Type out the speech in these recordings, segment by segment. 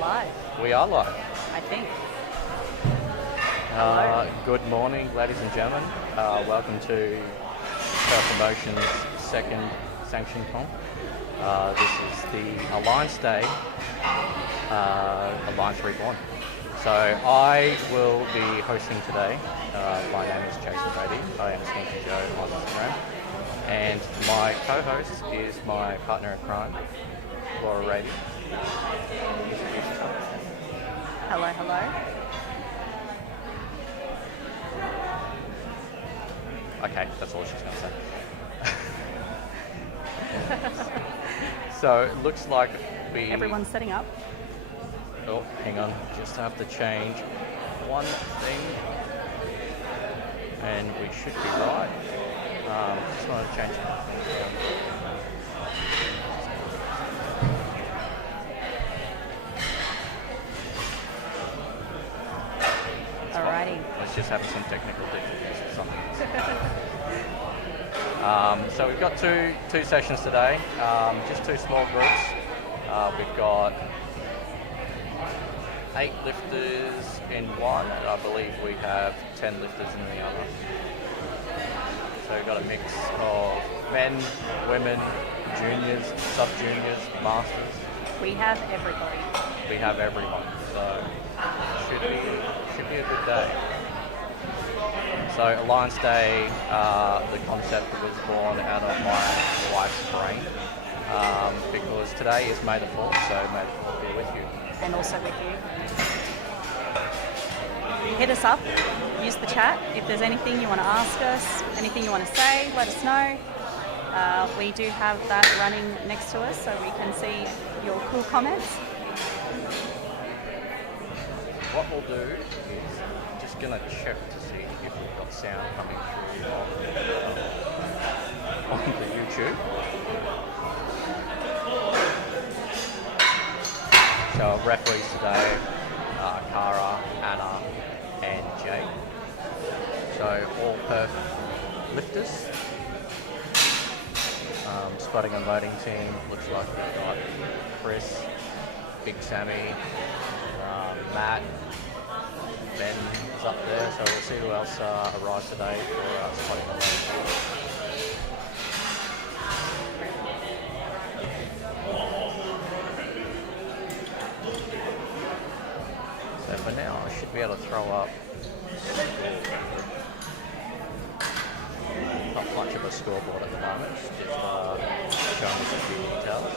live, We are live. I think. Hello. Good morning, ladies and gentlemen. Welcome to Performotion's second sanction comp. This is the Alliance Day, Alliance Reborn. So I will be hosting today. My name is Jason Brady. I am Stinky Joe on Instagram. And my co-host is my partner in crime, Laura Rady. Hello, hello. Okay, that's all she's going to say. So it looks like Everyone's setting up. Oh, hang on. Just have to change one thing. And we should be right. Just wanted to change it. Alrighty. Let's just have some technical difficulties or something. So we've got two sessions today, just two small groups. We've got 8 lifters in one, and I believe we have 10 lifters in the other. So we've got a mix of men, women, juniors, sub-juniors, masters. We have everybody. We have everyone, so should be a good day. So Alliance Day, the concept was born out of my wife's brain, because today is May the 4th, so May the 4th be with you. And also with you. Hit us up, use the chat. If there's anything you want to ask us, anything you want to say, let us know. We do have that running next to us so we can see your cool comments. What we'll do is just going to check to see if we've got sound coming through on the YouTube. So our referees today are Cara, Anna and Jay. So all Perth lifters. Squatting and loading team, looks like we've got Chris, Big Sammy, Matt, Ben is up there, so we'll see who else arrives today for squatting and loading team. So for now, I should be able to throw up not much of a scoreboard at the moment, just showing us a few details.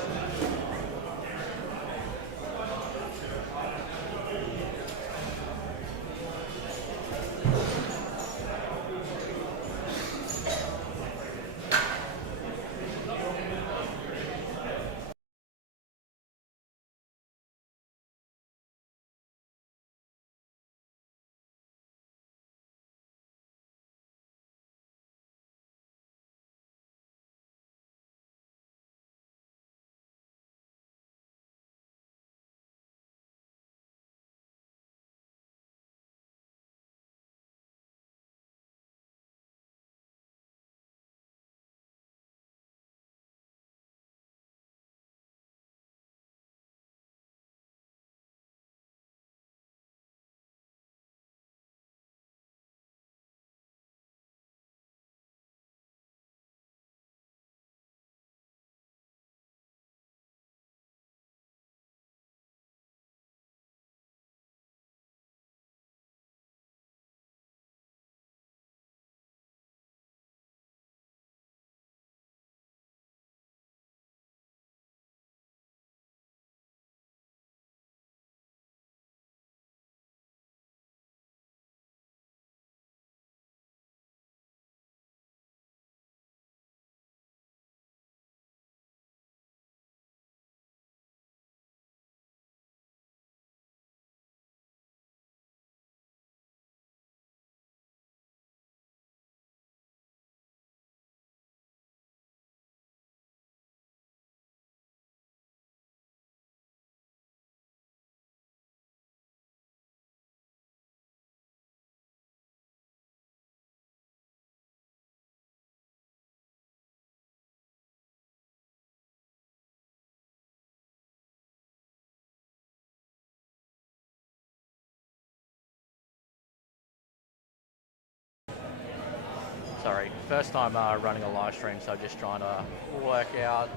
first time running a live stream, so just trying to work out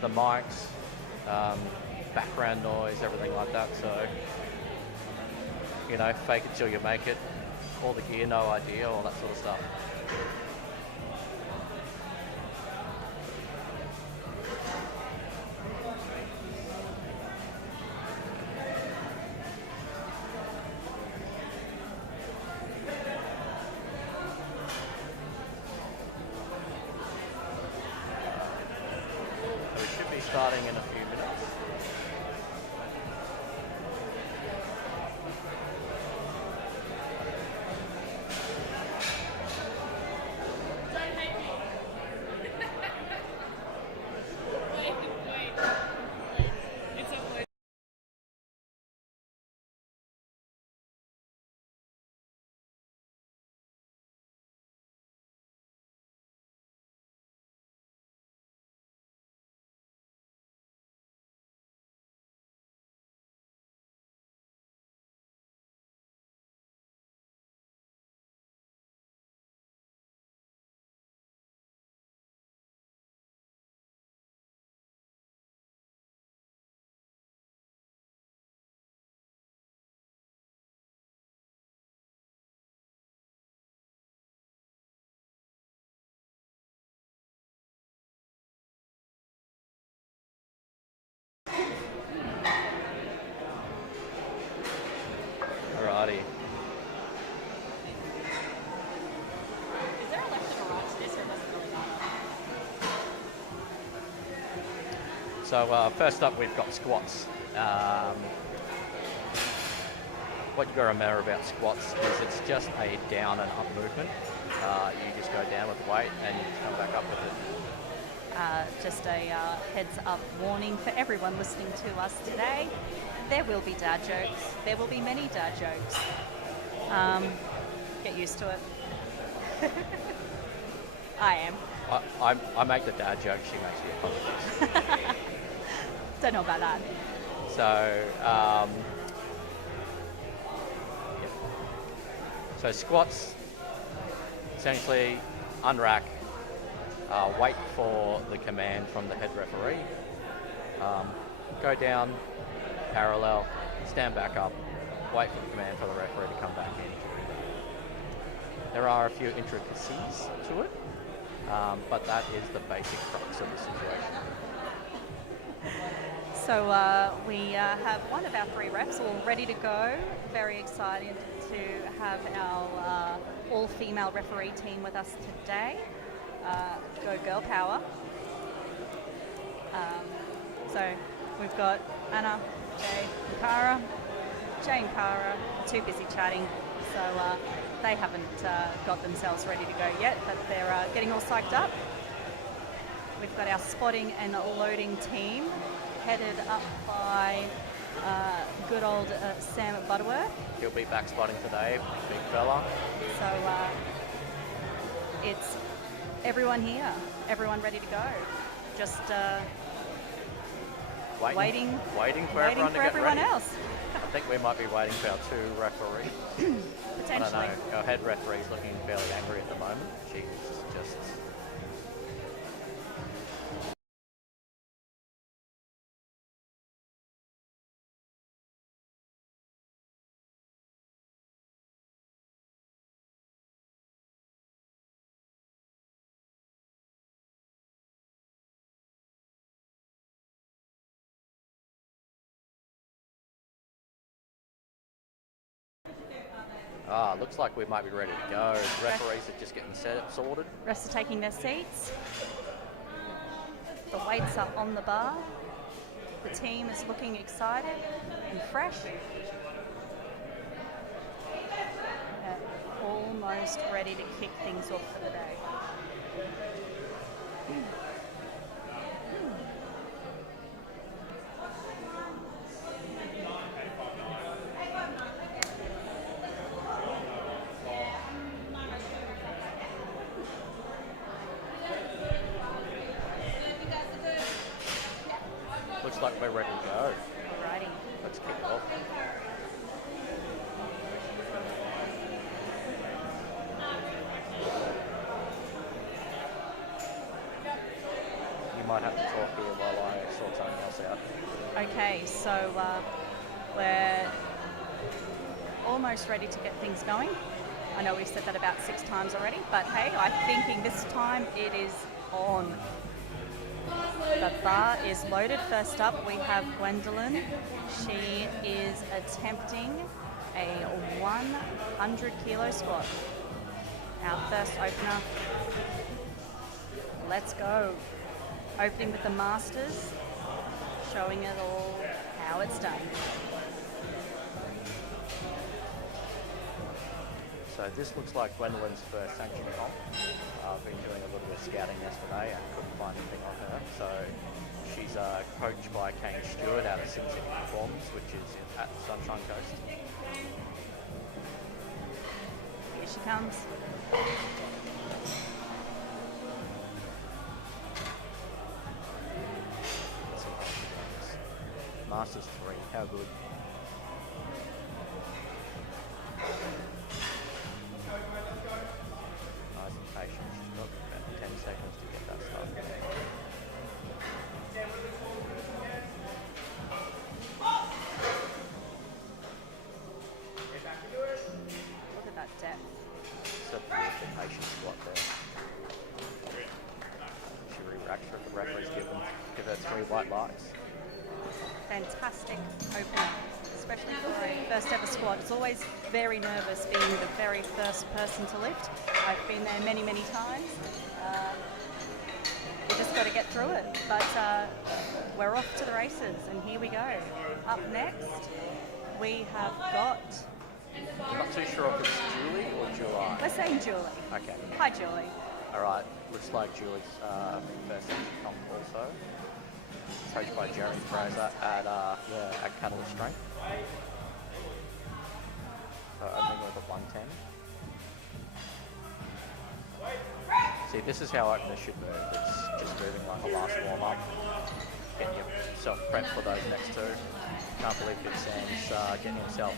the mics, background noise, everything like that. So, you know, fake it till you make it, all the gear, no idea, all that sort of stuff. Starting in a few minutes. Alrighty. Is there a left and a right to this, or does it really matter? So first up, we've got squats. What you got to remember about squats is it's just a down and up movement. You just go down with the weight and you just come back up with it. Just a heads up warning for everyone listening to us today. There will be dad jokes. There will be many dad jokes. Get used to it. I am. I make the dad joke, she makes the apologies. Don't know about that. So, so squats, essentially unrack, wait for the command from the head referee, go down, parallel, stand back up, wait for the command for the referee to come back in. There are a few intricacies to it, but that is the basic crux of the situation. So we have one of our 3 reps all ready to go. Very excited to have our all-female referee team with us today. Go Girl Power. So we've got Anna, Jay, and Cara. Jay and Cara are too busy chatting, so they haven't got themselves ready to go yet, but they're getting all psyched up. We've got our spotting and loading team headed up by good old Sam Butterworth. He'll be back spotting today, big fella. So it's everyone here, everyone ready to go. Just waiting for everyone to get ready. Else. I think we might be waiting for our 2 referees. Potentially. I don't know. Our head referee's looking fairly angry at the moment. She's just... looks like we might be ready to go. The referees are just getting set up, sorted. Rest are taking their seats. The weights are on the bar. The team is looking excited and fresh. Almost ready to kick things off for the day. Looks like we're ready to go. Alrighty. Let's kick it off. talk here while I sort something else out. Okay, so we're almost ready to get things going. I know we've said that about 6 times already, but hey, I'm thinking this time it is on. The bar is loaded. First up, we have Gwendolyn. She is attempting a 100 kilo squat. Our first opener. Let's go. Opening with the masters, showing it all how it's done. So this looks like Gwendolyn's first sanctioned comp. I've been doing a little bit of scouting yesterday and couldn't find anything on her. So she's coached by Kane Stewart out of Sim City Performance, which is at Sunshine Coast. Here she comes. Let's see how she goes. Masters 3, how good. Nice and patient. She's got about 10 seconds to get that started. Look at that depth. It's a beautiful patient squat there. She re-racks her. The referee's give her 3 white lights. Fantastic opener, especially for a first ever squat. It's always very nervous being the very first person to lift. I've been there many, many times. You just got to get through it. But we're off to the races, and here we go. Up next, we have got... I'm not too sure if it's Julie or July. We're saying Julie. Okay. Hi, Julie. All right. Looks like Julie's first comp also. Coached by Jeremy Fraser at Catalyst Strength. So opening with a 110. See, this is how openers should move. It's just moving like a last warm up, getting yourself prepped for those next 2. Can't believe Big Sam's getting himself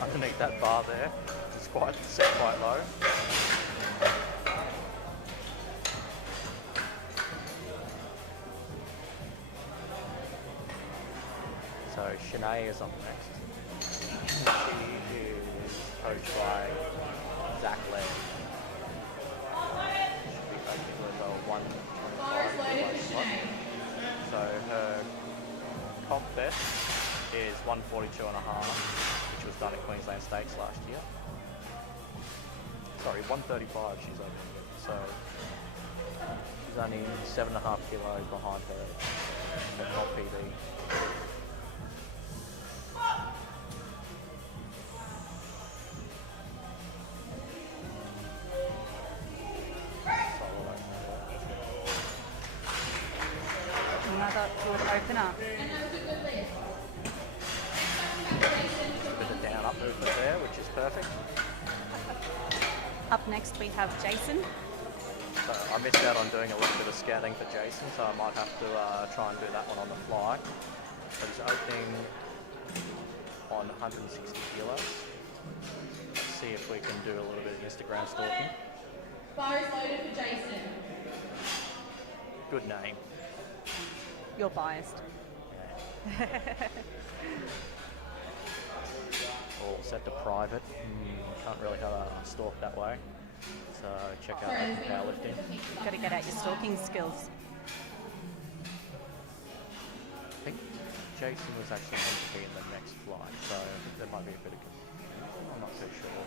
underneath that bar there. It's set quite low. So Shanae is up next. She is coached by Zach Led. Should be coaching with a 125 kilo squat. So her comp best is 142 and a half, which was done at Queensland Stakes last year. Sorry, 135 she's opening with. So she's only 7.5 kilos behind her comp PB. Another good opener. A bit of down up movement there, which is perfect. Up next, we have Jason. So I missed out on doing a little bit of scouting for Jason, so I might have to try and do that one on the fly. But he's opening on 160 kilos. Let's see if we can do a little bit of Instagram stalking. Bar is loaded for Jason. Good name. You're biased. All set to private. Can't really have a stalk that way. So check out powerlifting. You've got to get out your stalking skills. I think Jason was actually meant to be in the next flight, so there might be a bit of confusion. I'm not too sure.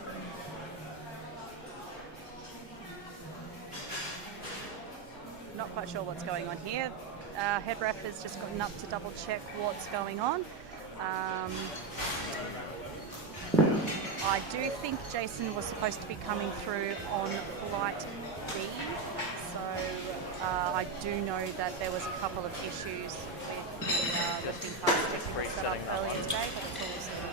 Not quite sure what's going on here. Head ref has just gotten up to double check what's going on. I do think Jason was supposed to be coming through on flight B, so I do know that there was a couple of issues with the lifting class getting set up earlier today, but it's all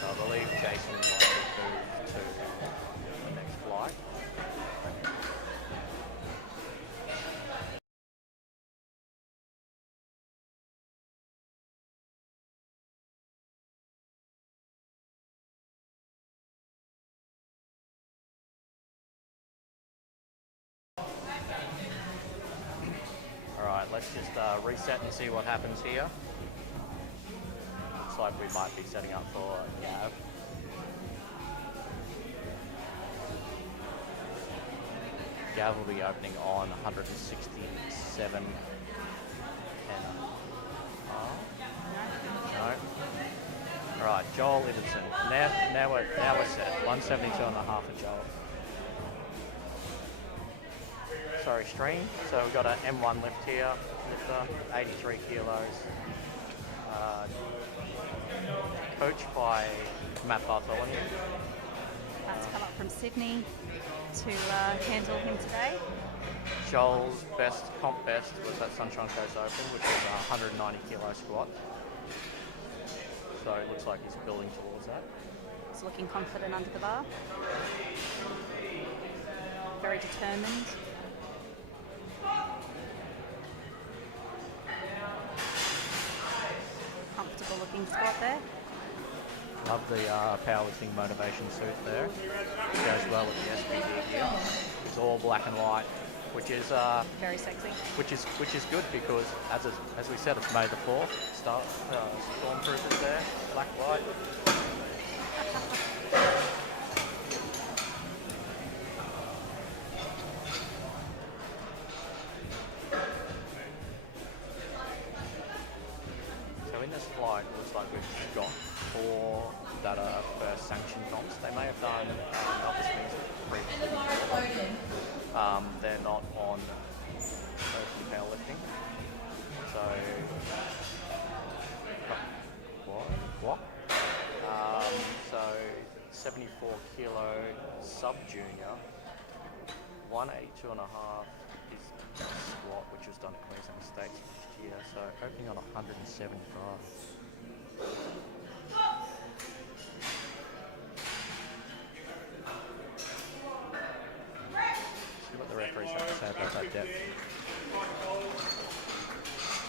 So I believe Jason might have moved to the next flight. let's just reset and see what happens here. Looks like we might be setting up for Gav. Gav will be opening on 167. No. Alright, Joel Ibbotson. Now we're set. 172.5 for Joel. Sorry, stream. So we've got an M1 lift here, lifter, 83 kilos. Coached by Matt Bartholomew. Matt's come up from Sydney to handle him today. Joel's comp best was that Sunshine Coast Open, which was a 190 kilo squat. So it looks like he's building towards that. He's looking confident under the bar. Very determined. Comfortable looking squat there. Love the powerlifting motivation suit there. Goes well with the SPD here. It's all black and white, which is very sexy. Which is good because as we said, it's May the 4th. Stormtroopers there, black white. So in this flight, it looks like we've got 4 that are first sanctioned comps. They may have done other things previously. They're not on earthly powerlifting. So what? So 74 kilo sub junior, 182.5 is squat, which was done at Queensland States last year. So opening on 175. See what the referees have to say about that depth.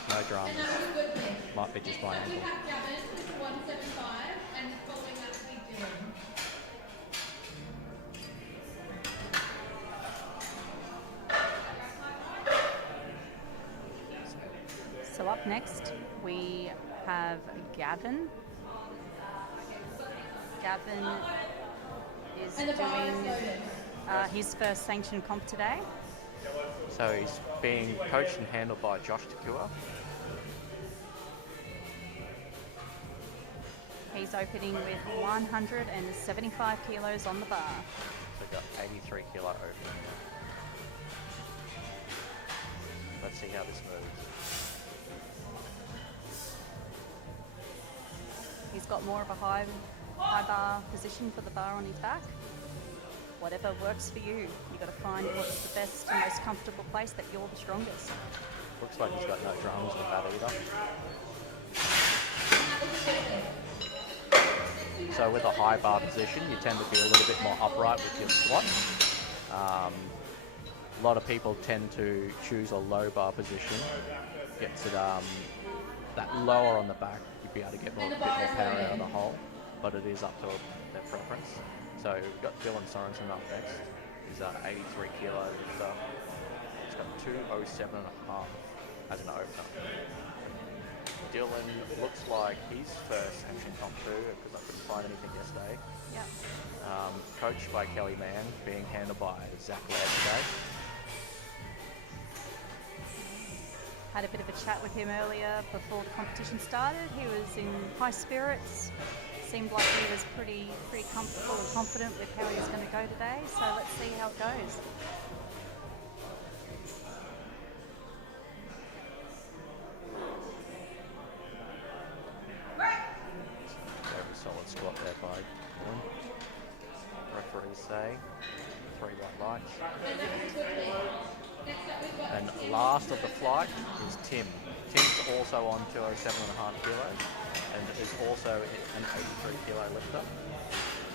No dramas. Might be just my angle. So up next we have Gavin. Gavin is doing his first sanctioned comp today. So he's being coached and handled by Josh Takua. He's opening with 175 kilos on the bar. So we've got 83 kilo opening. Let's see how this moves. He's got more of a high bar position for the bar on his back. Whatever works for you. You've got to find what's the best and most comfortable place that you're the strongest. Looks like he's got no dramas with that either. So with a high bar position, you tend to be a little bit more upright with your squat. A lot of people tend to choose a low bar position. Gets it that lower on the back, you'd be able to get a bit more power out of the hole, but it is up to their preference. So we've got Dylan Sorensen up next. He's 83 kilo lifter. He's got 207.5 as an opener. Dylan looks like his first sanctioned comp too, because I couldn't find anything yesterday. Yep. Coached by Kelly Mann, being handled by Zach Laird today. Had a bit of a chat with him earlier before the competition started. He was in high spirits. Seemed like he was pretty comfortable and confident with how he was going to go today. So let's see how it goes. Very solid squat there by Dylan. Referees say 3 white lights. And last of the flight is Tim. Tim's also on 207.5 kilos and is also an 83 kilo lifter.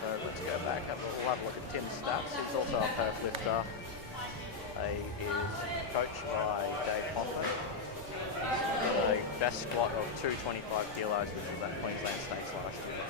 So let's go back. We'll have a look at Tim's stats. He's also a perf lifter. He is coached by Dave Hoffman. He's got a best squat of 225 kilos, which was at Queensland States last year.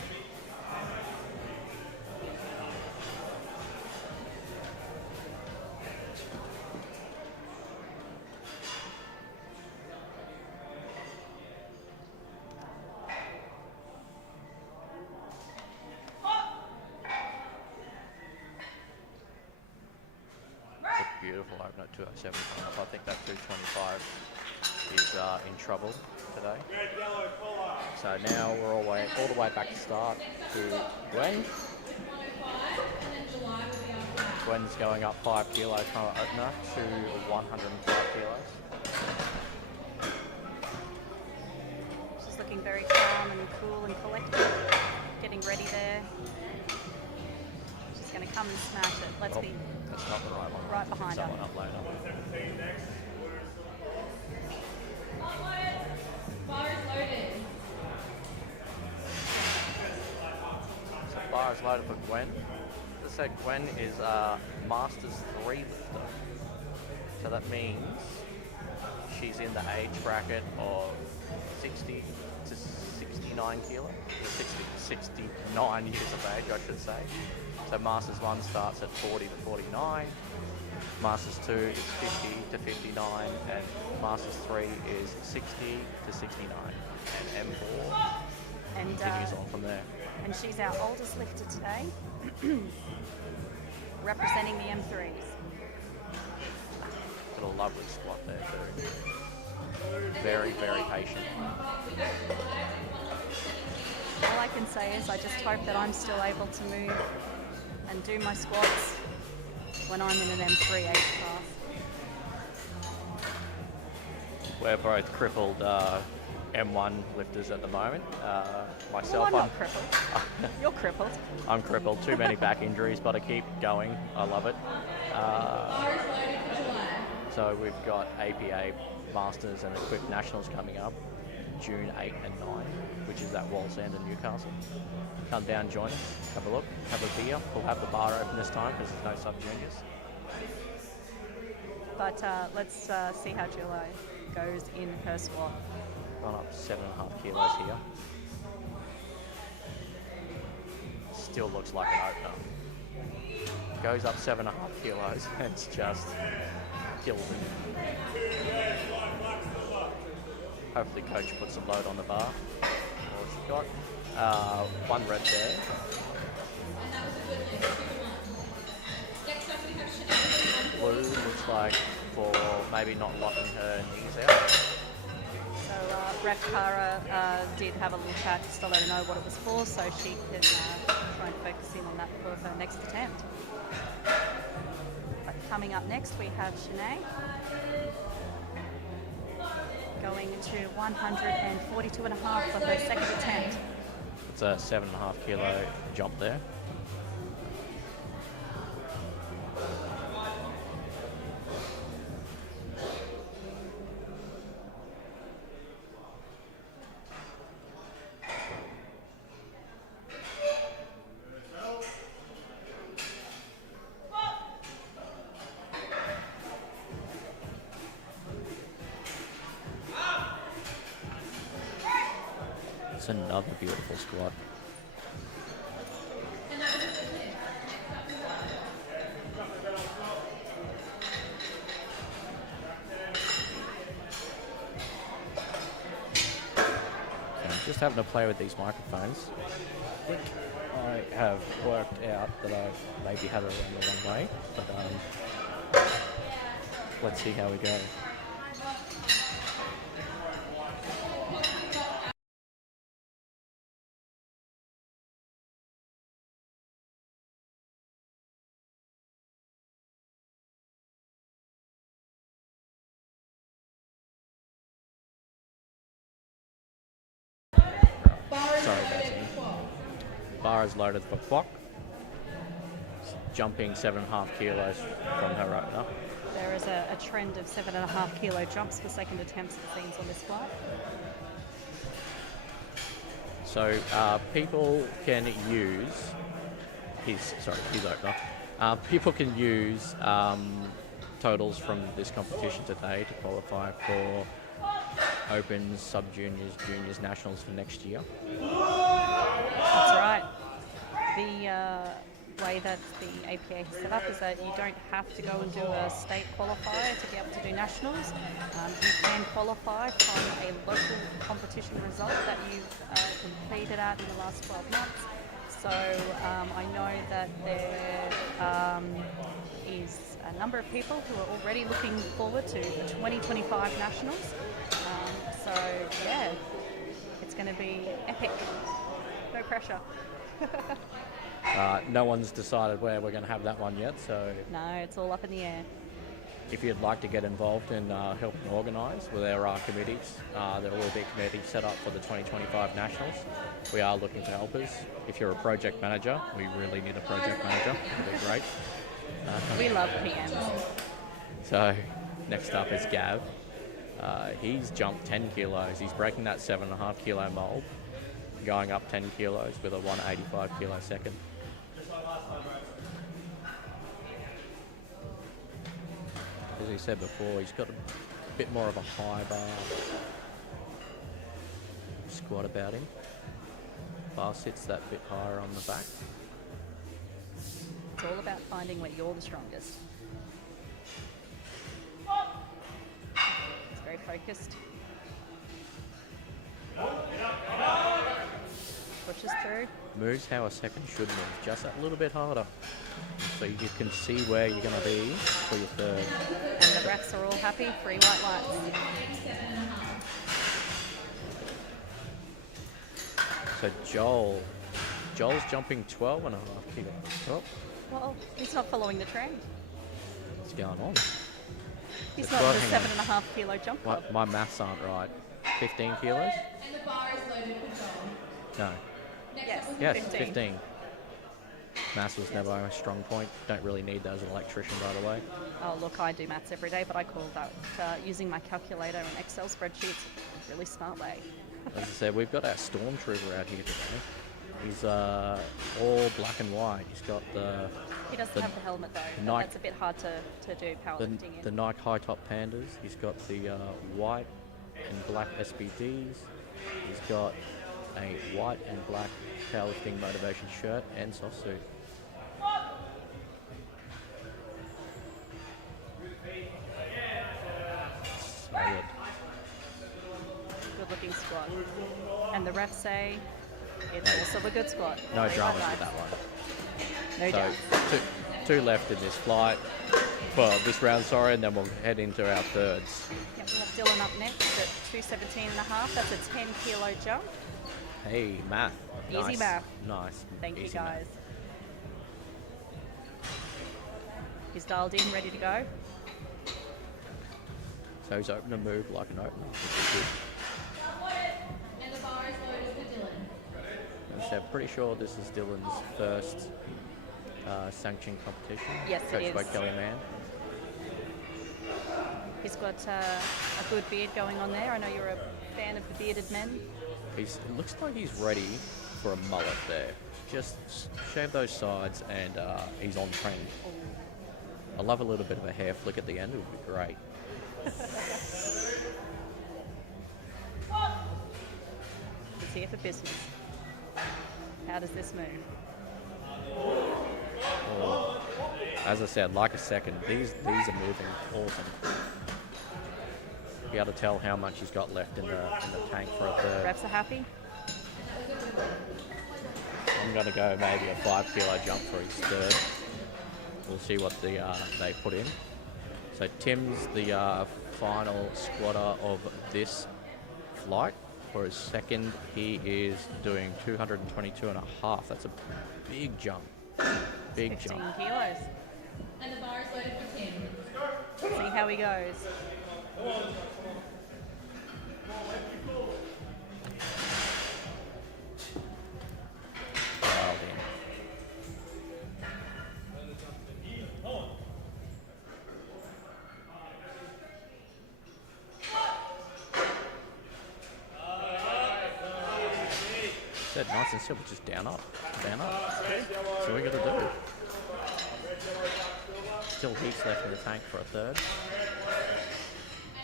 beautiful opener, 207. I think that 225 is in trouble today. So now we're all the way back to start to Gwen. Gwen's going up 5 kilos from her opener to 105 kilos. She's looking very calm and cool and collected, getting ready there. She's going to come and smash it. Let's be That's not the right one. right behind her. Someone up later. Bar is loaded. So bar is loaded for Gwen. As I said, Gwen is a Masters 3 lifter. So that means she's in the age bracket of 60 to 69 kilos. 60 to 69 years of age, I should say. So Masters 1 starts at 40 to 49. Masters 2 is 50 to 59. And Masters 3 is 60 to 69. And M4 And, continues on from there. and she's our oldest lifter today, representing the M3s. Got a lovely squat there too. Very, very patient. All I can say is I just hope that I'm still able to move and do my squats when I'm in an M3 age class. We're both crippled M1 lifters at the moment. Well, Myself, I'm not crippled. You're crippled. I'm crippled. Too many back injuries, but I keep going. I love it. Bar is loaded for July. So we've got APA Masters and Equipped Nationals coming up June 8 and 9, which is at Wallsend and Newcastle. Come down, join us, have a look, have a beer. We'll have the bar open this time because there's no sub-juniors. But let's see how July goes in her squat. Gone up 7.5 kilos here. Still looks like an opener. Goes up 7.5 kilos and it's just killed him. Hopefully coach puts a load on the bar. What she got? One rep there. And that was a good lift. 2-1. Next up we have Sinead. Blue looks like for maybe not locking her knees out. So Ref Cara did have a little chat just to let her know what it was for, so she can try and focus in on that for her next attempt. But coming up next we have Sinead going to 142.5 for her second attempt. It's a 7.5 kilo jump there. It's another beautiful squat. And that was a good lift. I'm just having to play with these microphones. I think I have worked out that I've maybe had it around the wrong way, but let's see how we go. Bar is Sorry, loaded guys. for 12. Bar is loaded for clock. Jumping 7.5 kilos from her opener. There is a trend of 7.5 kilo jumps for second attempts, it seems, on this flight. So people can use his opener. People can use totals from this competition today to qualify for Opens, Sub-Juniors, Juniors, Nationals for next year. That's right. The way that the APA is set up is that you don't have to go and do a state qualifier to be able to do nationals. You can qualify from a local competition result that you've completed at in the last 12 months. So I know that there is a number of people who are already looking forward to the 2025 Nationals. So yeah, it's going to be epic. No pressure. No one's decided where we're going to have that one yet, so No, it's all up in the air. if you'd like to get involved in helping organise with our committees, there will be a committee set up for the 2025 Nationals. We are looking for helpers. If you're a project manager, we really need a project manager. It'd be great. We love PMs. So next up is Gav. He's jumped 10 kilos. He's breaking that 7.5 kilo mold, going up 10 kilos with a 185 kilo second. As he said before, he's got a bit more of a high bar squat about him. Bar sits that bit higher on the back. It's all about finding where you're the strongest. It's very focused. Pushes through. Moves how a second should move, just a little bit harder. So you can see where you're going to be for your third. And the refs are all happy. 3 white lights. So Joel's jumping 12.5 kilos. Oh, Well, he's not following the trend. what's going on? He's It's not the hang on. 7.5 kilo jump club. My maths aren't right. 15 kilos? And the bar is loaded for Joel. No. Next Yes. up was Yes, 15. 15. Maths was never a strong point. Don't really need that as an electrician, by the way. Oh, look, I do maths every day, but I call that using my calculator and Excel spreadsheets a really smart way. As I said, we've got our stormtrooper out here today. He's all black and white. He's got the He doesn't have the helmet though. but Nike- That's a bit hard to do powerlifting the in. Nike high top pandas. He's got the white and black SBDs. He's got a white and black powerlifting motivation shirt and soft suit. Solid. Good looking squat. And the refs say it's also a good squat. No 3 dramas white with lights. that one. No doubt. So two left in this flight. Well, this round, sorry, and then we'll head into our thirds. Yep, we have Dylan up next at 217.5. That's a 10 kilo jump. Hey, math. Easy Nice. math. Nice. Thank you Easy math. guys. He's dialed in, ready to go. So he's open to move like an opener, which is good. And the bar is loaded for Dylan. As I said, pretty sure this is Dylan's first sanctioned competition. Yes, it coached by is. Kelly Mann. He's got a good beard going on there. I know you're a fan of the bearded men. It looks like he's ready for a mullet there. Just shave those sides and he's on trend. I love a little bit of a hair flick at the end. It would be great. He's here for business. How does this move? Oh, as I said, like a second, these are moving awesome. Be able to tell how much he's got left in the tank for a third. Refs are happy. I'm going to go maybe a 5 kilo jump for his third. We'll see what they put in. So Tim's the final squatter of this flight. For his second, he is doing 222.5. That's a big jump. Big 15 jump. kilos. And the bar is loaded for Tim. Let's see how he goes. Dialed in. Said nice and simple, just down up, down up. That's all we got to do. Still heaps left in the tank for a third.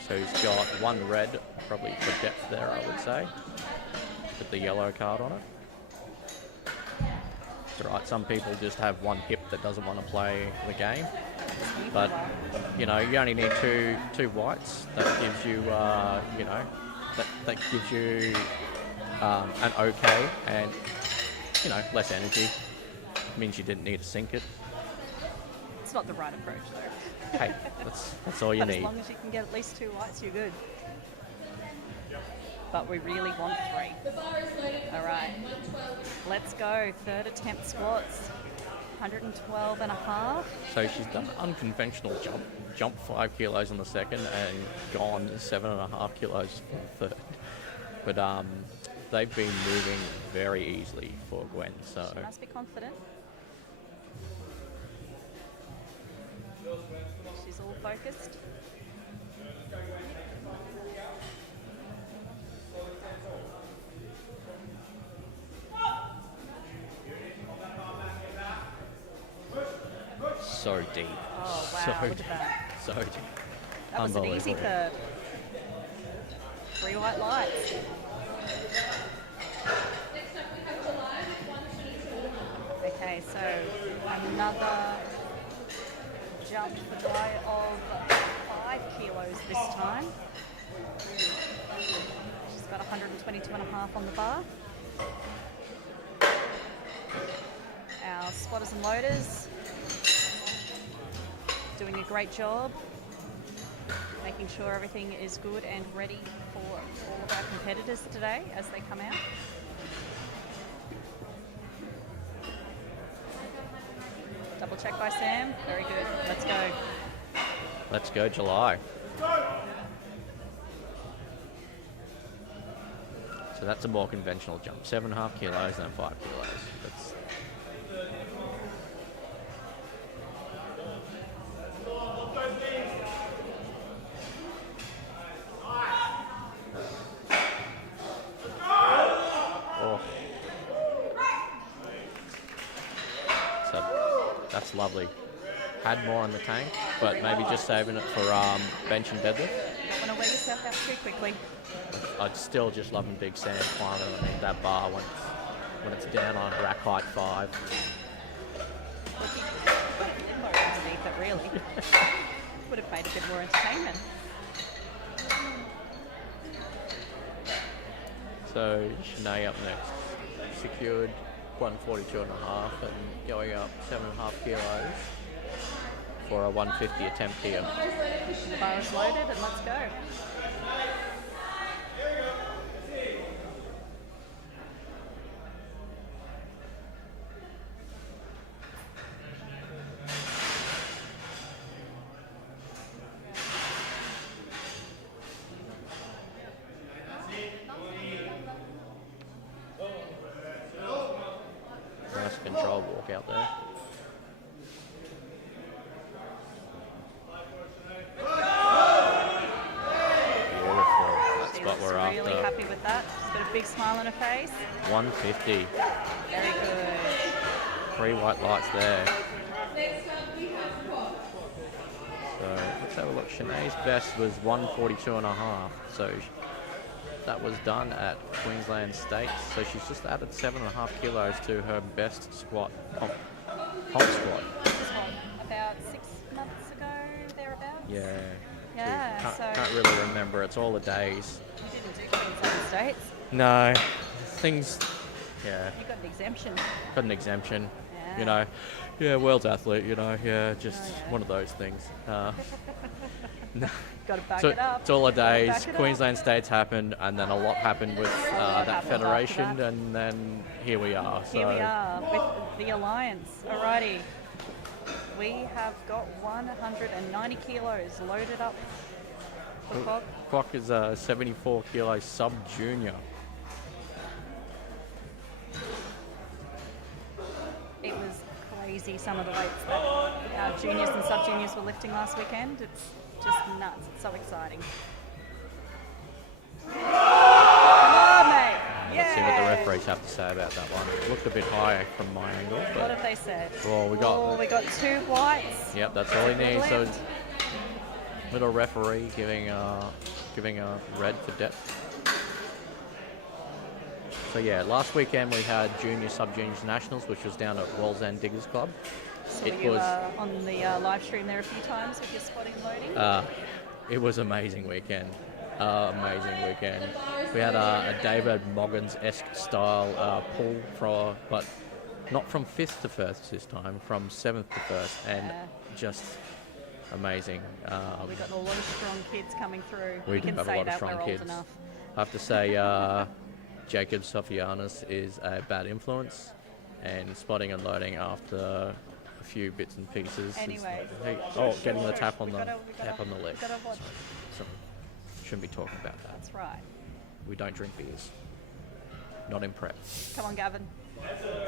So he's got one red, probably for depth there, I would say. With the yellow card on it. It's alright, some people just have one hip that doesn't want to play the game. But, you know, you only need two whites. That gives you, you know, that gives you an okay and, you know, less energy. Means you didn't need to sink it. It's not the right approach though. Hey, that's all you But need. as long as you can get at least 2 whites, you're good. But we really want 3. The bar is loaded. All right. 112. Let's go. Third attempt squats. 112 and a half. So she's done an unconventional jump 5 kilos on the second and gone 7.5 kilos for the third. But they've been moving very easily for Gwen, so She must be confident. She's all focused. so deep. Oh wow, So look at that. So deep. That was an easy Unbelievable. third. 3 white lights. Next up we have July with 122.5. Okay, so another jump for July of 5 kilos this time. She's got 122 and a half on the bar. Our spotters and loaders doing a great job, making sure everything is good and ready for all of our competitors today as they come out. Double check by Sam. Very good. Let's go. Let's go, July. So that's a more conventional jump. 7.5 kilos and 5 kilos. That's oh. So that's lovely. Had more in the tank, but maybe just saving it for bench and deadlift. Don't want to wear yourself out too quickly. I'd still just loving Big Sam climbing underneath that bar when it's down on rack height 5. Well, if you did more underneath it, really. Would have made a bit more entertainment. So Shanae up next, secured 142.5 and going up 7.5 kilos for a 150 attempt here. The bar is loaded and let's go. Nice control walk out there. Beautiful. That's She what was we're really after. happy with that. She's got a big smile on her face. 150. Very good. 3 white lights there. Next up we have Bob. So let's have a look. Shanae's best was 142.5. So that was done at Queensland States. So she's just added 7.5 kilos to her best squat, comp squat. This was what, about 6 months ago, thereabouts? Yeah. Yeah, Can't, so can't really remember. It's all the days. you didn't do Queensland States. No. Things. Yeah. You got an exemption. Got an exemption. Yeah. You know. Yeah, world's athlete. You know. Yeah. Just Oh, yeah. one of those things. No. Got to back So it up. it's all the Gotta days. back it up. Queensland States happened, and then a lot happened with lot that happened after federation, that. and then here we are. So Here we are with the Alliance. Alrighty. We have got 190 kilos loaded up for Bob. Kwok is a 74 kilo sub junior. It was crazy, some of the weights that our juniors and sub juniors were lifting last weekend. It's just nuts. It's so exciting. Come on, mate. Let's see what the Yay. referees have to say about that one. It looked a bit high from my angle, What but have they said? well, we got. Oh, we got 2 whites. Yep, that's all he needs. So Brilliant. little referee giving a red for depth. So yeah, last weekend we had junior sub juniors nationals, which was down at Walls End Diggers Club. So It you was- on the live stream there a few times with your spotting and loading? It was amazing weekend. Amazing weekend. We had a David Moggins-esque style pull but not from 5th to 1st this time, from 7th to 1st, and just amazing. We've got a lot of strong kids coming through. We do can have a say lot of that strong we're kids. old enough. I have to say, Jacob Sofianis is a bad influence, and spotting and loading after a few bits and pieces. Anyway. Getting the Shush. tap on We the gotta- tap on the leg. we gotta watch. So, shouldn't be talking about that. That's right. We don't drink beers. Not in prep. Come on, Gavin.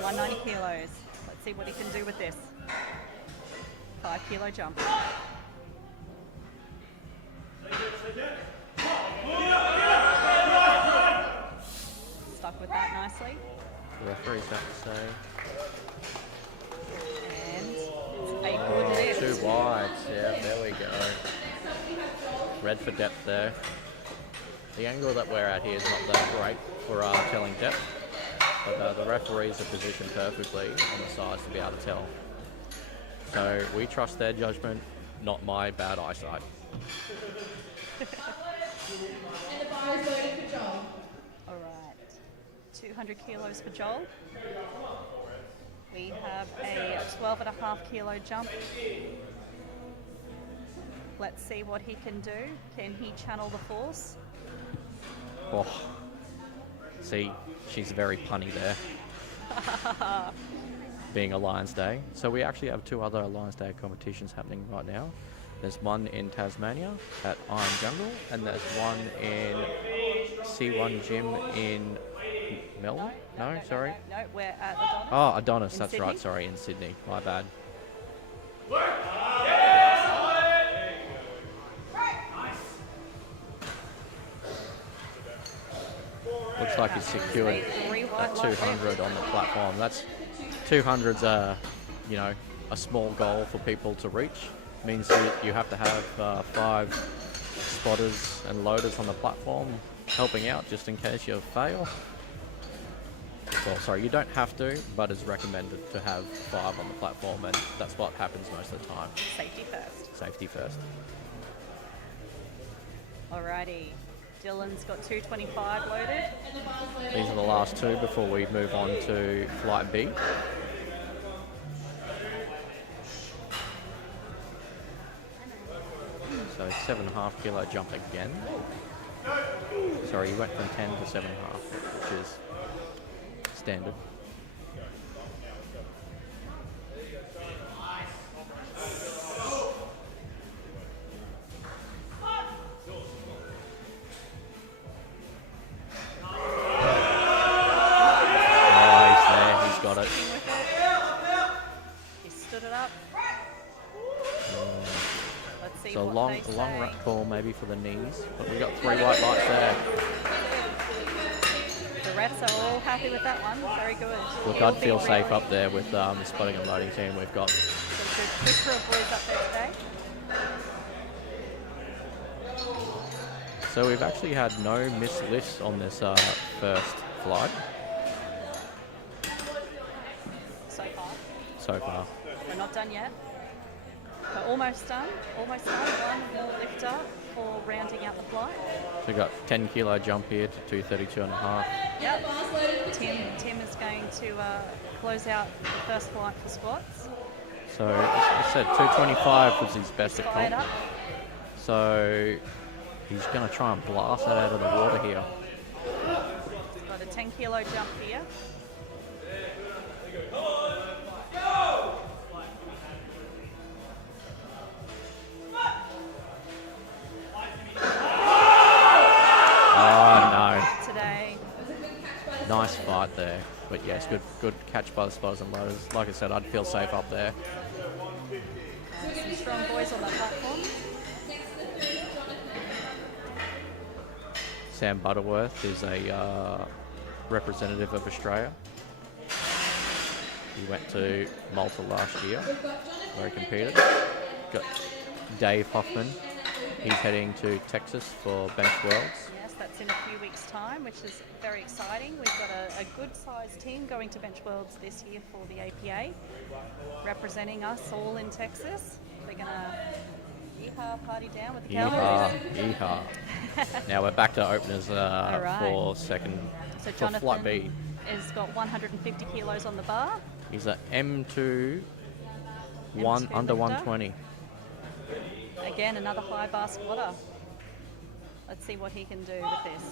190 kilos. Let's see what he can do with this. 5 kilo jump. Stuck with that nicely. The referees have to say. And it's a good lift. Too wide. Yeah, there we go. Red for depth there. The angle that we're at here is not that great for telling depth, but the referees are positioned perfectly on the sides to be able to tell. So we trust their judgment, not my bad eyesight. And the bar is loaded for Joel. All right. 200 kilos for Joel. We have a 12.5 kilo jump. Let's see what he can do. Can he channel the force? Oh, see, she's very punny there. Being Alliance Day. So we actually have 2 other Alliance Day competitions happening right now. There's one in Tasmania at Iron Jungle, and there's one in C1 Gym in Melbourne? No, sorry. No, we're at Adonis. Oh, Adonis, In that's Sydney? right, sorry, in Sydney. My bad. Looks like he's secured at 200 on the platform. That's 200's a small goal for people to reach. Means you have to have 5 spotters and loaders on the platform helping out just in case you fail. Well, sorry, you don't have to, but it's recommended to have 5 on the platform, and that's what happens most of the time. Safety first. Safety first. Alrighty. Dylan's got 225 loaded. These are the last 2 before we move on to Flight B. So 7.5 kilo jump again. Sorry, you went from 10 to 7.5, which is standard. Got it. He stood it up. Let's see So what long they long say. rut call maybe for the knees, but we got 3 white lights there. The refs are all happy with that one. Very good. Look, He'll I'd feel be safe really- up there with the spotting and loading team we've got. Some good crew of boys up there today. So we've actually had no missed lifts on this first flight so far. We're not done yet. We're almost done. Almost done. One more lifter for rounding out the flight. So we've got 10 kilo jump here to 232.5. Yep. Tim is going to close out the first flight for squats. So as I said, 225 was his best at Fired comp. up. So he's going to try and blast that out of the water here. Got a 10 kilo jump here. Oh no. Today. Nice fight there. But yes, good catch by the spotters and loaders. Like I said, I'd feel safe up there. Some strong boys on the platform. Sam Butterworth is a representative of Australia. He went to Malta last year where he competed. Got Dave Hoffman. He's heading to Texas for Bench Worlds. Yes, that's in a few weeks' time, which is very exciting. We've got a good-sized team going to Bench Worlds this year for the APA, representing us all in Texas. They're going to yeehaw party down with the Cowboys. Yeehaw. Now we're back to openers right. for second So for Flight B. Jonathan has got 150 kilos on the bar. He's an M2 M2 under lifter. 120. Again, another high bar squatter. Let's see what he can do with this.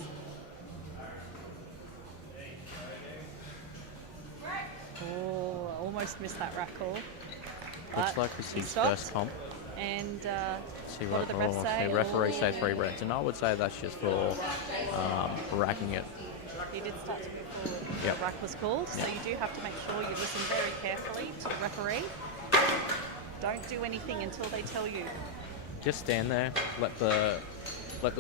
Oh, almost missed that rack call. Looks But like it's he his stopped. first comp. And See what do the refs say? the referees say 3 reds, and I would say that's just for racking it. He did start to move forward. Yep. The rack was called, so you do have to make sure you listen very carefully to the referee. Don't do anything until they tell you. Just stand there, let the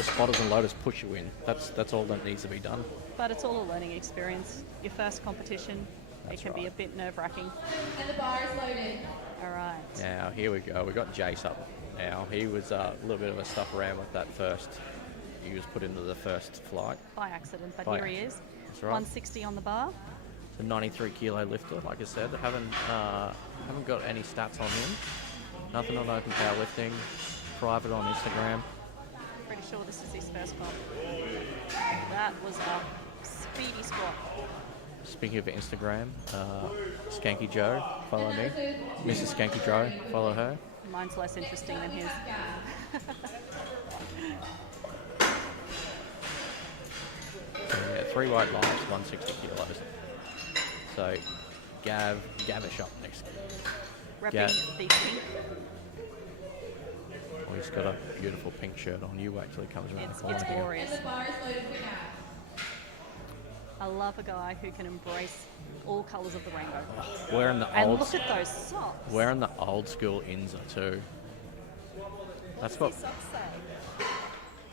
spotters and loaders push you in. That's all that needs to be done. But it's all a learning experience. Your first competition, That's it can be a right. bit nerve-wracking. And the bar is loaded. All right. Now here we go. We got Jace up. Now he was a little bit of a stuff around with that first. He was put into the first flight. By accident, but By here he is. accident. That's right. 160 on the bar. It's a 93 kilo lifter. Like I said, haven't got any stats on him. Nothing on Open Powerlifting. Private on Instagram. Pretty sure this is his first comp. That was a speedy squat. Speaking of Instagram, Skanky Joe, follow me. Mrs. Skanky Joe, follow her. Mine's less interesting than his. So yeah, 3 white lights, 160 kilos. So Gavish up next. Repping Yeah. the pink. Oh, he's got a beautiful pink shirt on. You wait till he comes around the corner It's here. glorious. And the bar is loaded for now. I love a guy who can embrace all colours of the rainbow. Wearing the And old, look at those socks. wearing the old school Inza too. That's what What's his socks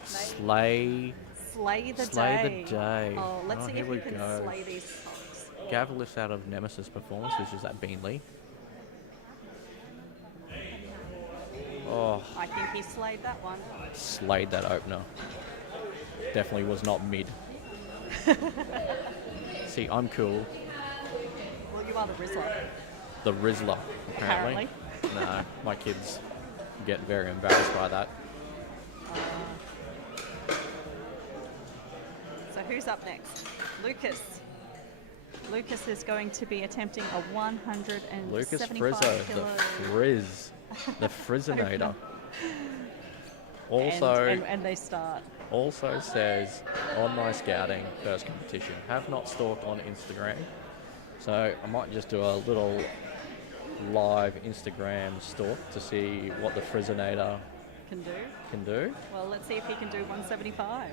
say? slay. Slay the Slay day. the day. Oh, let's Oh, see here if we we can go. slay these socks. Gav lifts out of Nemesis Performance, which is at Beanley. Oh, I think he slayed that one. slayed that opener. Definitely was not mid. See, I'm cool. Well, you are the Rizzler. The Rizzler, apparently. No, my kids get very embarrassed by that. So who's up next? Lucas. Lucas is going to be attempting a 175 Lucas Frizzo, kilo. the Frizz, the Frizzinator. Also, and they start. also says on my scouting first competition, have not stalked on Instagram, so I might just do a little live Instagram stalk to see what the Frizzinator Can do. can do. Well, let's see if he can do 175.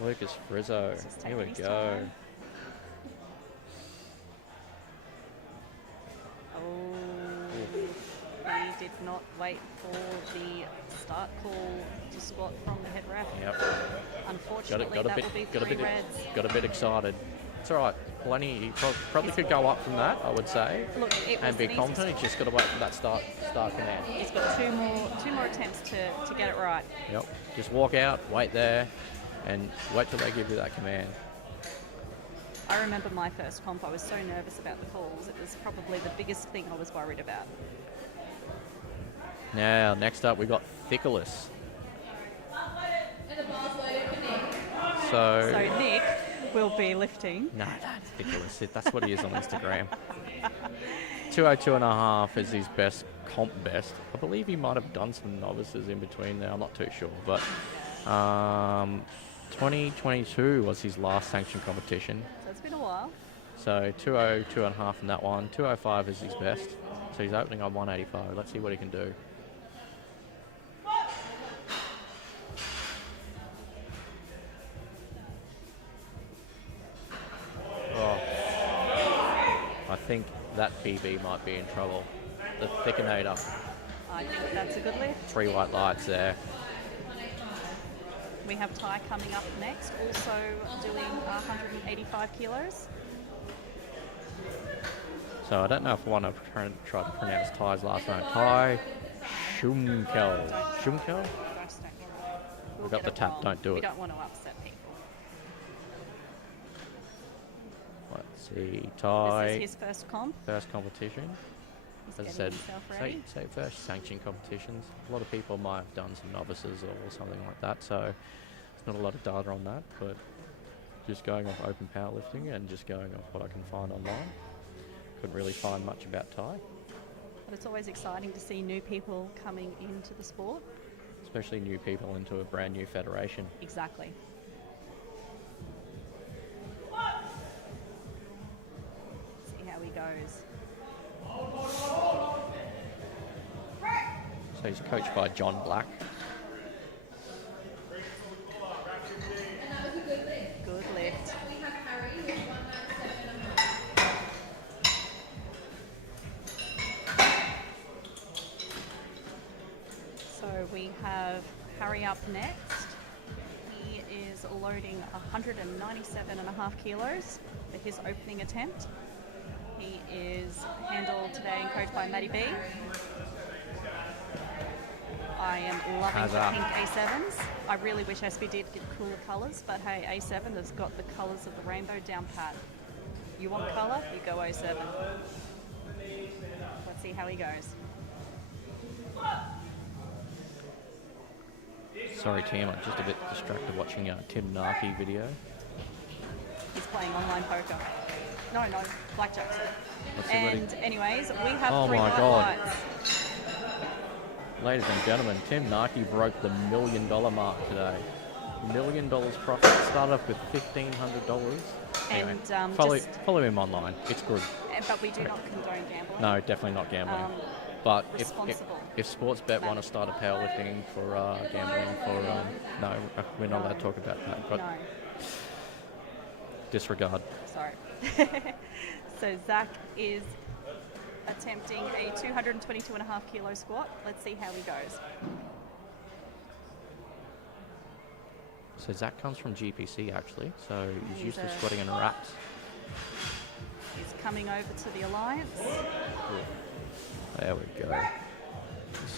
Lucas Frizzo, Just here we taking his go. time. Oh, he did not wait for the start call to squat from the head ref. Yep, Unfortunately, that will be 3 reds. got a bit excited. It's all right. Plenty. He probably could go up from that, I would say, Look, it was and be an easy confident. squat. He's just got to wait for that start command. He's got two more attempts to get it right. Yep. Just walk out, wait there, and wait till they give you that command. I remember my first comp, I was so nervous about the calls. It was probably the biggest thing I was worried about. Now, next up, we got Thickless. And the bar's loaded for Nick. So Nick will be lifting. No, that's Thickless. That's what he is on Instagram. 202.5 is his best comp best. I believe he might have done some novices in between there. I'm not too sure, but 2022 was his last sanctioned competition. So it's been a while. So 202.5 in that one. 205 is his best. So he's opening on 185. Let's see what he can do. Oh. I think that PB might be in trouble. The Thickinator. I think that's a good lift. 3 white lights there. We have Ty coming up next, also doing 185 kilos. So I don't know if I want to try to pronounce Ty's last name. Ty Schumkel. Schumkel? Just don't try. We'll got get the it tap, wrong. don't do We it. don't want to upset people. Let's see. This Ty, is his first comp. first competition. He's As I getting said, himself say ready. first sanctioned competitions. A lot of people might have done some novices or something like that, so there's not a lot of data on that, but just going off open powerlifting and just going off what I can find online. Couldn't really find much about Ty. But it's always exciting to see new people coming into the sport. Especially new people into a brand new federation. Exactly. See how he goes. So he's coached by John Black. And that was a good lift. Good lift. Next up we have Harry with 197.5. So we have Harry up next. He is loading 197.5 kilos for his opening attempt. He is handled today and coached by Maddie B. I am loving How's the that? pink A7s. I really wish SB did get cooler colours, but hey, A7 has got the colours of the rainbow down pat. You want colour? You go A7. Let's see how he goes. Sorry, team, I'm just a bit distracted watching a Tim Narkey video. He's playing online poker. No, blackjack. Let's see what he- And anyways, we have Oh 3 my white God. lights. Ladies and gentlemen, Tim Narkey broke the $1 million mark today. $1 million profit. Started off with $1,500. Anyway, And follow him online. It's good. but we do not condone gambling. No, definitely not gambling. Um, But if responsible. Sportsbet want to start a powerlifting for gambling for no, we're not allowed to talk about that. But No, disregard. sorry. So Zach is attempting a 222.5 kilo squat. Let's see how he goes. So Zach comes from GPC actually, so he's He's used to a- squatting in wraps. He's coming over to the Alliance. There we go.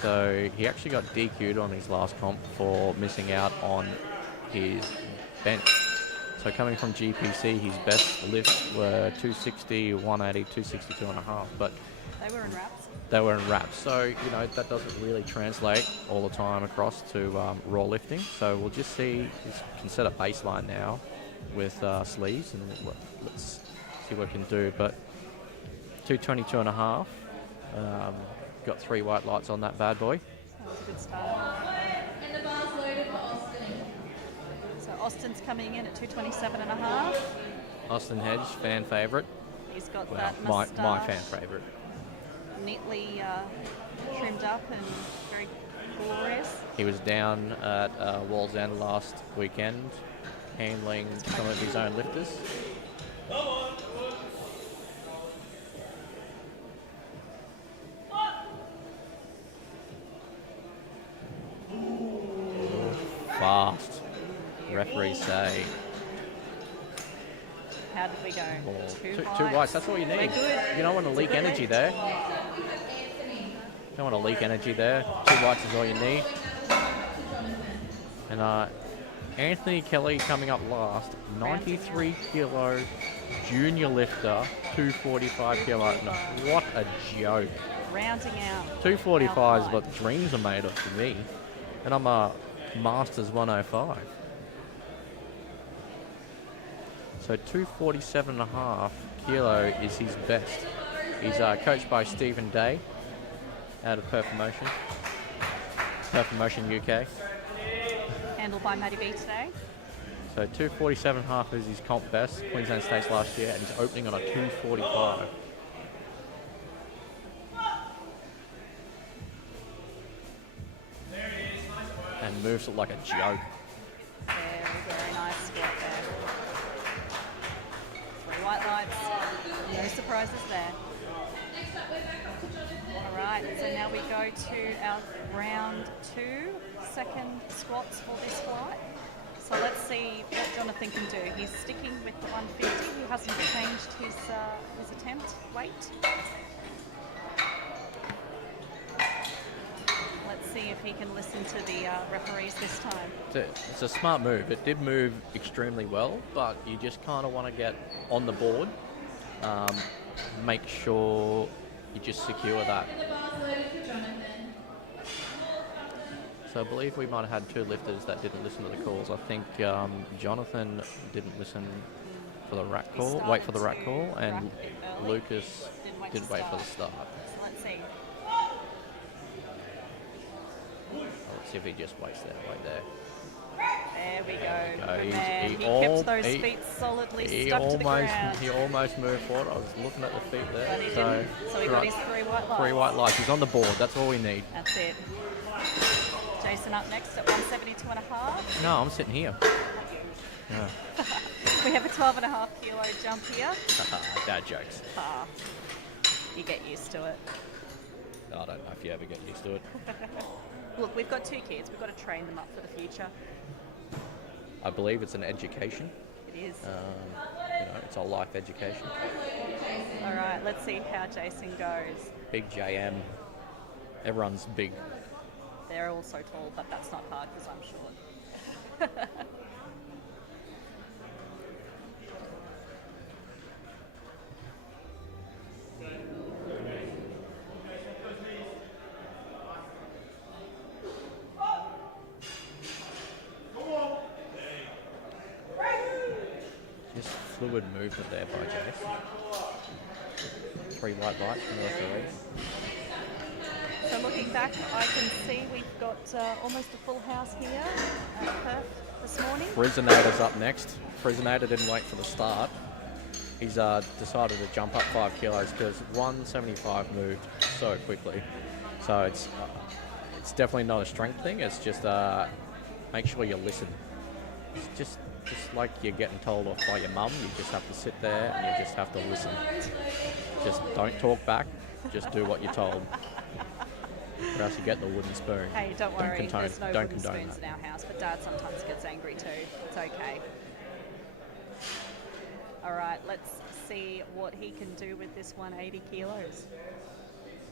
So he actually got DQ'd on his last comp for missing out on his bench. So coming from GPC, his best lifts were 260, 180, 262 and a half, but They were in wraps. they were in wraps. So, you know, that doesn't really translate all the time across to raw lifting. So we'll just see, he can set a baseline now with sleeves, and let's see what we can do. But 222 and a half. Got 3 white lights on that bad boy. That was a good start. And the bar's loaded for Austin. So Austin's coming in at 227.5. Austin Hedge, fan favourite. He's got Well, that my moustache fan favourite. neatly trimmed up and very glorious. He was down at Wall's End last weekend, handling some of his own lifters. Fast. Referees say How did we go? ball. Two Two whites, that's all you We're need. good. You don't want to It's a leak good energy lift. there. We have Anthony. Don't want to leak energy there. 2 whites is all you need. And Anthony Kelly coming up last, 93 kilo junior lifter, 245 kilo. No, what a joke. Rounding out. 245 is our what dreams are made of for me. And I'm a Masters 105. So 247.5 kilo is his best. He's coached by Stephen Day out of Performotion UK. Handled by Maddie B today. So 247.5 is his comp best, Queensland States last year, and he's opening on a 245. And moves it like a joke. Very nice squat there. 3 white lights. No surprises there. Next up, we're back up to Jonathan. All right, so now we go to our round 2, second squats for this flight. So let's see what Jonathan can do. He's sticking with the 150. He hasn't changed his attempt weight. Let's see if he can listen to the referees this time. It's a smart move. It did move extremely well, but you just kind of want to get on the board. Make sure you just secure that. And the bar's loaded for Jonathan. So I believe we might have had 2 lifters that didn't listen to the calls. I think Jonathan didn't listen for the rack call, wait for the rack call, and Lucas did wait for the start. So let's see. See if he just wastes that weight there. There we go. go. Good He's- man. he He al- kept those he- feet solidly He stuck to the almost ground. he almost moved forward. I was looking at the feet there. But he didn't. So he got his 3 white lights. 3 white lights. He's on the board. That's all we need. That's it. Jason up next at 172.5. No, I'm sitting here. Yeah. We have a 12.5 kilo jump here. Dad jokes. Ah, you get used to it. I don't know if you ever get used to it. Look, we've got 2 kids. We've got to train them up for the future. I believe it's an education. It is. It's a life education. All right, let's see how Jason goes. Big JM. Everyone's big. They're all so tall, but that's not hard because I'm short. Just fluid movement there by Jace. 3 white lights from North Korea. So looking back, I can see we've got almost a full house here at Perth this morning. Frizinator's up next. Frizinator didn't wait for the start. He's decided to jump up 5 kilos because 175 moved so quickly. So it's definitely not a strength thing. It's just make sure you listen. It's just like you're getting told off by your mum. You just have to sit there and you just have to listen. Just don't talk back. Just do what you're told. Or else you get the wooden spoon. Hey, don't worry, there's no don't wooden condone spoons that. in our house, but Dad sometimes gets angry too. It's okay. All right, let's see what he can do with this 180 kilos.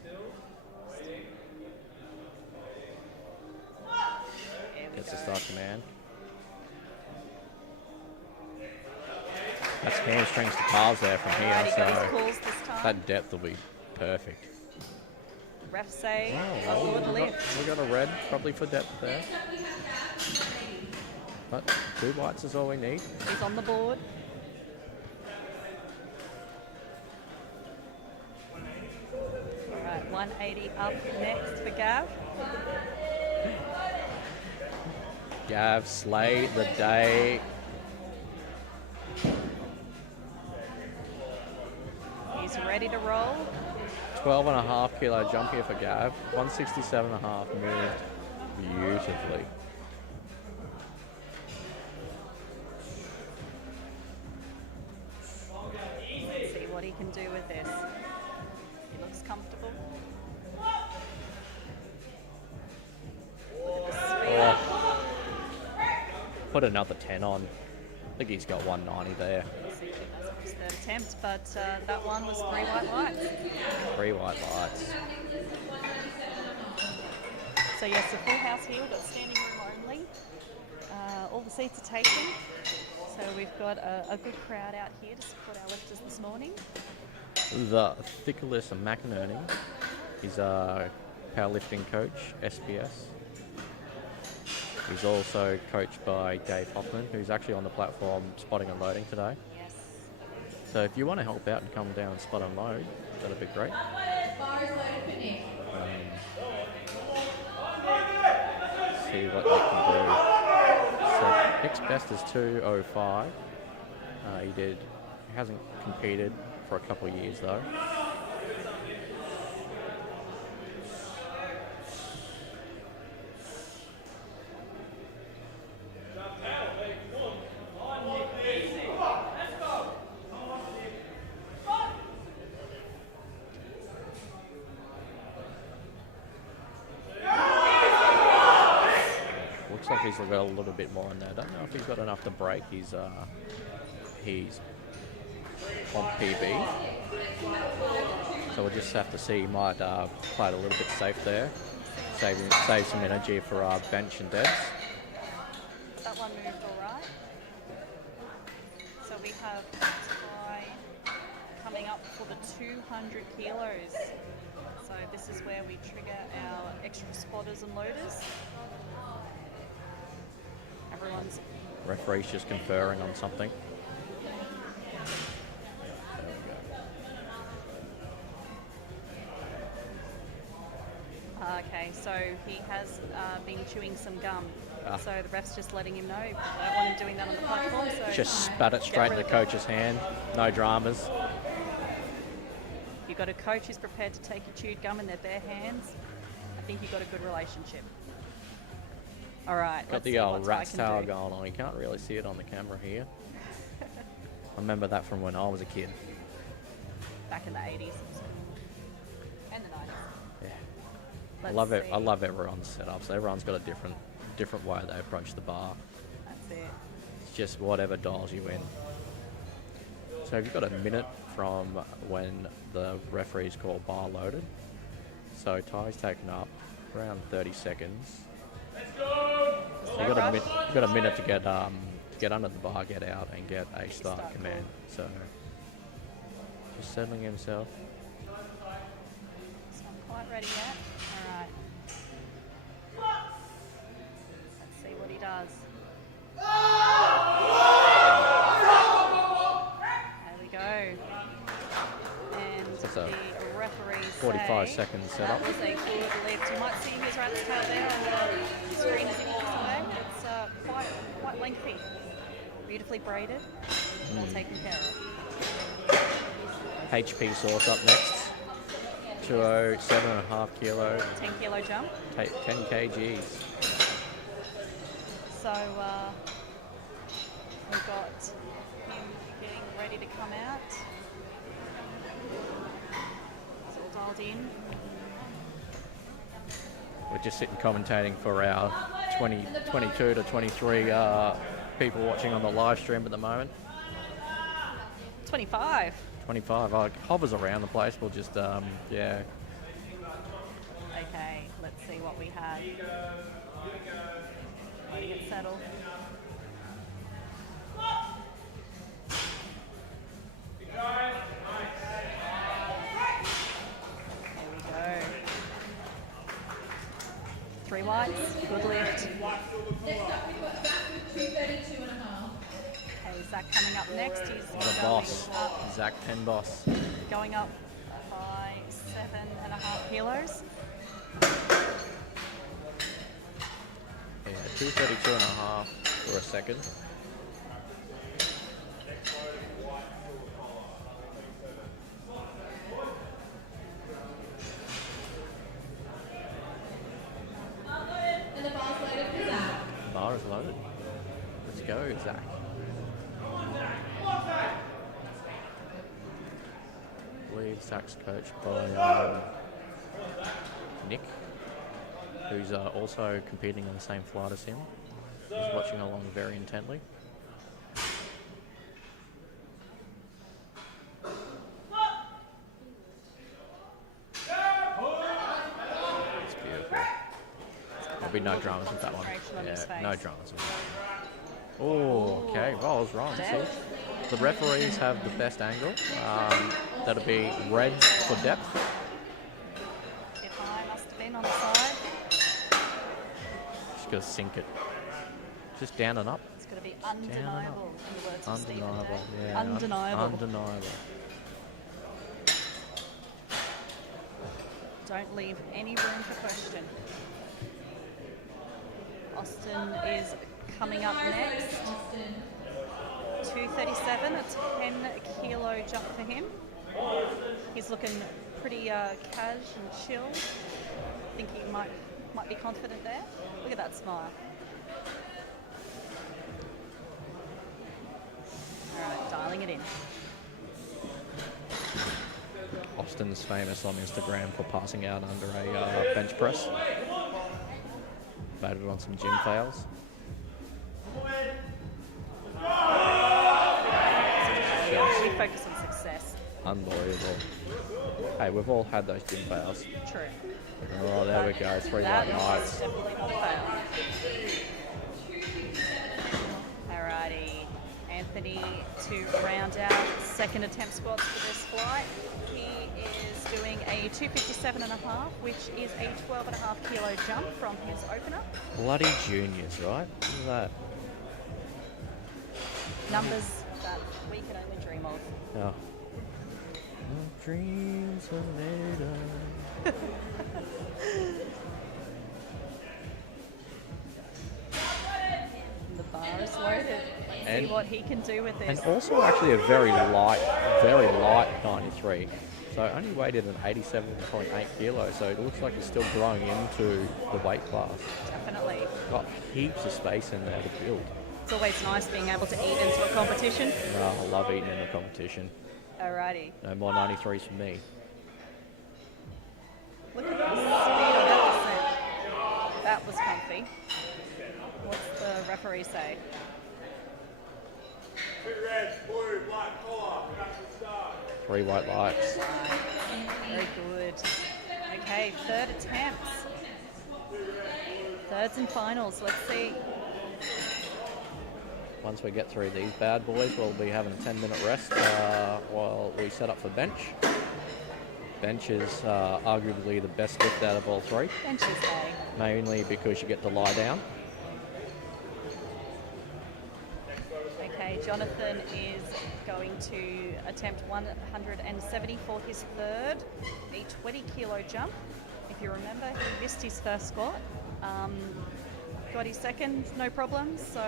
There we Gets go. a start command. That's hamstrings to calves there from here, Alright, he got his so calls this time. that depth will be perfect. Refs say Oh, a well, good lift. we got a red, probably for depth there. But 2 whites is all we need. He's on the board. All right, 180 up next for Gav. Gav slayed the day. He's ready to roll. 12.5 kilo jump here for Gav. 167.5 moved beautifully. Let's see what he can do with this. He looks comfortable. Look at the speed. Oh. Put another 10 on. I think he's got 190 there. Let's see if that's his third attempt, but that one was 3 white lights. 3 white lights. So yes, a full house here. We've got standing room only. All the seats are taken. So we've got a good crowd out here to support our lifters this morning. The Thickless McInerney. He's a powerlifting coach, SBS. He's also coached by Dave Hoffman, who's actually on the platform spotting and loading today. Yes. So if you want to help out and come down and spot and load, that'd be great. See what you can do. So next best is 205. He hasn't competed for a couple of years though. Looks like he's got a little bit more in there. I don't know if he's got enough to break. He's on PB. So we'll just have to see. He might play it a little bit safe there. Save some energy for bench and deads. That one moved all right. So we have Ty coming up for the 200 kilos. So this is where we trigger our extra spotters and loaders. Everyone's Referee's just conferring on something. There we go. okay. So he has been chewing some gum. Ah. So the ref's just letting him know. I don't want him doing that on the platform. So Just spat it straight in the coach's hand. No dramas. You've got a coach who's prepared to take your chewed gum in their bare hands. I think you've got a good relationship. All right. Got let's the see old what Ty rat's can tail do. going on. You can't really see it on the camera here. I remember that from when I was a kid. Back in the 80s and the 90s. Yeah. I Let's love it. I see. love everyone's setups. Everyone's got a different way they approach the bar. That's it. It's just whatever dials you in. So you've got a minute from when the referees call bar loaded. So Ty's taken up around 30 seconds. So you've got a minute to get under the bar, get out, and get a start command. So just settling himself. It's not quite ready yet. All right. Let's see what he does. There we go. And That's a the referees 45 say second that setup. was a good lift. You might see his rat's tail there on the screen as he walks away. It's quite lengthy. Beautifully braided. All taken care of. HP source up next. 207.5 kilo, 10 kilo jump. 10 kgs. So we've got him getting ready to come out. It's all dialed in. We're just sitting commentating for our 22 to 23 people watching on the live stream at the moment. 25. 25 hovers around the place. We'll just, yeah. Okay, let's see what we have. Letting it settle. There we go. 3 whites, good lift. Next up, we've got Zach with 232.5. Okay, Zach coming up next. He's The going boss, up, Zach Penn Boss. going up by 7.5 kilos. Yeah, 232.5 for a second. And the bar's loaded for Zach. Bar is loaded. Let's go, Zach. I believe Zach's coached by Nick, who's also competing on the same flight as him. He's watching along very intently. It's beautiful. There'll be no dramas with that one. Concentration on his Yeah, no face. dramas with that. Oh, okay. Well, I was wrong. Depth. So the referees have the best angle. That'll be red for depth. Bit high, must have been on the side. Just gotta sink it. Just down and up. It's going to be and up. undeniable in the words of Stephen Undeniable. Day. Yeah. Undeniable. Undeniable. Don't leave any room for question. Austin is coming up next. 237, a 10 kilo jump for him. He's looking pretty cash and chill. I think he might be confident there. Look at that smile. All right, dialing it in. Austin's famous on Instagram for passing out under a bench press. Batted on some gym fails. We focus on success. Unbelievable. Hey, we've all had those gym fails. True. Oh, there we go. 3 That white was knights. definitely not a fail. Alrighty, Anthony to round out second attempt squats for this flight. He is doing a 257.5, which is a 12.5 kilo jump from his opener. Bloody juniors, right? Look at that. Numbers that we can only dream of. Yeah. My dreams are made of. bar is loaded. Let's see what he can do with And this. also actually a very light 93. So only weighted an 87.8 kilos, so it looks like it's still growing into the weight class. Definitely. Got heaps of space in there to build. It's always nice being able to eat into a competition. Oh, I love eating in a competition. Alrighty. No more 93s for me. Look at the speed on that descent. That was comfy. What's the referee say? 3 white lights. Very good. Okay, third attempts. Thirds and finals. Let's see. Once we get through these bad boys, we'll be having a 10-minute rest while we set up for bench. Bench is arguably the best lift out of all 3. Bench is A. Mainly because you get to lie down. Okay, Jonathan is going to attempt 170 for his third, a 20-kilo jump. If you remember, he missed his first squat. Got his second, no problems. So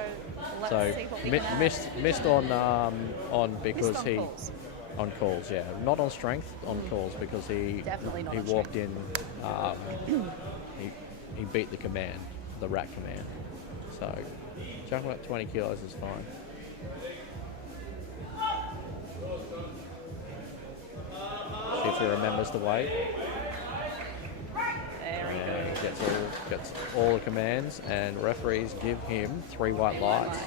let's see what we can add. Missed on because Missed on he calls. on calls, yeah, not on strength, on calls because he Definitely not he on walked in, he beat the command, the rack command. So jumping up 20 kilos is fine. See if he remembers the weight. Very And good. gets all the commands, and referees give him 3 white lights.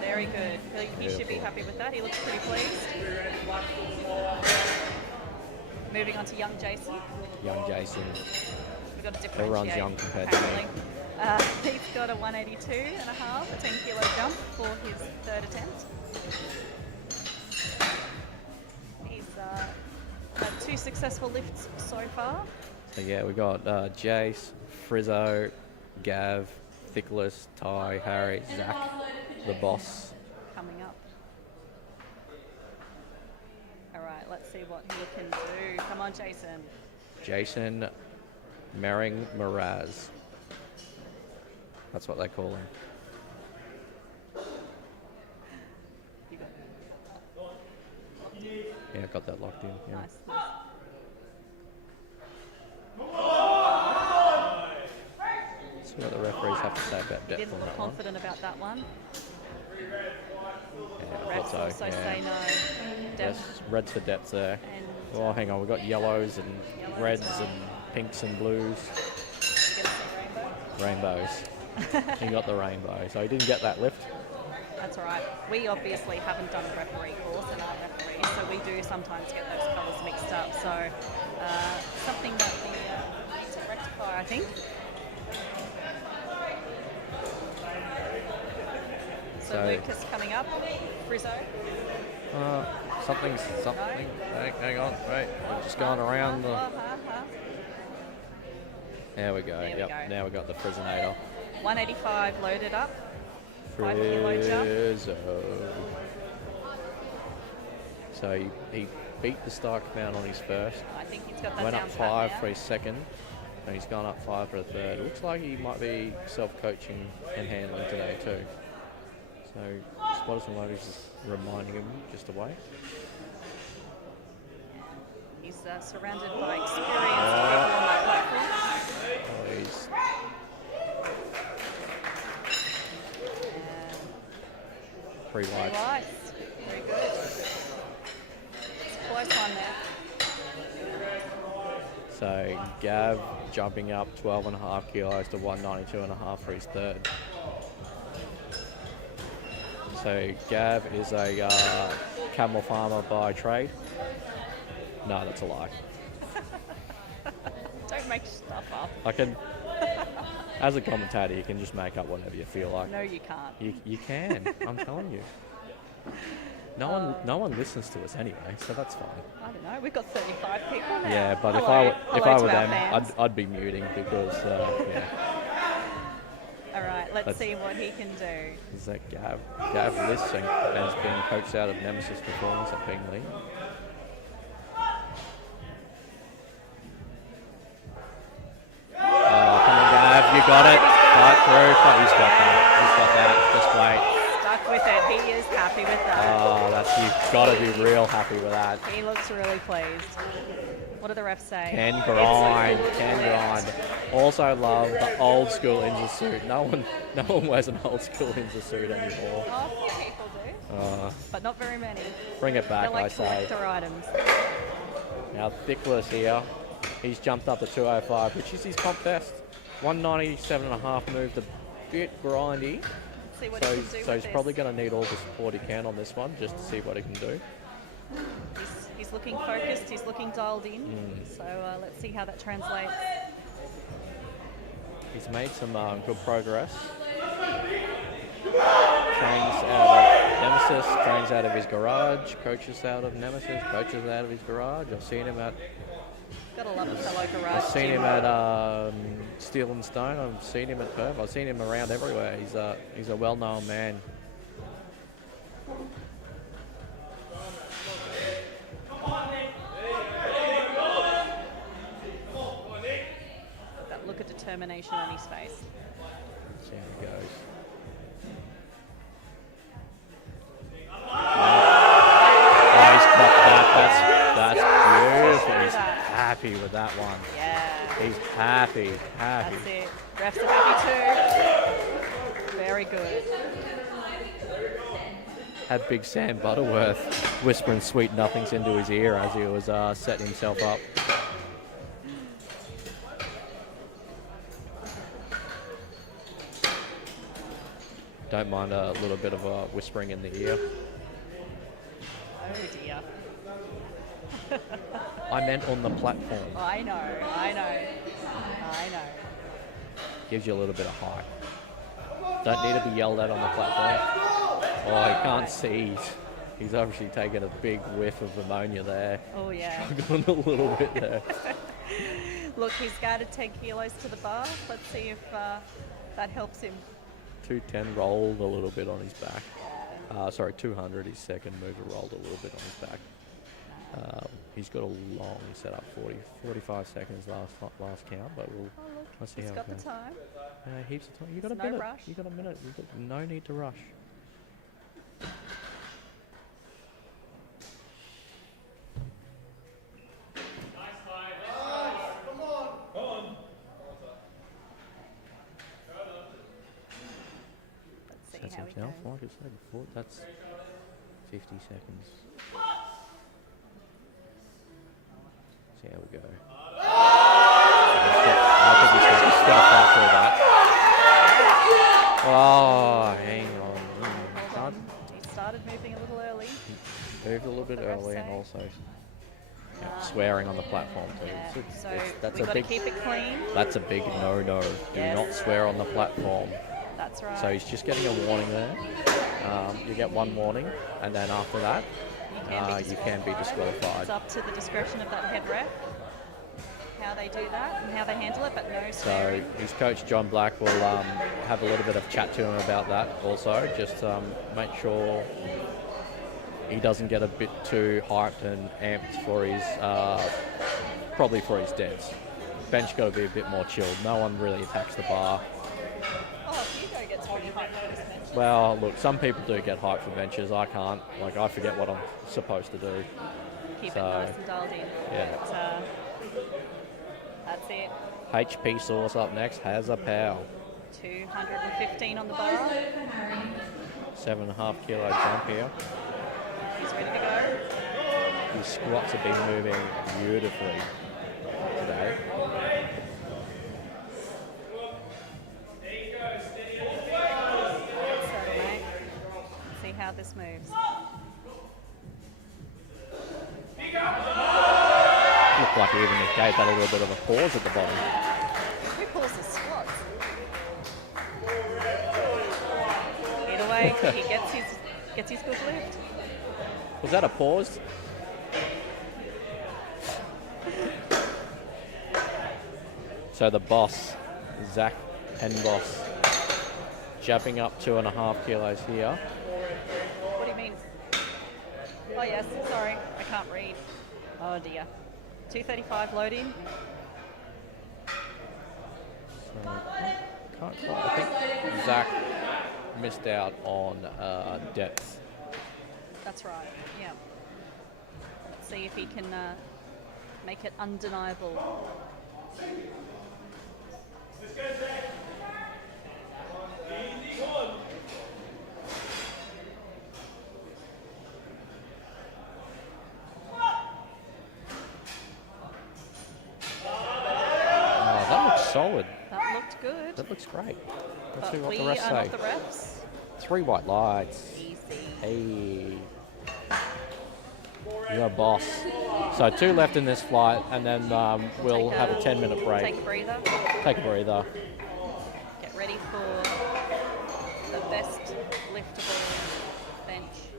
Very good. He should be happy with that. He looks pretty pleased. Moving on to young Jason. Young Jason, We've got to differentiate. Everyone's young compared to me. apparently. He's got a 182 and a half, a 10-kilo jump for his third attempt. He's had 2 successful lifts so far. so yeah, we got Jace, Frizzo, Gav, Thickless, Ty, Harry, Zach, the boss. Coming up. All right, let's see what he can do. Come on, Jason. Jason Mering Miraz. That's what they call him. You got Yeah, I got that locked in. Yeah. nice. See what the referees have to say about depth Didn't on look that one. confident about that one. Yeah, Reds so, also yeah. say no. Yes, reds for depth there. And Oh, hang on, we've got yellows and Yellow as reds well. and pinks and blues. you get a rainbow. Rainbows. He got the rainbow, so he didn't get that lift. That's all right. We obviously haven't done a referee course and aren't referees, so we do sometimes get those colours mixed up. So something that we need to rectify, I think. So Lucas coming up, Frizzo. Something. Hang on, wait. We're just going around the. There we go. There we Yep. go. Now we got the Frizzinator. 185 loaded up. 5-kilo jump. Frizzo. So he beat the start command on his first. I think he's got that Went down up pat 5 now. for his second, and he's gone up 5 for a third. Looks like he might be self-coaching and handling today too. So spotters and loaders is reminding him just to wait. He's surrounded by experienced people on that platform. Oh, he's And 3 three whites. whites. Very good. It's a close one there. So Gav jumping up 12.5 kilos to 192.5 for his third. So Gav is a camel farmer by trade. No, that's a lie. Don't make stuff up. I can, as a commentator, you can just make up whatever you feel like. No, you can't. You can. I'm telling you. No one listens to us anyway, so that's fine. I don't know. We've got 35 people now. Yeah, but Hello. if Hello I to were our them, fans. I'd be muting because yeah. All right, let's That's- see what he can do. Is that Gav Lissing has been coached out of Nemesis Performance at Bingley. Come on, Gav, you got it. Fight through. He's got that. Just wait. chuck with it. He is happy with that. Oh, that's, you've got to be real happy with that. He looks really pleased. What do the refs say? Can grind, can grind. Also love the old school Inza suit. No one wears an old school Inza suit anymore. Oh, a few people do, but not very many. Bring it back, They're like I say. collector items. Now Thickless here, he's jumped up to 205, which is his comp best. 197.5 moved a bit grindy. Let's see what So he he's, can do so with he's probably this. going to need all the support he can on this one, just to see what he can do. He's looking focused. He's looking dialed in. So let's see how that translates. He's made some good progress. Trains out of Nemesis, trains out of his garage, coaches out of Nemesis, coaches out of his garage. I've seen him at Gotta love a fellow garage. I've seen gym. him at Steel and Stone. I've seen him at Perth. I've seen him around everywhere. He's a well-known man. That look of determination on his face. See how he goes. Oh, he's clocked that. That's beautiful. He's happy with that one. Yeah, He's happy. that's it. Refs are happy too. Very good. Had Big Sam Butterworth whispering sweet nothings into his ear as he was setting himself up. Don't mind a little bit of whispering in the ear. Oh dear. I meant on the platform. I know. Gives you a little bit of hype. Don't need to be yelled at on the platform. Oh, he can't see. He's obviously taken a big whiff of ammonia there. Oh yeah. Struggling a little bit there. Look, he's guided 10 kilos to the bar. Let's see if that helps him. 210 rolled a little bit on his back. Sorry, 200, his second mover rolled a little bit on his back. He's got a long setup, 45 seconds last count, but let's see He's how got it goes. the time. Heaps of time. You got a There's no minute. rush. You got a minute. You got no need to rush. Let's see Sets how he himself, goes. like I said before, that's 50 seconds. See how we go. I think he's got to fight through that. Oh, hang on. Hold on. He started moving a little early. Moved a little bit The refs early and say. also swearing on the platform too. Yeah. So That's we've a got to big. keep it clean. That's a big no-no. Do Yes. not swear on the platform. That's right. So he's just getting a warning there. You get one warning, and then after that, you can be disqualified. It's up to the discretion of that head ref how they do that and how they handle it, but no So swearing. his coach John Black will have a little bit of chat to him about that also. Just make sure he doesn't get a bit too hyped and amped for his, probably for his deads. Bench got to be a bit more chilled. No one really attacks the bar. Oh, Hugo gets pretty hot for this bench. Well, look, some people do get hyped for benches. I can't. Like, I forget what I'm supposed to do. Keep So, it nice and dialed in. yeah. But, that's it. HP Source up next has a pow. 215 on the bar. 7.5 kilo jump here. He's ready to go. His squats have been moving beautifully today. So, mate, see how this moves. Looked like he even gave that a little bit of a pause at the bottom. Who pulls the squats? Either way, he gets his good lift. Was that a pause? So the boss, Zach Penboss, jabbing up 2.5 kilos here. What do you mean? Oh yes, sorry, I can't read. Oh dear. 235 loading. So, can't quite, I think Zach missed out on depth. That's right. Yeah. Let's see if he can make it undeniable. Oh, that looks solid. That looked good. That looks great. Let's But see what we the rest are say. not the refs. 3 white lights. Easy. Hey. You're a boss. So 2 left in this flight, and then we'll have a 10-minute break. Take a breather. Take a breather. Get ready for the best liftable bench.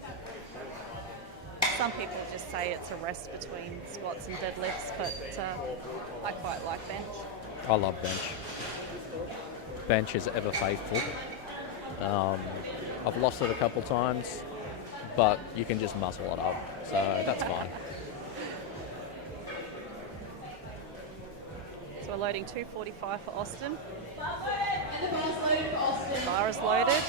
Some people just say it's a rest between squats and deadlifts, but I quite like bench. I love bench. Bench is ever faithful. I've lost it a couple times, but you can just muscle it up, so that's fine. So we're loading 245 for Austin. And the bar's loaded for Austin. Bar is loaded.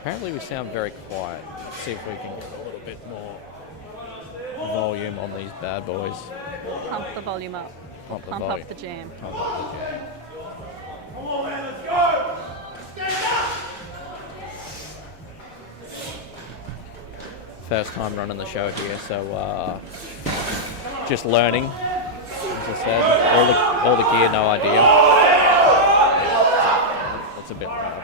Apparently we sound very quiet. Let's see if we can get a little bit more volume on these bad boys. Pump the volume up. Pump the Pump volume. up the jam. Pump up the jam. First time running the show here, so just learning. As I said, all the gear, no idea. It's a bit loud.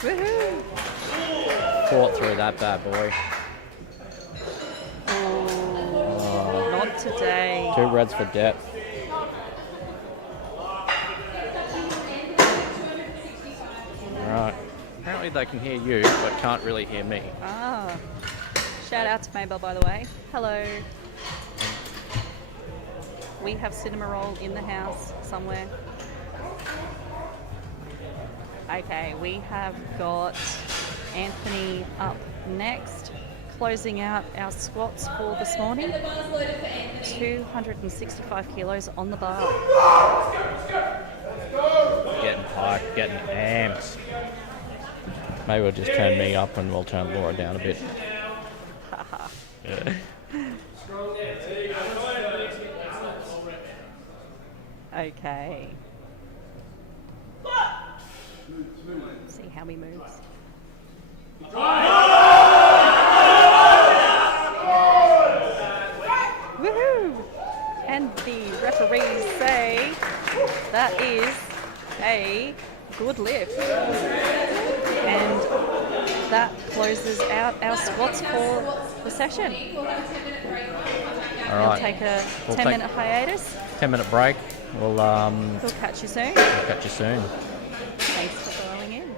Woohoo! Fought through that bad boy. Not today. 2 reds for depth. Right. Apparently they can hear you, but can't really hear me. Ah. Shout out to Mabel, by the way. Hello. We have cinema roll in the house somewhere. Okay, we have got Anthony up next, closing out our squats for this morning. The bar's loaded for Anthony. 265 kilos on the bar. Getting hyped, getting amped. Maybe we'll just turn me up and we'll turn Laura down a bit. Yeah. Okay. See how he moves. Woohoo! And the referees say that is a good lift. And that closes out our squats for the session. We'll have a 10-minute break. All We'll right. take a We'll 10-minute hiatus. 10-minute break. We'll We'll catch you soon. catch you soon. Thanks for following in.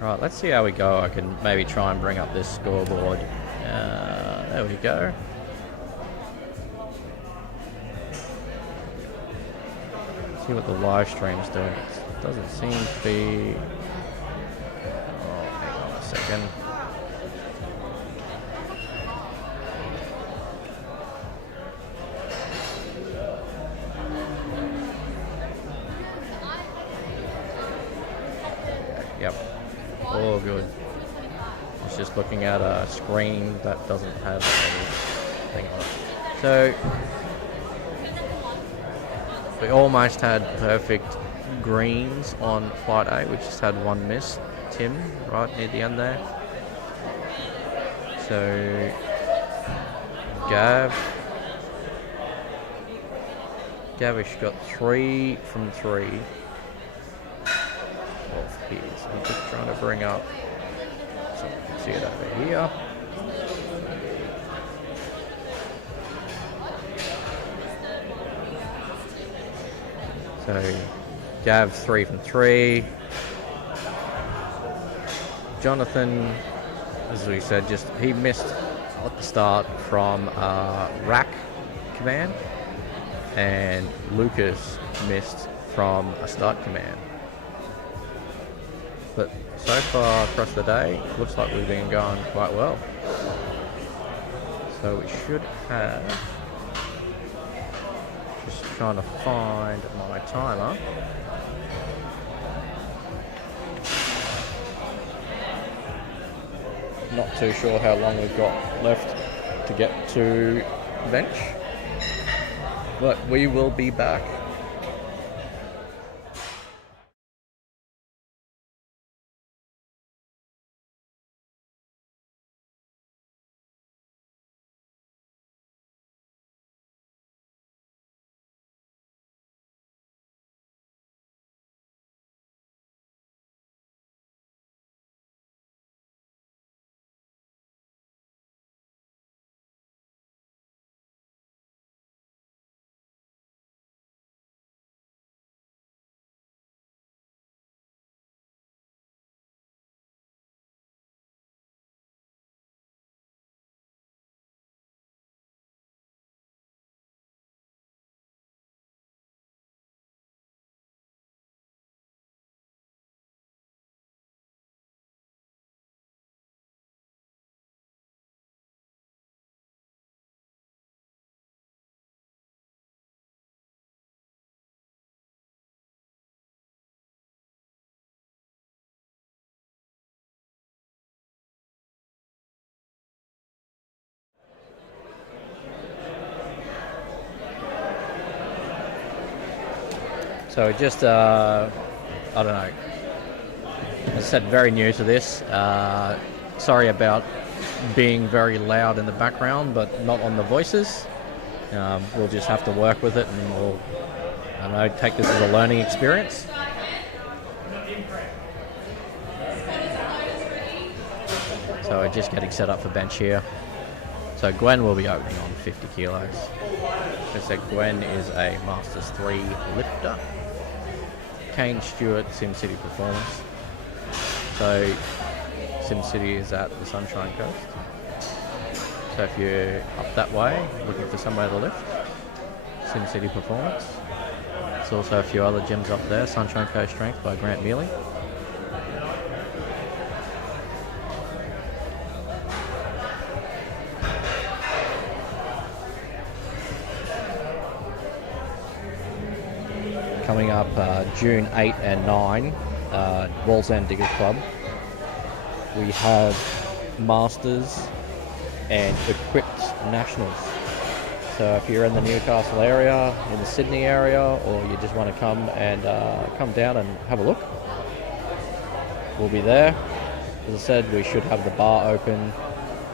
Right, let's see how we go. I can maybe try and bring up this scoreboard. There we go. See what the live stream's doing. It doesn't seem to be... Oh, hang on a second. Yep, all good. It's just looking at a screen that doesn't have anything on it. So we almost had perfect greens on flight A. We just had one miss. Tim, right near the end there. So Gavish got 3 from 3 off his. I'm just trying to bring up so you can see it over here. So Gav 3 from 3. Jonathan, as we said, he missed at the start from rack command, and Lucas missed from a start command. But so far across the day, looks like we've been going quite well. So we should have... Just trying to find my timer. Not too sure how long we've got left to get to bench, but we will be back. So just, I don't know, as I said, very new to this. Sorry about being very loud in the background, but not on the voices. We'll just have to work with it, and we'll, I don't know, take this as a learning experience. So we're just getting set up for bench here. So Gwen will be opening on 50 kilos. As I said, Gwen is a Masters 3 lifter. Kane Stewart, SimCity Performance. So SimCity is at the Sunshine Coast. So if you're up that way, looking for somewhere to lift, SimCity Performance. There's also a few other gyms up there, Sunshine Coast Strength by Grant Mealy. Coming up June 8 and 9, Walls End Diggers Club. We have Masters and Equipped Nationals. So if you're in the Newcastle area, in the Sydney area, or you just want to come and come down and have a look, we'll be there. As I said, we should have the bar open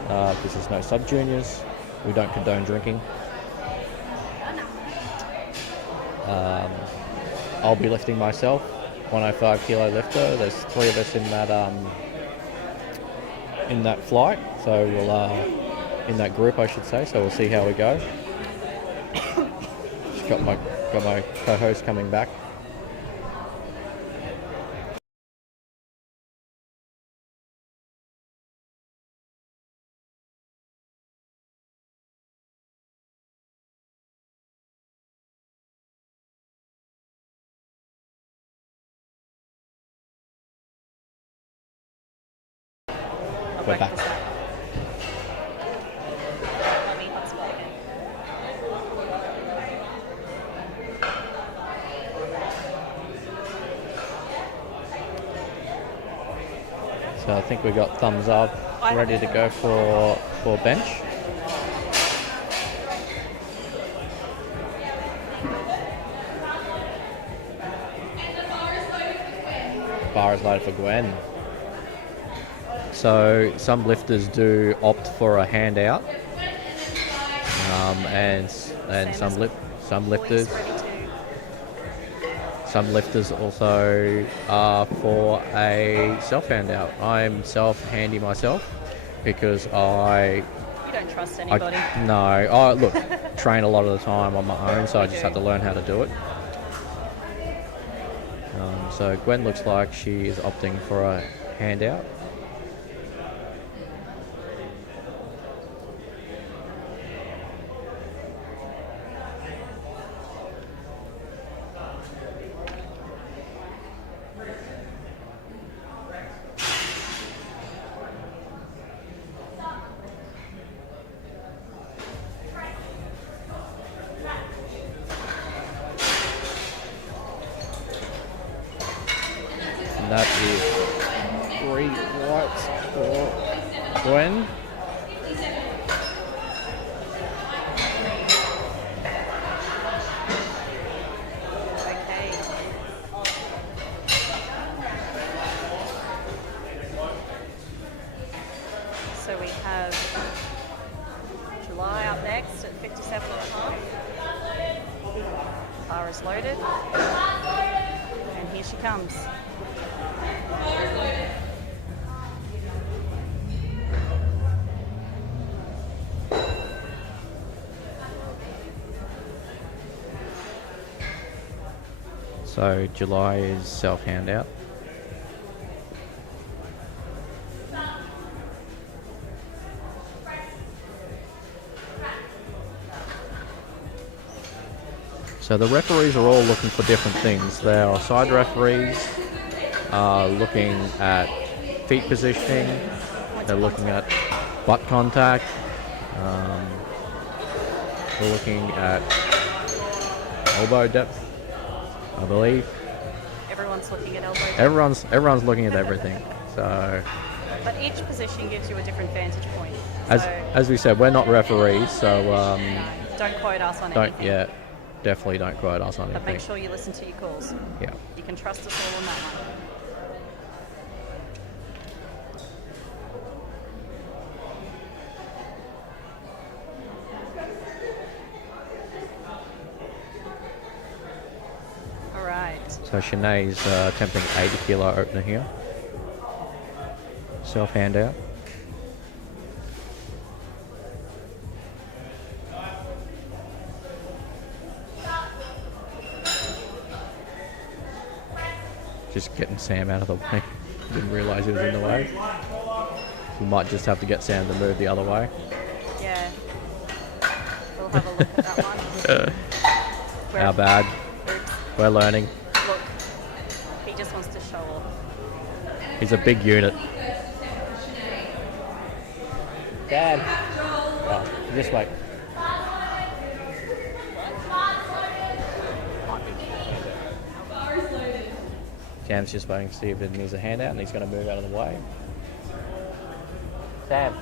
because there's no sub-juniors. We don't condone drinking. I'll be lifting myself, 105 kilo lifter. There's 3 of us in that flight, so we'll in that group, I should say. So we'll see how we go. Just got my co-host coming back. We're back. breakfast up. Let me hotspot again. So I think we got thumbs up, ready to go for bench. Bar is loaded for Gwen. So some lifters do opt for a handout, and some lifters. Always ready to. Some lifters also are for a self handout. I'm self handy myself because You don't trust anybody. I look train a lot of the time on my own, so I just have to learn how to do it. So Gwen looks like she is opting for a handout. And that is 3 whites for Gwen. Okay. So we have July up next at 57.5. Bar is loaded. And here she comes. So July is self handout. So the referees are all looking for different things. There are side referees looking at feet positioning. They're looking at butt contact. We're looking at elbow depth, I believe. Everyone's looking at elbow. Everyone's looking at everything. So But each position gives you a different vantage point. as we said, we're not referees, so Don't quote us on don't anything. definitely don't quote us on But make anything. sure you listen to your calls. Yeah. You can trust us all on that one. All right. So Shanae's attempting 80 kilo opener here. Self handout. Just getting Sam out of the way. Didn't realise he was in the way. We might just have to get Sam to move the other way. Yeah. We'll have a look at that one. How bad? Oops. We're learning. Look, he just wants to show off. He's a big unit. Dad. Oh, this way. Sam's just waiting to see if it needs a handout, and he's going to move out of the way. Sam.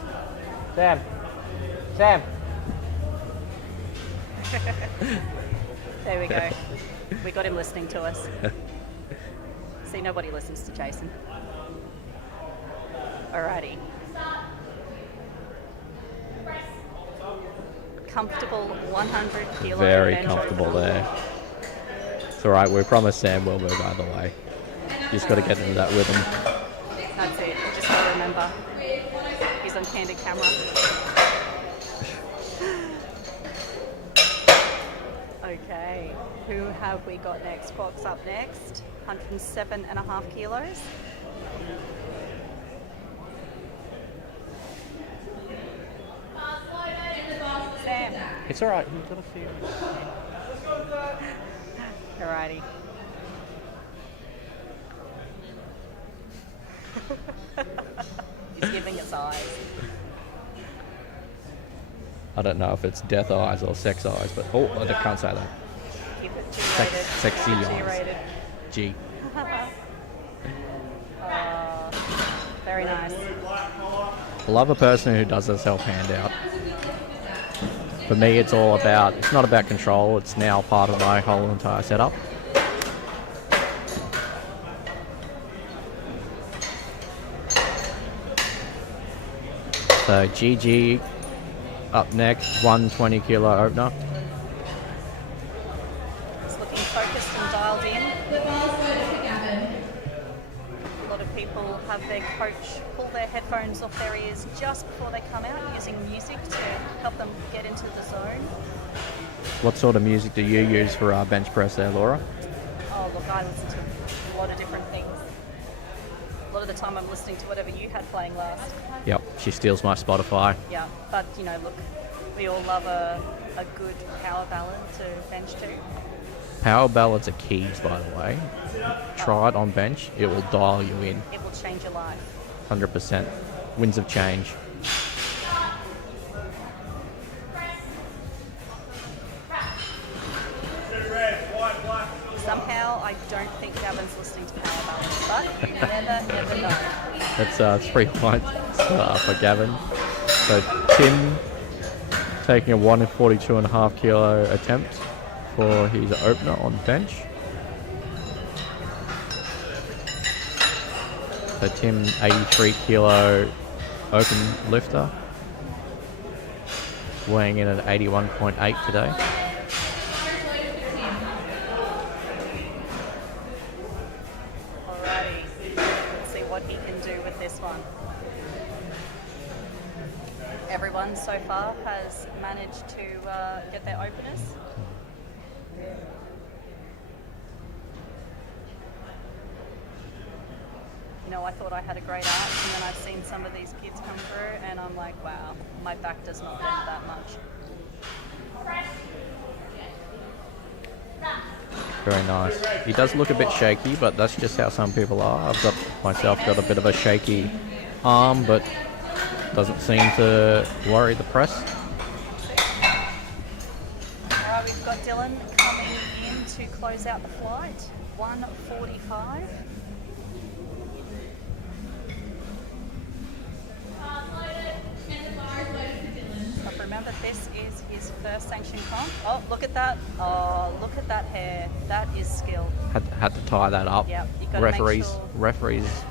Sam. Sam. There we go. We got him listening to us. See, nobody listens to Jason. Alrighty. Comfortable 100 kilo Very bench comfortable over. there. It's alright, we promised Sam will move either way. Just got to get into that rhythm. That's it. You just gotta remember. He's on candid camera. Okay. Who have we got next? Fox up next. 107.5 kilos. Sam. It's alright, you've got to see it. Alrighty. He's giving us eyes. I don't know if it's death eyes or sex eyes, but I can't say that. Keep it G-rated. Sexy Keep it eyes. G-rated. G. Very nice. I love a person who does a self handout. For me, it's not about control, it's now part of my whole entire setup. So GG up next, 120 kilo opener. It's looking focused and dialed in. A lot of people have their coach pull their headphones off their ears just before they come out, using music to help them get into the zone. What sort of music do you use for our bench press there, Laura? Oh, look, I listen to a lot of different things. A lot of the time I'm listening to whatever you had playing last. Yep, she steals my Spotify. Yeah, but look, we all love a good power ballad to bench to. Power ballads are keys, by the way. Try it on bench, it will dial you in. It will change your life. 100%. Winds of change. Somehow I don't think Gavin's listening to power ballads, but you never know. That's 3 points for Gavin. So Tim taking a 142.5 kilo attempt for his opener on bench. So Tim, 83 kilo open lifter, weighing in at 81.8 today. Alrighty, let's see what he can do with this one. Everyone so far has managed to get their openers. I thought I had a great arch, and then I've seen some of these kids come through, and I'm like, wow, my back does not bend that much. Very nice. He does look a bit shaky, but that's just how some people are. I've got a bit of a shaky arm, but doesn't seem to worry the press. Alright, we've got Dylan coming in to close out the flight. 1:45. Remember, this is his first sanctioned comp. Oh, look at that. Oh, look at that hair. That is skill. Had to tie that up. Yeah, you've got to make sure. Referees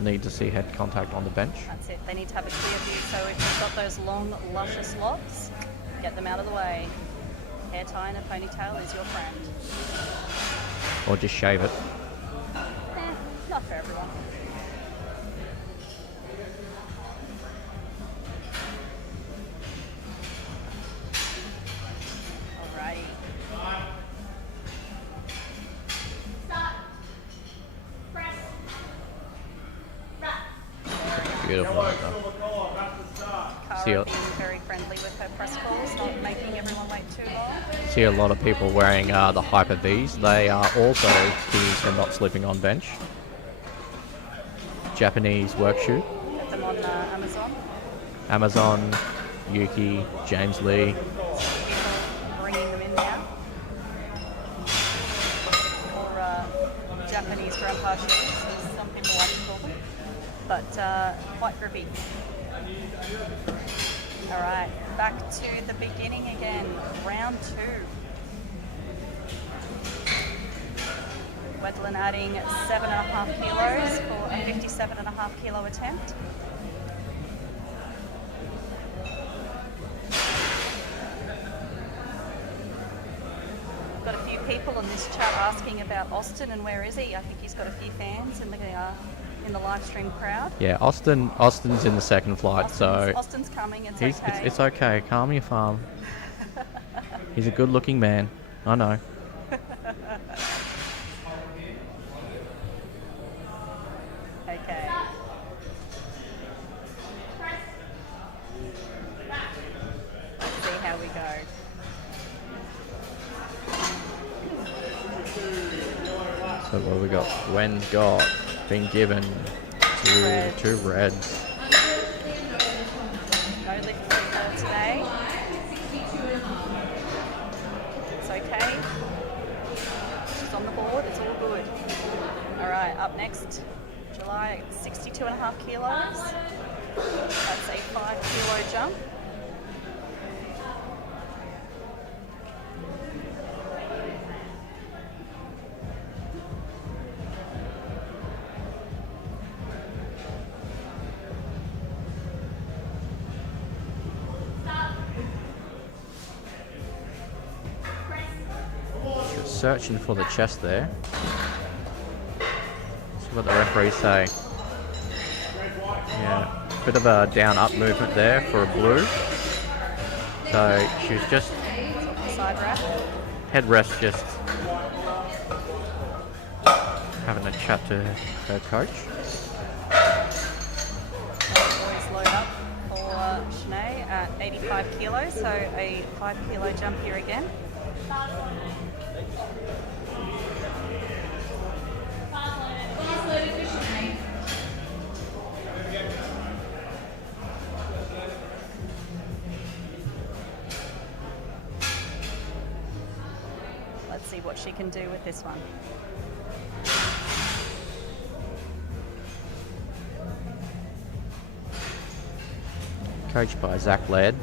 need to see head contact on the bench. That's it. They need to have a clear view. So if you've got those long, luscious locks, get them out of the way. Hair tie and a ponytail is your friend. Or just shave it. Not for everyone. Beautiful. Cara being very friendly with her press calls, not making everyone wait too long. See a lot of people wearing the Hyper Vs. They are also keys for not sleeping on bench. Japanese work shoe. Get them on Amazon. Amazon, Yuki, James Lee. People bringing them in now. Or Japanese grandpa shoes, as some people like to call them. But quite grippy. Alright, back to the beginning again. Round 2. Wedlin adding 7.5 kilos for a 57.5 kilo attempt. Got a few people in this chat asking about Austin and where is he? I think he's got a few fans in the live stream crowd. Yeah, Austin's in the second flight, Austin's coming. It's okay. It's okay. Calm your farm. He's a good-looking man. I know. Okay. Let's see how we go. So what have we got? Wen's got been given Ooh, Reds. 2 reds. No lift for her today. It's okay. She's on the board. It's all good. All right, up next, July, 62.5 kilos. That's a 5 kilo jump. Searching for the chest there. See what the referees say. Yeah, bit of a down-up movement there for a blue. So she was just Side wrap. head rest, just having a chat to her coach. Boys load up for Shanae at 85 kilos, so a 5 kilo jump here again. Let's see what she can do with this one. Coached by Zach Laird.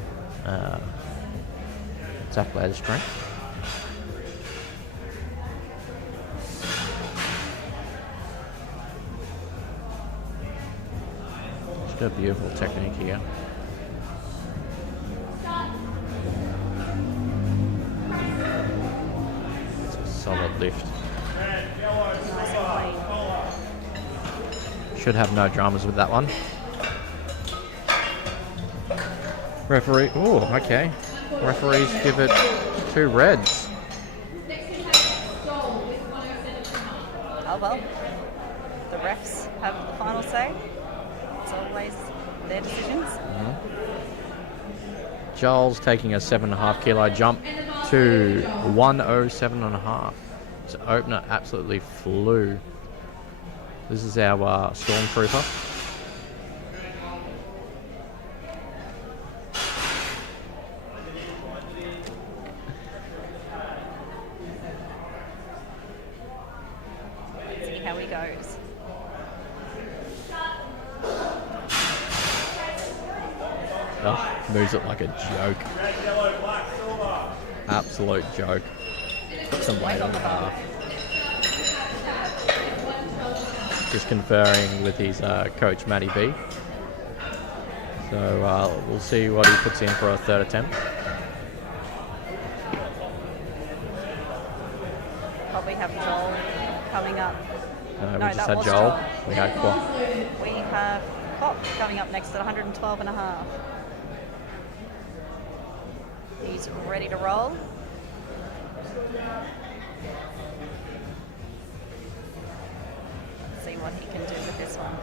Zach Laird's strength. She's got a beautiful technique here. It's a solid lift. Nice and clean. Should have no dramas with that one. Referee, oh, okay. Referees give it 2 reds. Oh well, the refs have the final say. It's always their decisions. Joel's taking a 7.5 kilo jump to 107.5. So opener absolutely flew. This is our Stormtrooper. Let's see how he goes. Oh, moves it like a joke. Absolute joke. Put some weight on the bar. Just conferring with his coach, Matty B. So we'll see what he puts in for a 3rd attempt. Probably have Joel coming up. We No, just that had was Joel. Joel. We had Kwok. We have Pop coming up next at 112.5. He's ready to roll. Let's see what he can do with this one.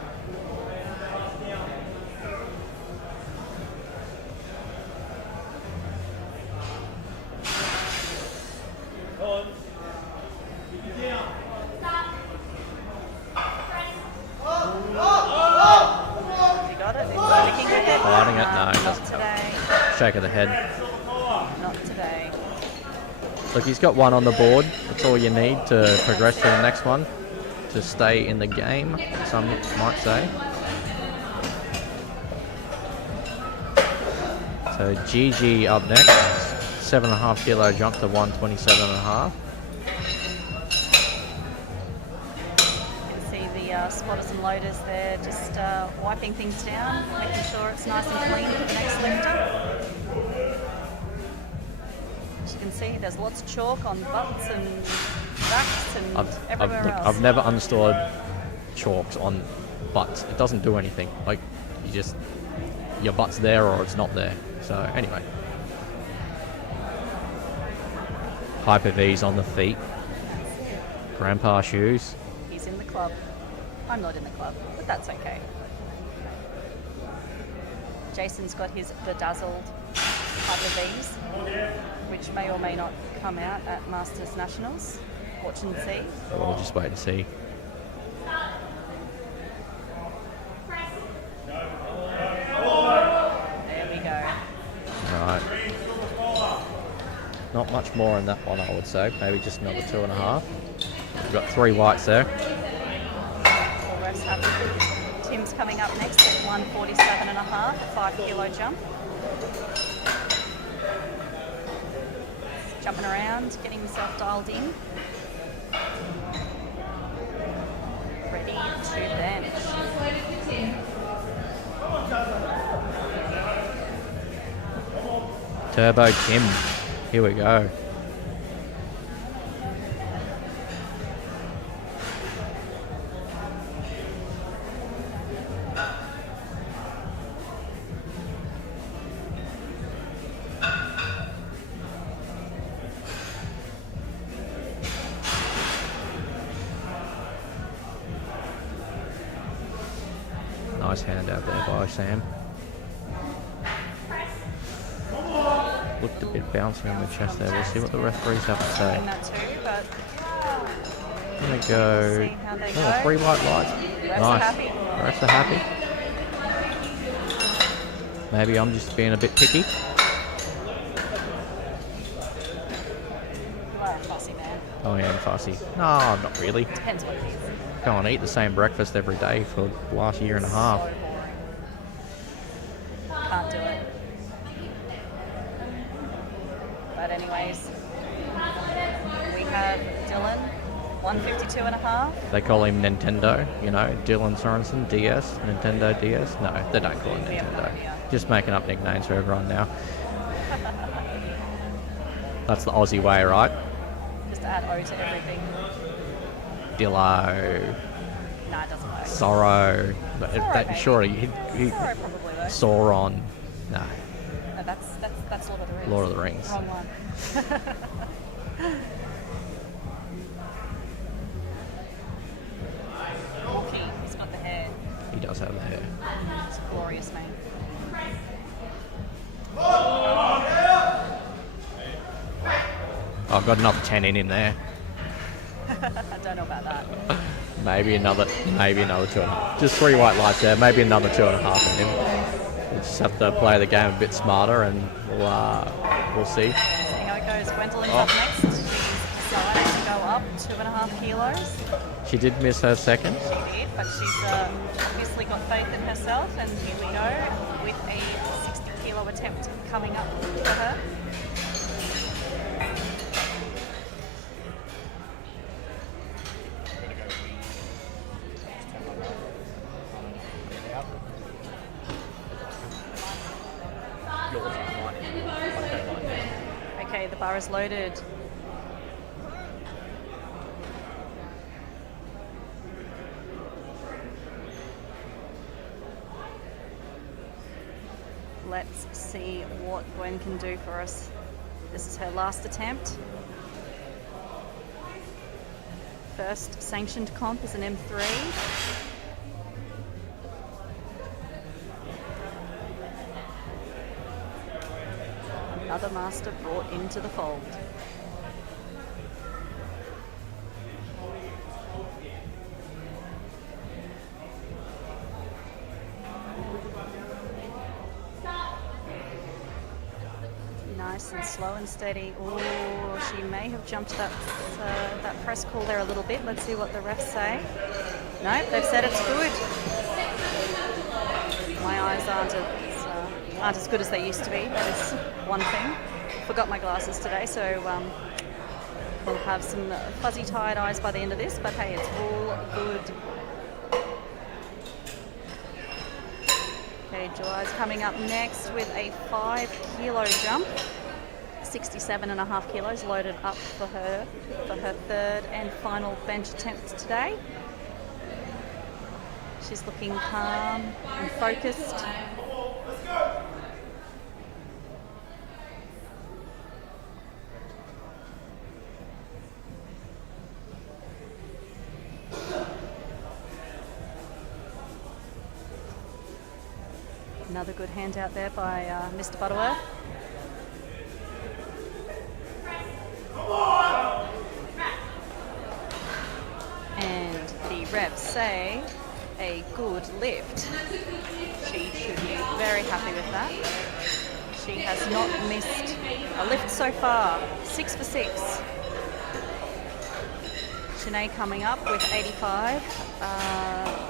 Has he got it? Is he sticking with it? Fighting it? No, he not doesn't. today. Shake of the head. Not today. Look, he's got 1 on the board. That's all you need to progress to the next one. To stay in the game, some might say. So GG up next. 7.5 kilo jump to 127.5. You can see the spotters and loaders there just wiping things down, making sure it's nice and clean for the next lifter. As you can see, there's lots of chalk on butts and backs and everywhere else. I've never understood chalks on butts. It doesn't do anything. Like, you just, your butt's there or it's not there. So anyway. Hyper V's on the feet. Grandpa shoes. He's in the club. I'm not in the club, but that's okay. Jason's got his bedazzled Hyper V's, which may or may not come out at Masters Nationals. Watch and see. We'll just wait and see. not much more in that one, I would say. Maybe just another 2.5. We've got 3 whites there. All refs have Tim's coming up next at 147.5, 5 kilo jump. Jumping around, getting himself dialed in. Ready to bench. Turbo Tim. Here we go. Nice hand out there by Sam. Looked a bit bouncy on the chest there. We'll see what the referees have to say. Doing that too, but Here we go. see how they Oh, go. 3 white lights. Refs are Nice. happy. The refs are happy. Maybe I'm just being a bit picky. You are a fussy man. I am fussy. No, I'm not really. Depends what it is. Go and eat the same breakfast every day for the last year and a half. So boring. Can't do it. But anyways, we have Dylan, 152.5. They call him Nintendo, you know, Dylan Sorensen, DS, Nintendo DS. No, they don't call him We have no Nintendo. idea. Just making up nicknames for everyone now. That's the Aussie way, right? Just add O to everything. Dillo, Nah, it doesn't work. Sorrow. But Sorrow, that, maybe. surely, Sorry, probably though. Sauron. No, No, that's Lord of the Rings. Lord of the Rings. Wrong one. Wookie, he's got the hair. He does have the hair. It's glorious, mate. I've got another 10 in him there. I don't know about that. Maybe another 2.5. Just 3 white lights there. Maybe another 2.5 in him. We just have to play the game a bit smarter, and we'll see. See how it goes. Gwendolyn's up next. She's decided to go up 2.5 kilos. She did miss her second. She did, but she's obviously got faith in herself, and here we go with a 60 kilo attempt coming up for her. Okay, the bar is loaded. Let's see what Gwen can do for us. This is her last attempt. First sanctioned comp is an M3. Another master brought into the fold. Nice and slow and steady. Oh, she may have jumped that press call there a little bit. Let's see what the refs say. No, they've said it's good. My eyes aren't as good as they used to be. That is one thing. Forgot my glasses today, so we'll have some fuzzy tired eyes by the end of this. But hey, it's all good. Okay, July's coming up next with a 5 kilo jump. 67.5 kilos loaded up for her third and final bench attempt today. She's looking calm and focused. Another good hand out there by Mr. Butterworth. And the refs say a good lift. She should be very happy with that. She has not missed a lift so far. 6 for 6. Sinead coming up with 85.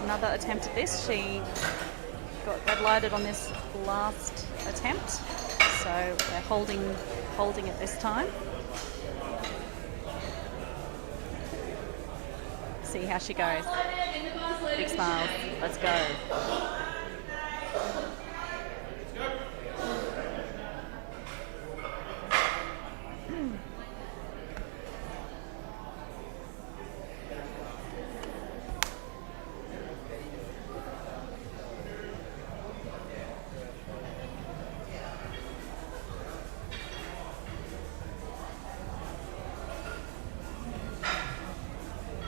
Another attempt at this. She got red lighted on this last attempt, so they're holding it this time. See how she goes. Big smiles. Let's go.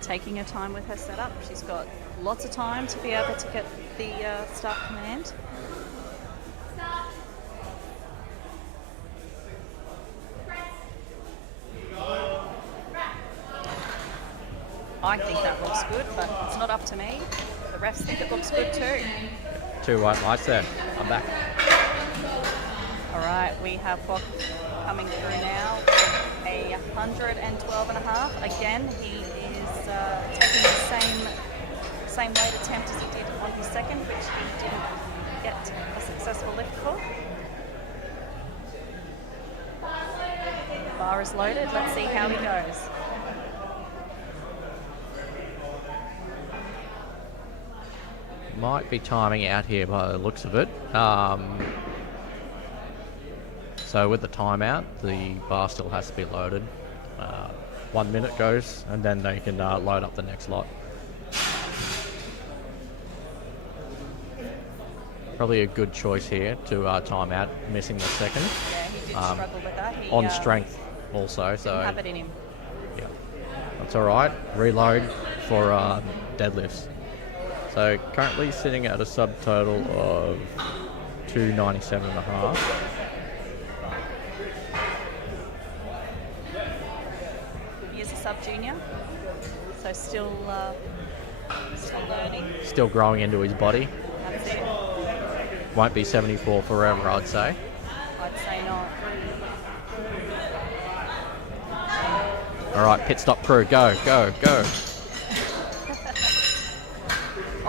Taking her time with her setup. She's got lots of time to be able to get the start command. I think that looks good, but it's not up to me. The refs think it looks good too. 2 white lights there. I'm back. All right, we have Bok coming through now. A 112.5. Again, he is taking the same weight attempt as he did on his second, which he didn't get a successful lift for. Bar is loaded. Let's see how he goes. Might be timing out here by the looks of it. So with the timeout, the bar still has to be loaded. 1 minute goes, and then they can load up the next lot. Probably a good choice here to time out, missing the second. Yeah, he did struggle with that. He, On strength also, so didn't have it in him. yeah, that's all right. Reload for deadlifts. So currently sitting at a subtotal of 297.5. He is a sub-junior, so still learning. Still growing into his body. That's it. Won't be 74 forever, I'd say. I'd say not. All right, pit stop crew, go, go, go.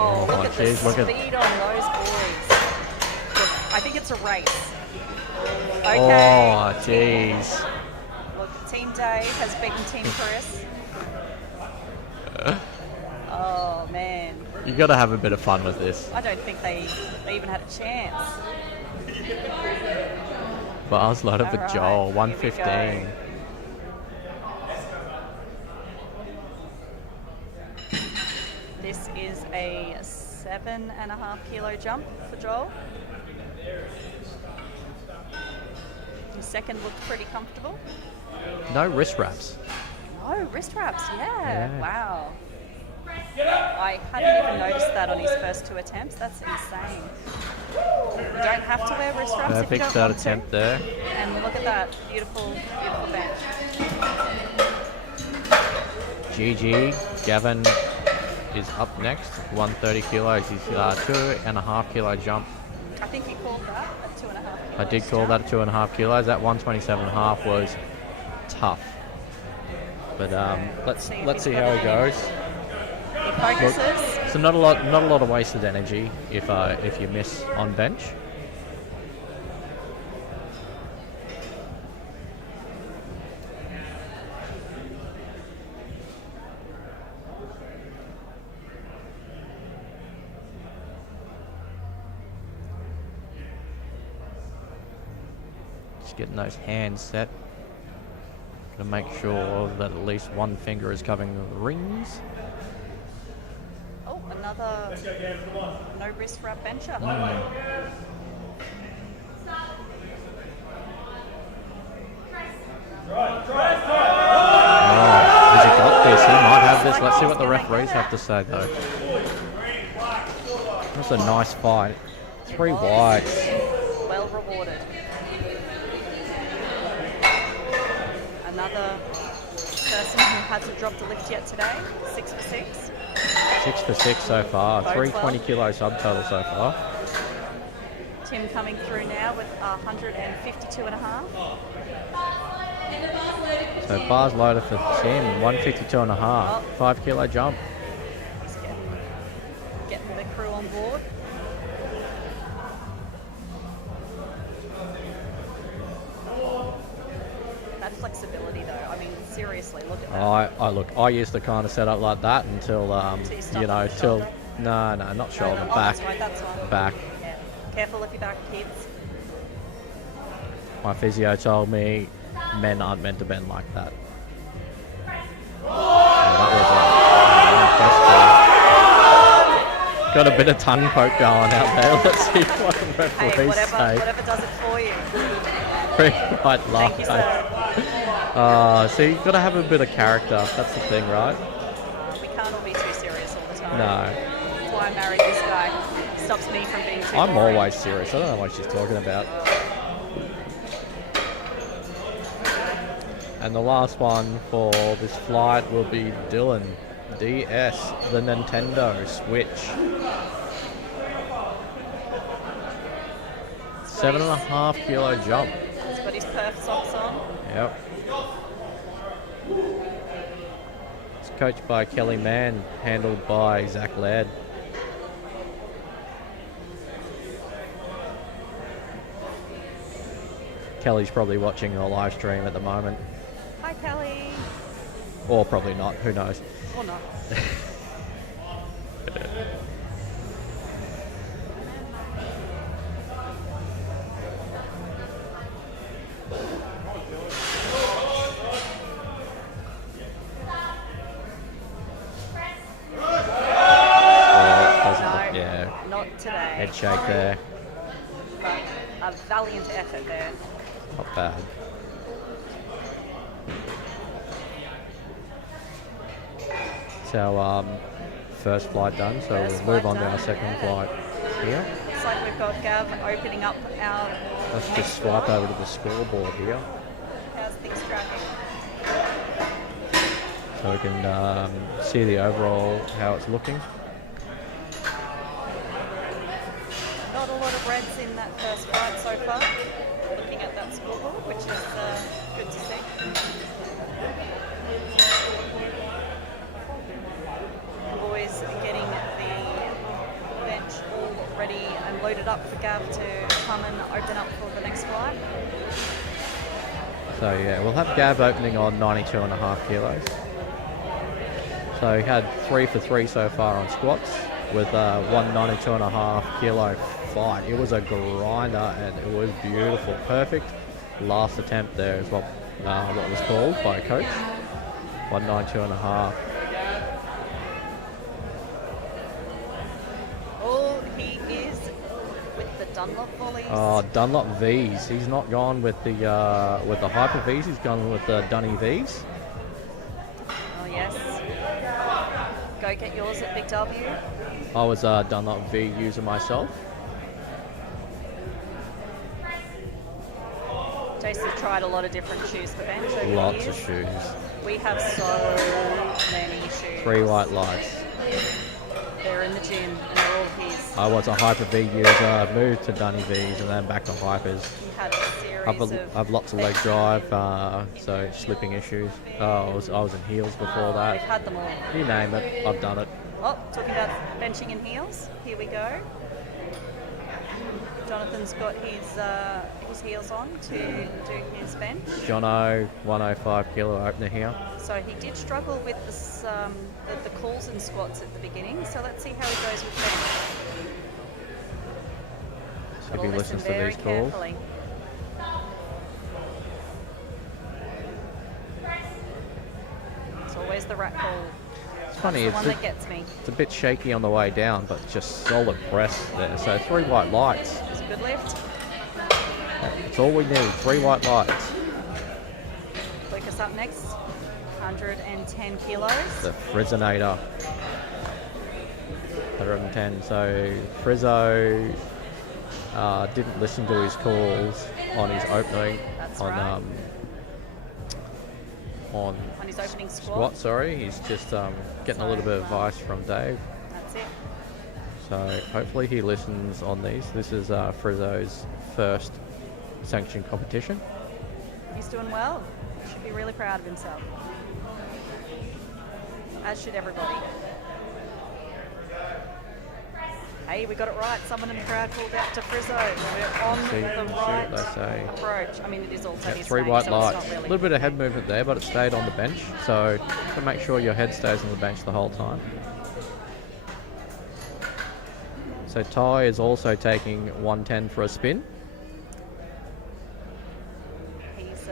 Oh, look at the geez, look speed at- on those boys. Look, I think it's a race. Okay. Oh, jeez. Look, Team Dave has beaten Team Chris. Oh, man. You got to have a bit of fun with this. I don't think they even had a chance. Bars loaded for All Joel, right, here we 115. go. This is a 7.5 kilo jump for Joel. His second looked pretty comfortable. No wrist wraps. Oh, wrist wraps, Yeah. Wow. I hadn't even noticed that on his first 2 attempts. That's insane. You don't have to wear wrist wraps if you Perfect don't third want to. attempt there. And look at that, beautiful, beautiful bench. GG. Gavin is up next, 130 kilos. He's 2.5 kilo jump. I think we called that at 2.5 kilos. I did call that 2.5 kilos. That 127.5 was tough. But let's see how it goes. He focuses. So not a lot of wasted energy if you miss on bench. Just getting those hands set. To make sure that at least one finger is covering the rings. Oh, another no wrist wrap bench up. Oh, has he got this? He might have this. Let's see what the referees have to say though. That's a nice fight. 3 whites. Well rewarded. Another person who hasn't dropped a lift yet today. 6 for 6. 6 for 6 so far. Bodes 320 well. kilo subtotal so far. Tim coming through now with 152 and a half. So bars loaded for Tim, 152 and a half, 5 kilo jump. He's getting the crew on board. That flexibility though, I mean, seriously, look at that. I used to kind of set up like that until, you stopped you know, at the till, shoulder? no, not shoulder, Oh, back, that's right. back. Yeah. Careful if your back kids. My physio told me men aren't meant to bend like that. Yeah, that was got a bit of tongue poke going out there. Let's see what the Hey, referees say. whatever does it for you. Green light laugh. Thank you, sir. So you've got to have a bit of character. That's the thing, right? We can't all be too serious all the time. No. That's why I married this guy. Stops me from being too I'm boring. always serious. I don't know what she's talking about. And the last one for this flight will be Dylan. DS, the Nintendo Switch. 7.5 kilo jump. He's got his perf socks on. Yep. It's coached by Kelly Mann, handled by Zach Laird. Kelly's probably watching a live stream at the moment. Hi, Kelly. Or probably not, who knows. Or not. Yeah, Not today. head shake there. But a valiant effort there. Not bad. So, first flight done, so First we'll move flight on to our done, second yeah. flight here. Looks like we've got Gav opening up our Let's next just swipe flight. over to the scoreboard here, How's things tracking? so we can see the overall, how it's looking. Not a lot of reds in that first flight so far. Looking at that scoreboard, which is good to see. Boys getting the bench all ready and loaded up for Gav to come and open up for the next flight. So yeah, we'll have Gav opening on 92.5 kilos. So he had 3 for 3 so far on squats with 192.5 kilo fight. It was a grinder and it was beautiful. Perfect last attempt there is what was called by a coach. 192.5. Oh, he is with the Dunlop volleys. Oh, Dunlop V's. He's not gone with the Hyper V's. He's gone with the Dunny V's. Oh, yes. Go get yours at Big W. I was a Dunlop V user myself. Jason's tried a lot of different shoes for bench over Lots the of years. shoes. We have so many shoes. 3 white lights. They're in the gym and they're all his. I was a Hyper V user, moved to Dunny V's and then back to Hypers. He had a series I've lots of leg drive, so slipping issues. I was in heels before We've that. had them all. You name it, I've done it. Oh, talking about benching in heels. Here we go. Jonathan's got his heels on to do his bench. Jono, 105 kilo opener here. So he did struggle with this, the calls and squats at the beginning. So let's see how he goes with bench. So if Gotta he listens to very these calls. carefully. It's always the rat call. It's funny, That's the it's one that gets me. a bit shaky on the way down, but just solid press there. So 3 white lights. It's a good lift. That's all we need, 3 white lights. Lucas up next. 110 kilos. The Frizzinator. 110. So Frizzo didn't listen to his calls on his opening. That's on right. On his opening squat. Sorry, he's just getting a little bit of advice from Dave. That's it. So hopefully he listens on these. This is Frizzo's first sanctioned competition. He's doing well. Should be really proud of himself. As should everybody. Hey, we got it right. Someone in the crowd called out to Frizzo. We're on the right they say. approach. I mean, it is also his 3 name, white so lights. it's not A really. little bit of head movement there, but it stayed on the bench. So make sure your head stays on the bench the whole time. So Ty is also taking 110 for a spin. He's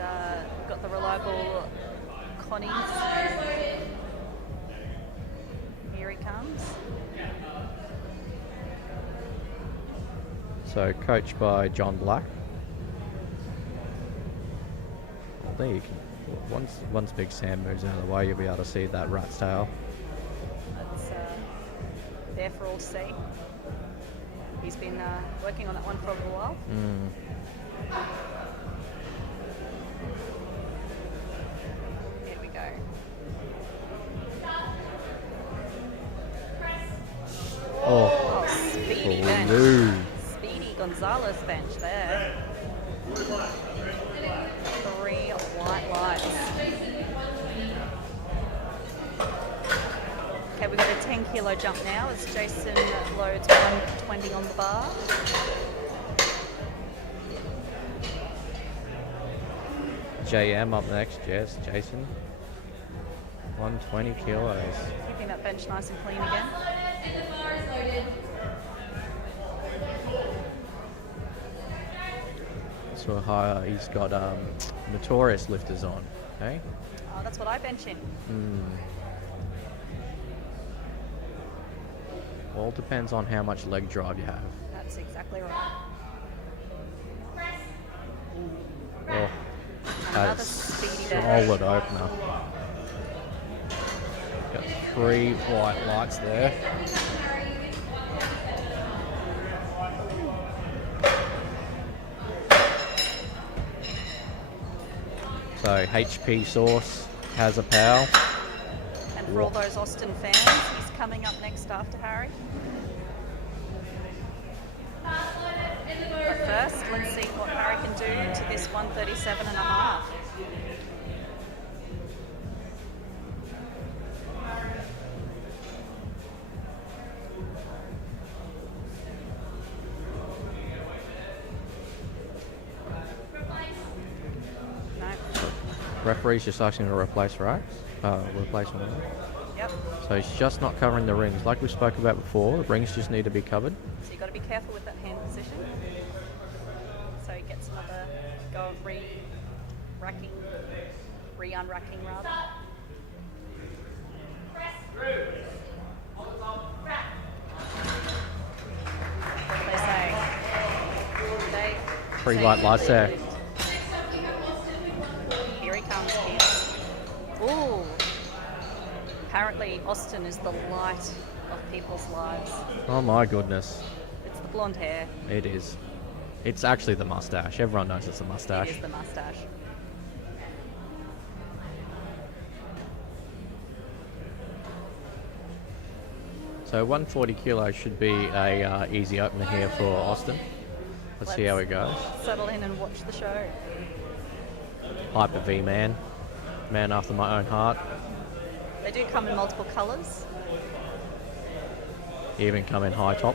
got the reliable Connies. Here he comes. So coached by John Black. There you can, once Big Sam moves out of the way, you'll be able to see that rat's tail. That's there for all to see. He's been working on that one for a little while. Here we go. Oh, Speedy bench. blue. Speedy Gonzalez bench there. 3 white lights. Okay, we've got a 10 kilo jump now as Jason loads 120 on the bar. JM up next, yes, Jason. 120 kilos. Keeping that bench nice and clean again. So he's got Notorious lifters on, okay? Oh, that's what I bench in. All depends on how much leg drive you have. That's exactly right. Oh, Another that's speedy bench. solid opener. Got 3 white lights there. So HP Sauce has a pow. And for all those Austin fans, he's coming up next after Harry. But first, let's see what Harry can do to this 137.5. No. Referee's just asking to replace racks. Replacement. Yep. So he's just not covering the rings. Like we spoke about before, the rings just need to be covered. So you've got to be careful with that hand position. So he gets another go of re-unracking rather. What do they say? They 3 say white lights there. deadlift. Here he comes, Keith. Ooh. Apparently Austin is the light of people's lives. Oh my goodness. It's the blonde hair. It is. It's actually the mustache. Everyone knows it's the It mustache. is the mustache. So 140 kilos should be a easy opener here for Austin. Let's see how it goes. Settle in and watch the show. Hyper V man. Man after my own heart. They do come in multiple colours. Even come in high top.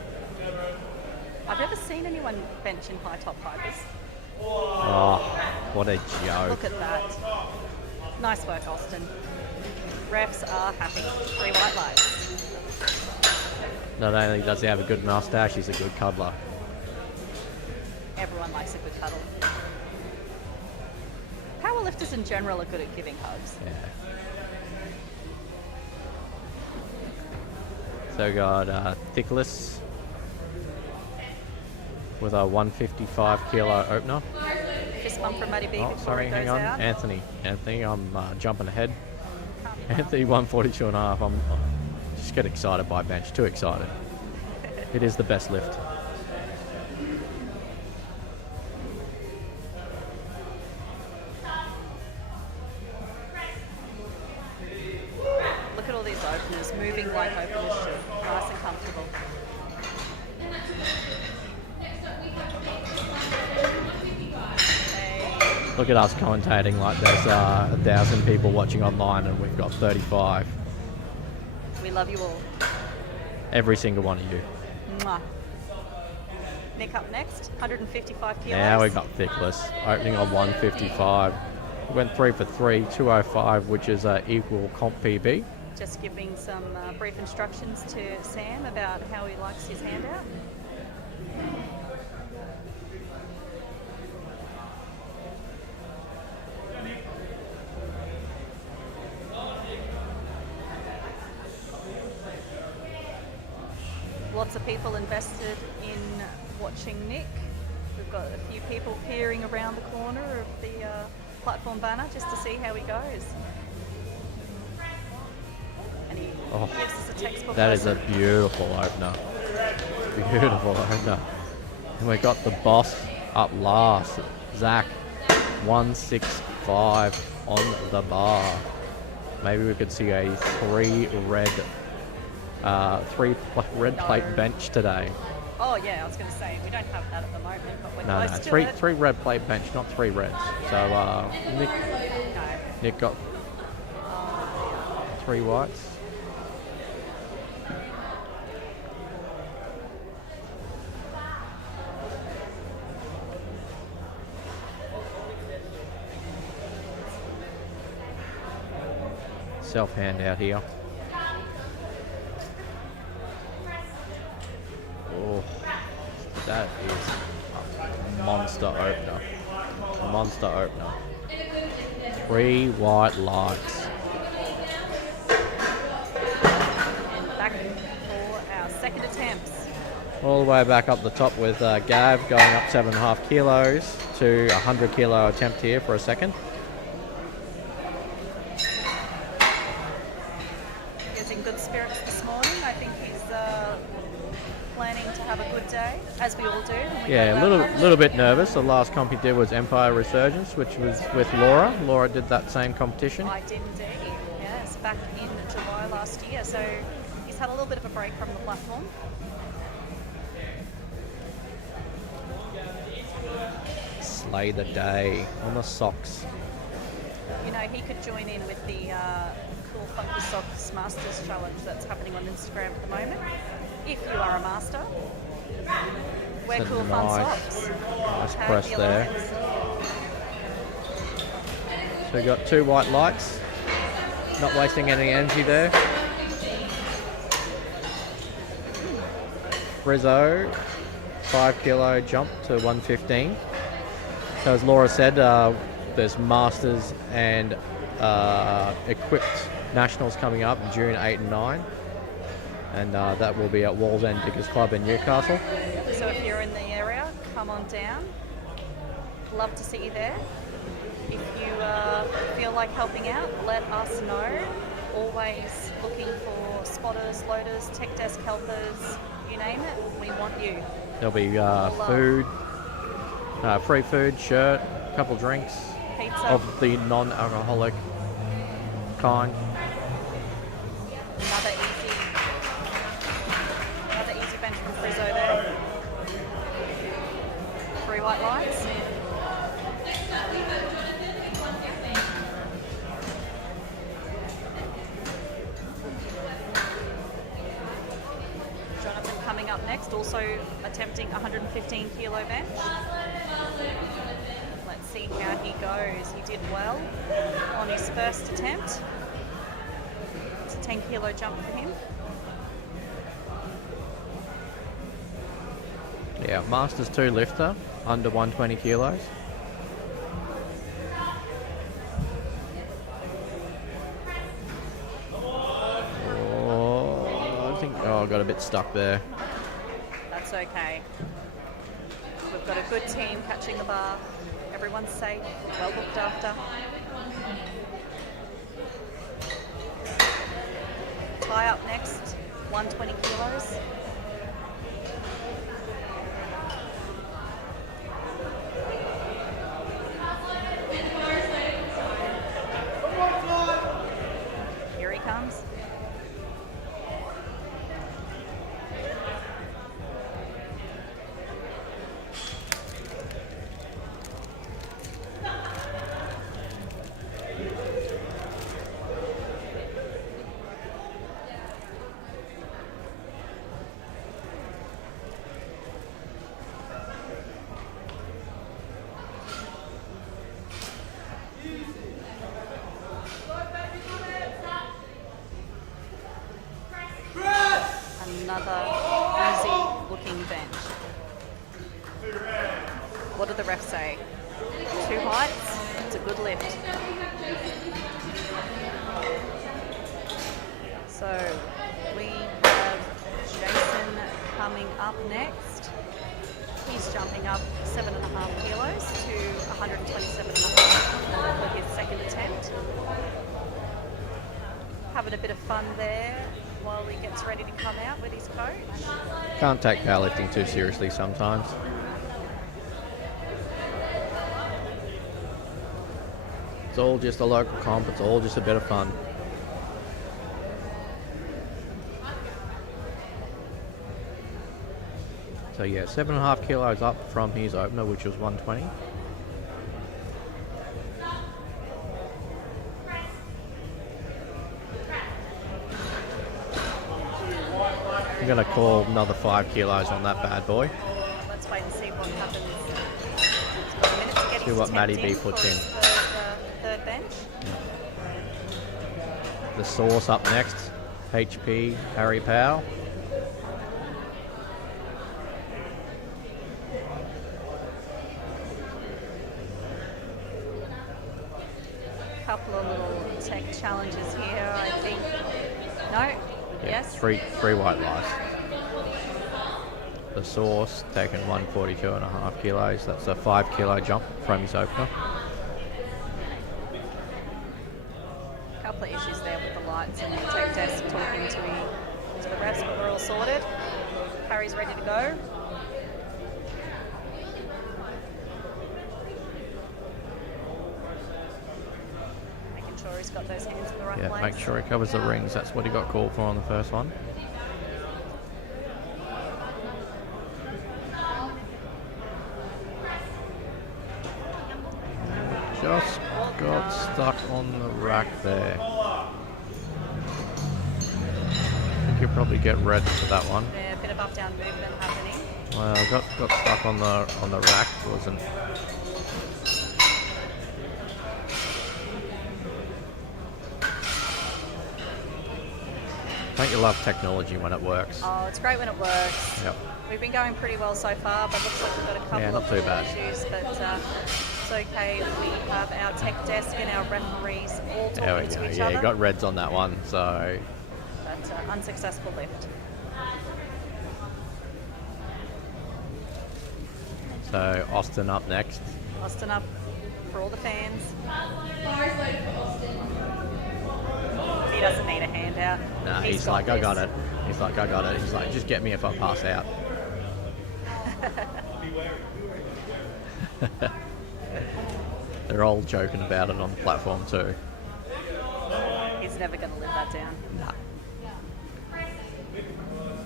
I've never seen anyone bench in high top fibres. Oh, what a joke. Look at that. Nice work, Austin. Refs are happy. 3 white lights. Not only does he have a good mustache, he's a good cuddler. Everyone likes a good cuddle. Powerlifters in general are good at giving hugs. Yeah. So we got Thickless with a 155 kilo opener. Fist bump from Matty B Oh, before sorry, it hang goes on. out. Anthony, I'm jumping ahead. Can't- Anthony 142 and a half. I'm just get excited by bench. Too excited. It is the best lift. Look at all these openers, moving like openers should. Nice and comfortable. Look at us commentating like there's 1,000 people watching online and we've got 35. We love you all. Every single one of you. Mwah. Nick up next, 155 kilos. Now we got Thickless opening on 155. Went 3 for 3, 205, which is equal comp PB. Just giving some brief instructions to Sam about how he likes his handout. Lots of people invested in watching Nick. We've got a few people peering around the corner of the platform banner just to see how he goes. And he gives us a textbook That is a lesson. beautiful opener. Beautiful opener. And we got the boss up last. Zach, 165 on the bar. Maybe we could see a three red plate bench today. Oh yeah, I was going to say we don't have that at the moment, but we're No, close to three it. three red plate bench, not 3 reds. So No. Nick got 3 whites. Self hand out here. Oh, that is a monster opener. Monster opener. 3 white lights. And back for our second attempts. All the way back up the top with Gav going up 7.5 kilos to a 100 kilo attempt here for a second. He's in good spirits this morning. I think he's planning to have a good day, as we all do. when we Yeah, go a out. little bit nervous. The last comp he did was Empire Resurgence, which was with Laura. Laura did that same competition. I did indeed. Yes, back in July last year. So he's had a little bit of a break from the platform. Slay the day on the socks. You know, he could join in with the Cool Funky Socks Masters Challenge that's happening on Instagram at the moment. If you are a master, wear That's a cool fun nice- socks. nice Tag press the there. Alliance. So we got 2 white lights. Not wasting any energy there. Rizzo, 5 kilo jump to 115. So as Laura said, there's Masters and Equipped Nationals coming up in June 8 and 9. And that will be at Walls End Diggers Club in Newcastle. So if you're in the area, come on down. Love to see you there. If you feel like helping out, let us know. Always looking for spotters, loaders, tech desk helpers, you name it, we want you. There'll be food, free food, shirt, a couple drinks Pizza. of the non-alcoholic kind. Another easy bench from Frizzo there. 3 white lights. Jonathan coming up next, also attempting 115 kilo bench. Let's see how he goes. He did well on his first attempt. It's a 10 kilo jump for him. Yeah, Masters 2 lifter, under 120 kilos. Oh, I think, I got a bit stuck there. That's okay. We've got a good team catching the bar. Everyone's safe, well looked after. Tie up next, 120 kilos. Here he comes. What do the refs say? 2 heights, it's a good lift. So we have Jason coming up next. He's jumping up 7.5 kilos to 127.5 for his second attempt. Having a bit of fun there while he gets ready to come out with his coach. Can't take powerlifting too seriously sometimes. It's all just a local comp, it's all just a bit of fun. So yeah, 7.5 kilos up from his opener, which was 120. I'm gonna call another 5 kilos on that bad boy. Let's wait and see what happens. He's got a minute to get See his what attempt Matty B in puts for in. his third bench. The Source up next, HP, Harry Powell. Couple of little tech challenges here, I think. No? Yeah, Yes? three white lies. The Source taking 142.5 kilos. That's a 5 kilo jump from his opener. Couple of issues there with the lights and the tech desk talking to the refs, but we're all sorted. Harry's ready to go. Making sure he's got those hands in the right Yeah, place. make sure he covers the rings. That's what he got called for on the first one. Just got stuck on the rack there. I think you'll probably get red for that one. Yeah, a bit of up-down movement happening. Well, got stuck on the rack. Wasn't. Don't you love technology when it works? Oh, it's great when it works. Yep. We've been going pretty well so far, but looks like we've got a couple Yeah, not of too little bad. issues. But it's okay. We have our tech desk and our referees all There we talking go. to each Yeah, other. you got reds on that one. So But unsuccessful lift. Austin up next. Austin up for all the fans. He doesn't need a handout. Nah, He's he's got like, I got this. it. He's like, I got it. He's like, just get me if I pass out. They're all joking about it on the platform too. He's never going to live that down. Nah.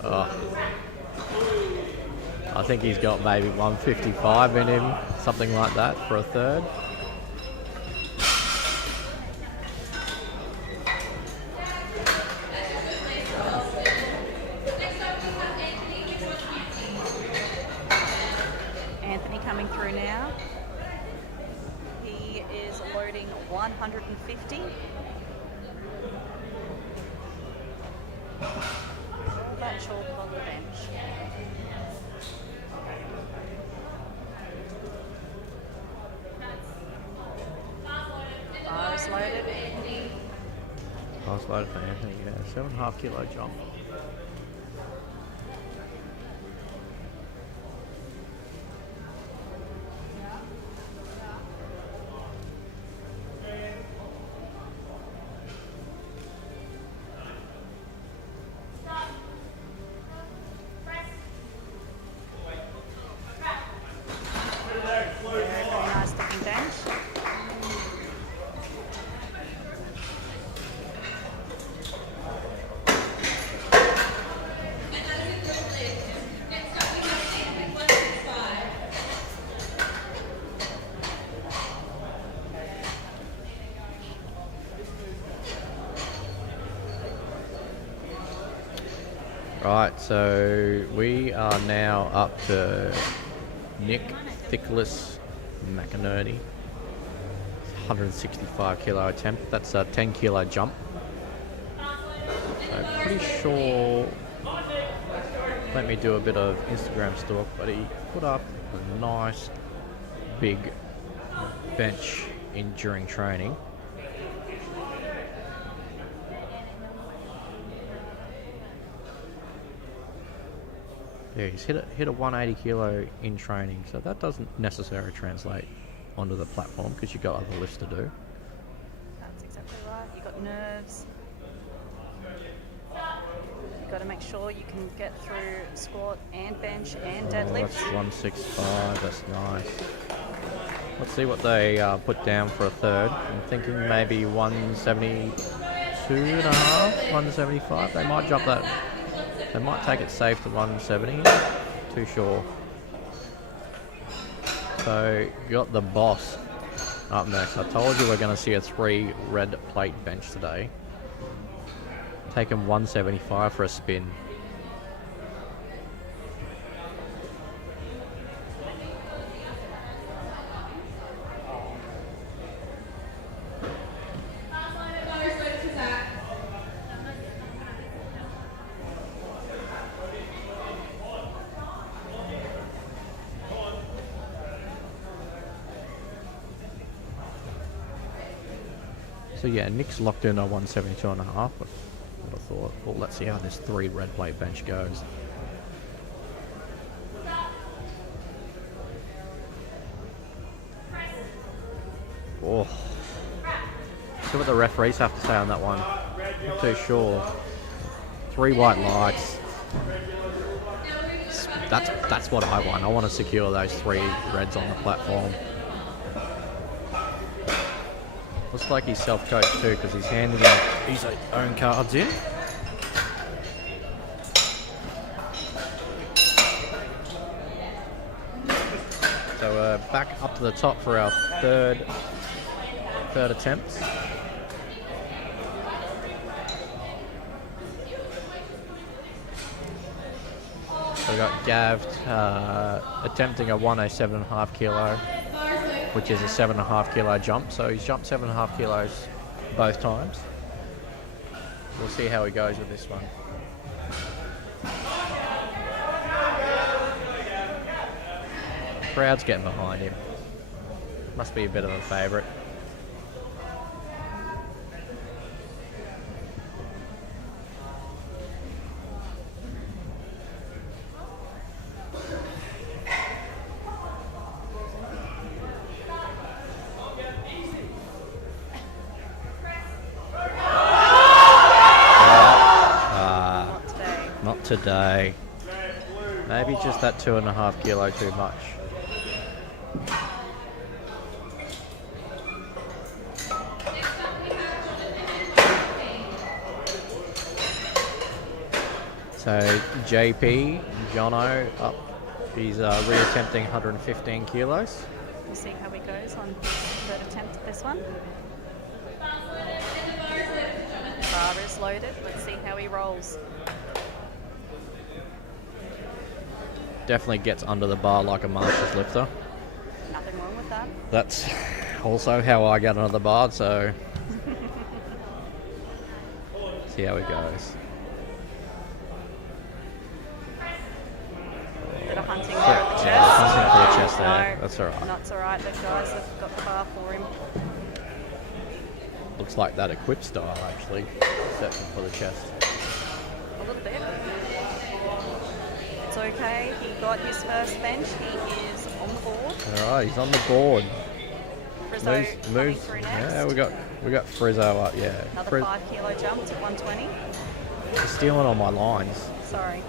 Oh. I think he's got maybe 155 in him, something like that for a third. Anthony coming through now. He is loading 150. All that chalk on the bench. Bars loaded. Pass loaded for Anthony, yeah. 7.5 kilo jump. Very nice looking bench. Right, so we are now up to Nick Thickless McInerney. 165 kilo attempt. That's a 10 kilo jump. So pretty sure. Let me do a bit of Instagram stalk, but he put up a nice big bench during training. Yeah, he's hit a 180 kilo in training, so that doesn't necessarily translate onto the platform because you've got other lifts to do. That's exactly right. You've got nerves. You've got to make sure you can get through squat and bench and deadlift. That's 165, that's nice. Let's see what they put down for a third. I'm thinking maybe 172 and a half, 175. They might drop that. They might take it safe to 170. Too sure. So you got the boss up next. I told you we're going to see a 3 red plate bench today. Take him 175 for a spin. So yeah, Nick's locked in at 172 and a half, but what I thought, well, let's see how this 3 red plate bench goes. Oh. See what the referees have to say on that one. Not too sure. 3 white lights. That's what I want. I want to secure those 3 reds on the platform. Looks like he's self-coached too because he's handing his own cards in. So we're back up to the top for our third attempt. So we got Gav attempting a 107.5 kilo. Which is a 7.5 kilo jump. So he's jumped 7.5 kilos both times. We'll see how he goes with this one. Crowd's getting behind him. Must be a bit of a favourite. Today. Maybe just that 2.5 kilo too much. So JP, Jono up. He's reattempting 115 kilos. We'll see how he goes on third attempt at this one. Bar is loaded. Let's see how he rolls. Definitely gets under the bar like a master's lifter. Nothing wrong with that. That's also how I get under the bar, so see how it goes. Bit of hunting there at the chest. Hunting for the chest there. No, that's alright. That's alright. The guys have got the bar for him. Looks like that equip style actually. Setting for the chest. A little bit. It's okay. He got his first bench. He is on the board. Alright, he's on the board. Frizzo coming through next. Yeah, we got Frizzo up, yeah. Another 5 kilo jump to 120. He's stealing on my lines. Sorry.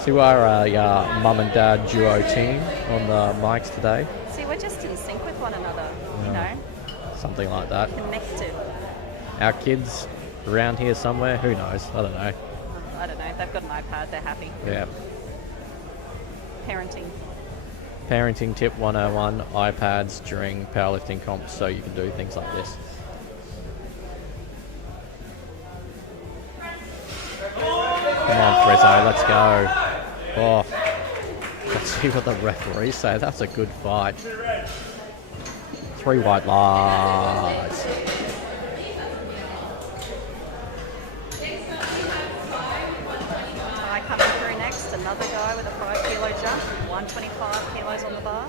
See our mum and dad duo team on the mics today. See, we're just in sync with one another, you know. Something like that. Connected. Our kids around here somewhere, who knows? I don't know. I don't know. They've got an iPad. They're happy. Yeah. Parenting. Parenting tip 101, iPads during powerlifting comps so you can do things like this. Come on, Frizzo, let's go. Oh, let's see what the referees say. That's a good fight. 3 white lights. Ty coming through next, another guy with a 5 kilo jump, 125 kilos on the bar.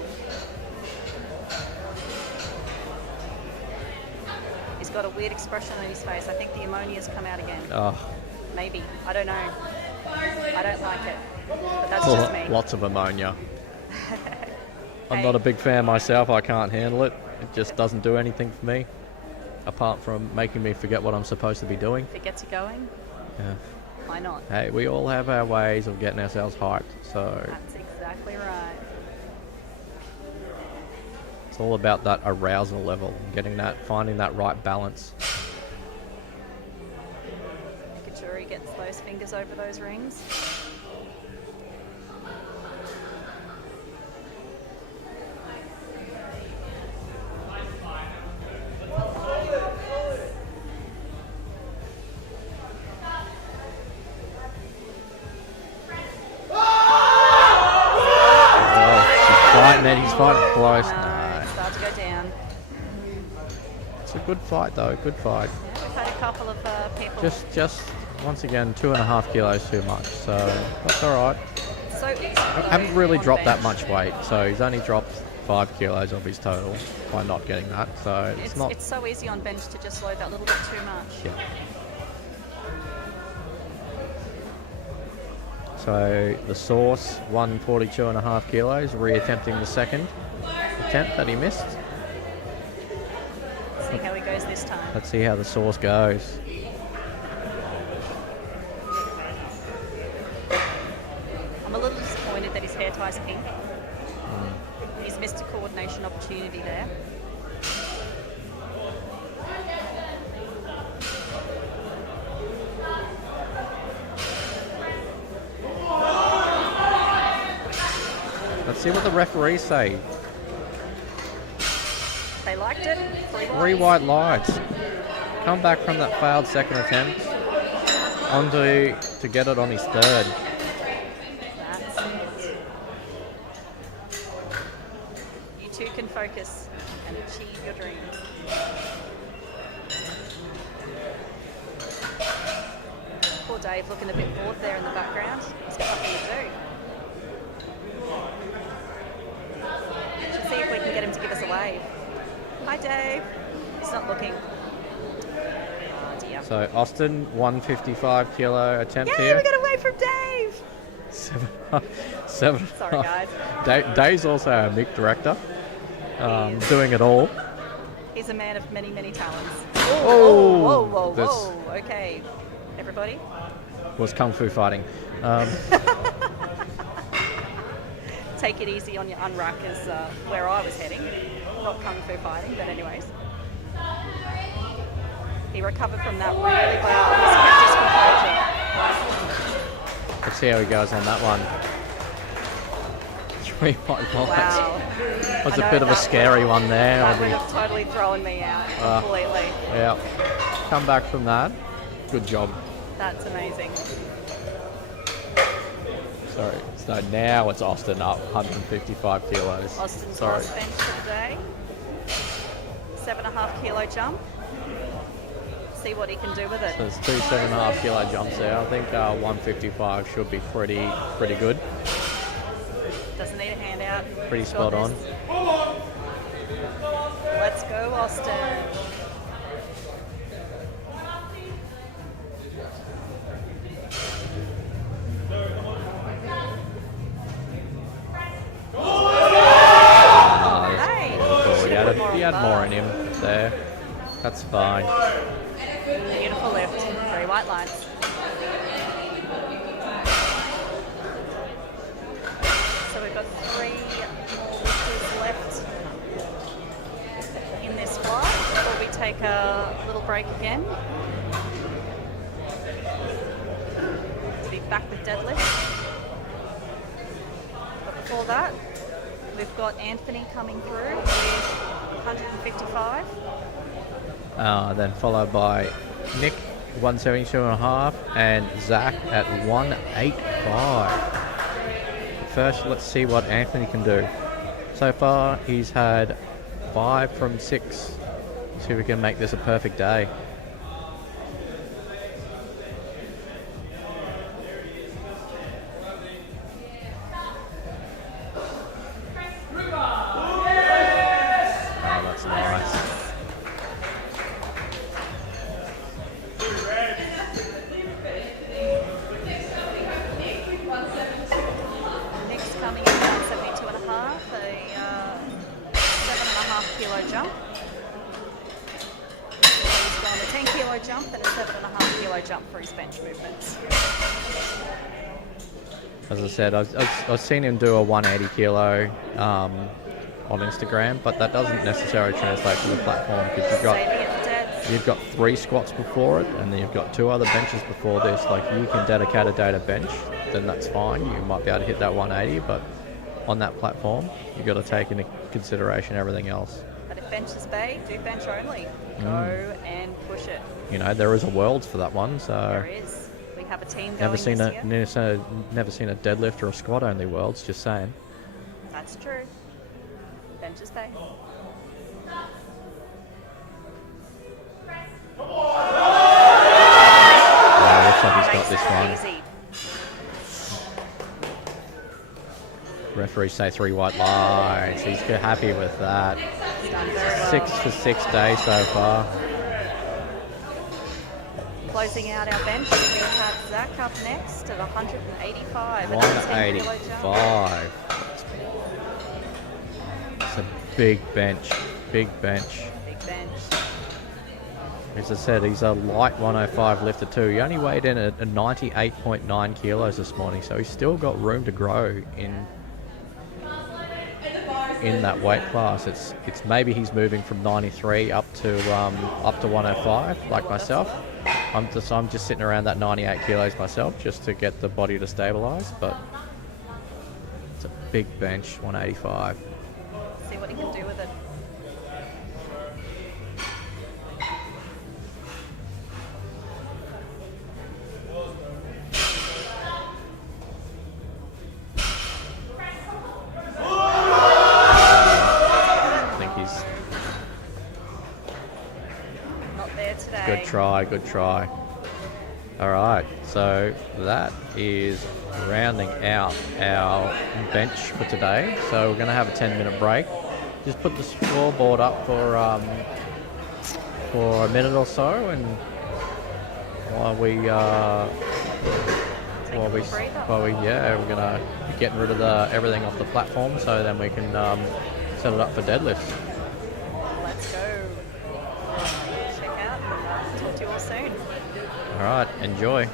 He's got a weird expression on his face. I think the ammonia's come out again. Oh, Maybe. I don't know. I don't like it. But that's just me. lots of ammonia. I'm Hey. not a big fan myself. I can't handle it. It just doesn't do anything for me, apart from making me forget what I'm supposed to be doing. If it gets you going, Yeah. why not? Hey, we all have our ways of getting ourselves hyped, so That's exactly right. it's all about that arousal level, finding that right balance. Making sure he gets those fingers over those rings. He's fighting close. No, No. it's about to go down. It's a good fight though, good fight. Yeah, we've had a couple of people. Just once again, 2.5 kilos too much, so that's all right. So easy. I haven't really dropped that much weight, so he's only dropped 5 kilos of his total by not getting that, so it's not. It's so easy on bench to just load that little bit too much. Yeah. So the source, 142.5 kilos, re-attempting the second attempt that he missed. See how he goes this time. Let's see how the source goes. I'm a little disappointed that his hair tie's pink. He's missed a coordination opportunity there. Let's see what the referees say. They liked it. 3 white lights. Come back from that failed second attempt onto to get it on his third. That's it. You two can focus and achieve your dreams. Poor Dave looking a bit bored there in the background. He's got nothing to do. Should see if we can get him to give us a wave. Hi Dave. He's not looking. Oh dear. So Austin, 155 kilo attempt Yay, here. we got a wave from Dave! Seven. Sorry, guys. Dave's also a MIC director, doing it all. He's a man of many, many talents. Oh, whoa, whoa, this whoa. Okay, everybody. was kung fu fighting. Take it easy on your unruck is where I was heading. Not kung fu fighting, but anyways. He recovered from that really well. He's kept his composure. Let's see how he goes on that one. 3 white lights. Wow. Was I a know bit of a that scary one there. That on would the- have totally thrown me out completely. Yeah. Come back from that. Good job. That's amazing. Sorry. So now it's Austin up 155 kilos. Austin's Sorry. last bench for the day. 7.5 kilo jump. See what he can do with it. So there's 2 7.5 kilo jumps there. I think 155 should be pretty good. Doesn't need a handout. Pretty He's spot got on. this. Let's go, Austin. Hey, Oh, should have put he had on more the in him there. That's fine. bar. Beautiful lift. 3 white lights. So we've got 3 more lifters left in this flight before we take a little break again. To be back with deadlift. But before that, we've got Anthony coming through with 155. Then followed by Nick, 172.5, and Zach at 185. First, let's see what Anthony can do. So far, he's had 5 from 6. See if we can make this a perfect day. jump and a 7.5 kilo jump for his bench movements. As I said, I've seen him do a 180 kilo on Instagram, but that doesn't necessarily translate to the platform because Same at the deads. you've got 3 squats before it, and then you've got 2 other benches before this. Like, you can dedicate a day to bench, then that's fine. You might be able to hit that 180, but on that platform, you've got to take into consideration everything else. But if bench is bay, do bench only. Go and push it. You know, there is a worlds for that one, so There is. We have a team going never seen this year. never seen a deadlift or a squat only worlds. Just saying. That's true. Bench is bay. Yeah, looks like he's got this one. Easy. Referees say 3 white lights. He's happy with that. He's done very well. 6 for 6 day so far. Closing out our bench, we have Zach up next at 185. Another 10 kilo jump. 185. It's a big bench. Big bench. Big bench. As I said, he's a light 105 lifter too. He only weighed in at 98.9 kilos this morning, so he's still got room to grow in that weight class. It's maybe he's moving from 93 up to 105 like myself. I'm just sitting around that 98 kilos myself just to get the body to stabilize, but it's a big bench, 185. See what he can do with it. I think he's Not there today. good try, good try. All right, so that is rounding out our bench for today. So we're going to have a 10-minute break. Just put the scoreboard up for a minute or so, and while we we're gonna be getting rid of everything off the platform, so then we can set it up for deadlifts. Let's go. Check out and talk to you all soon. All right, enjoy.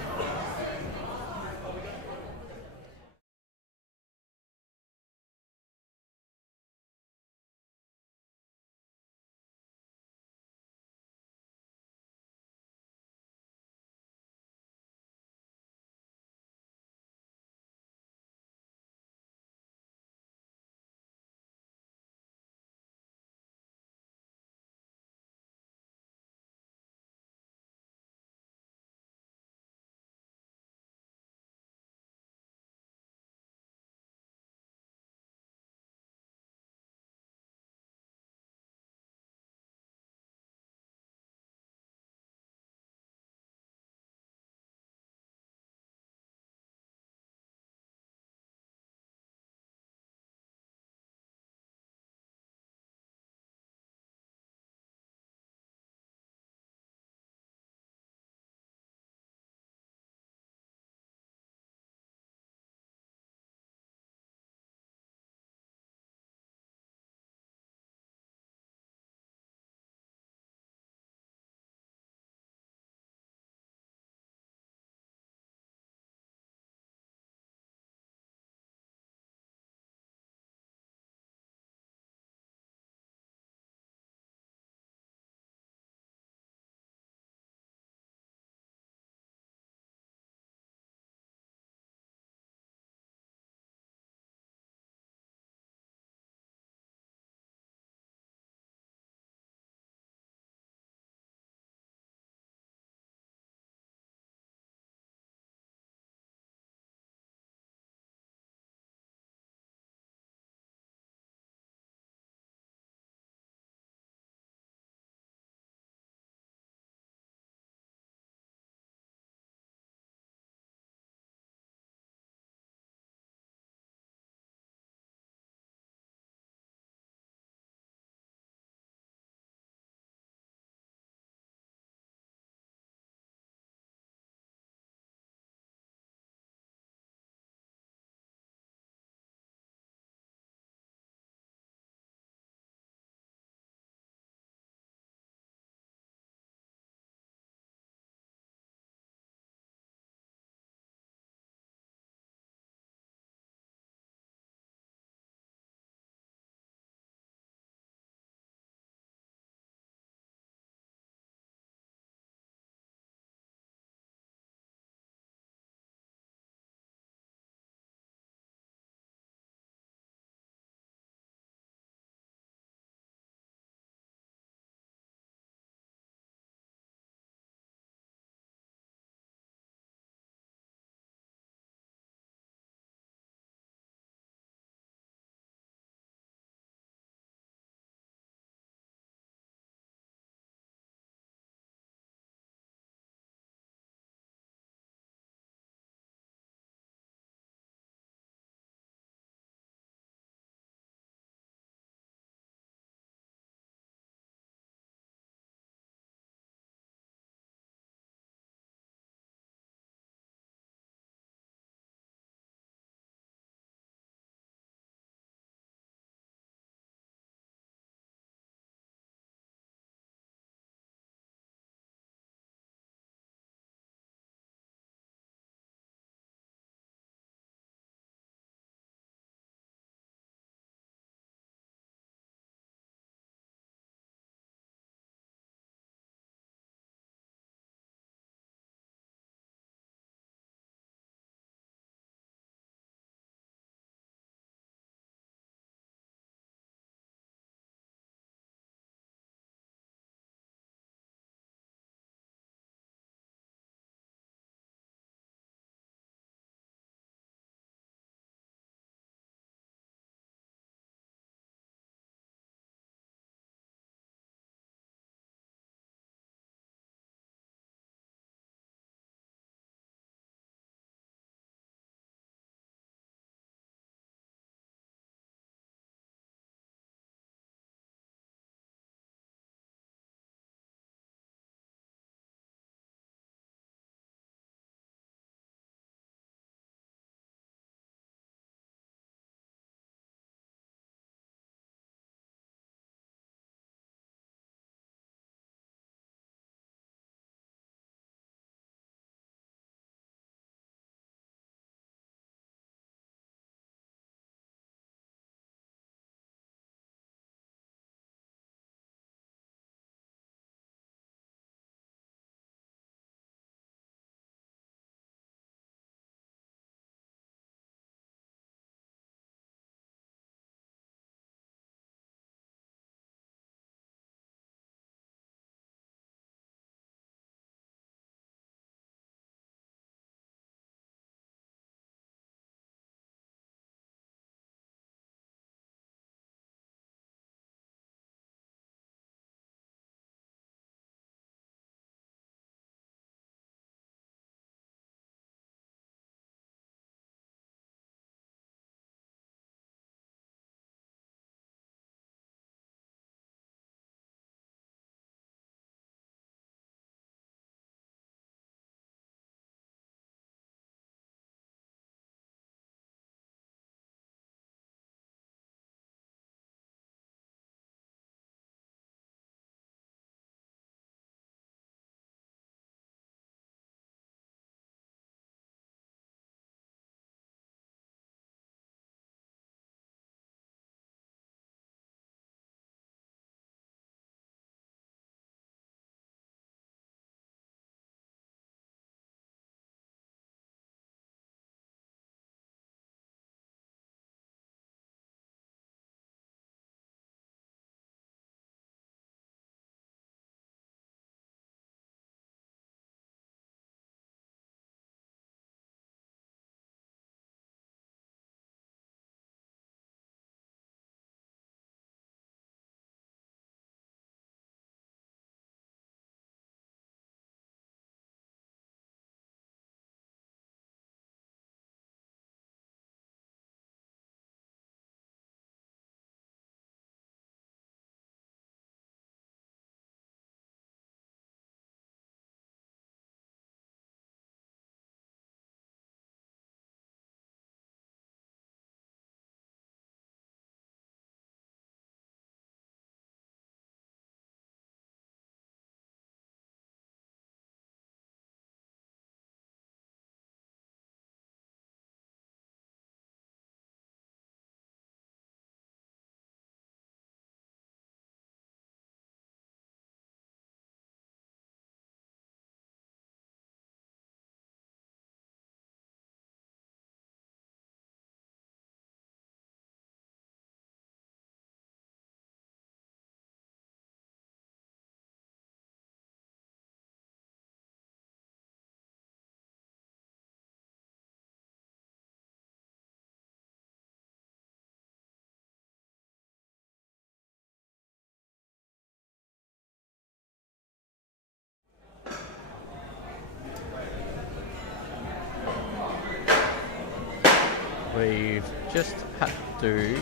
we've just had to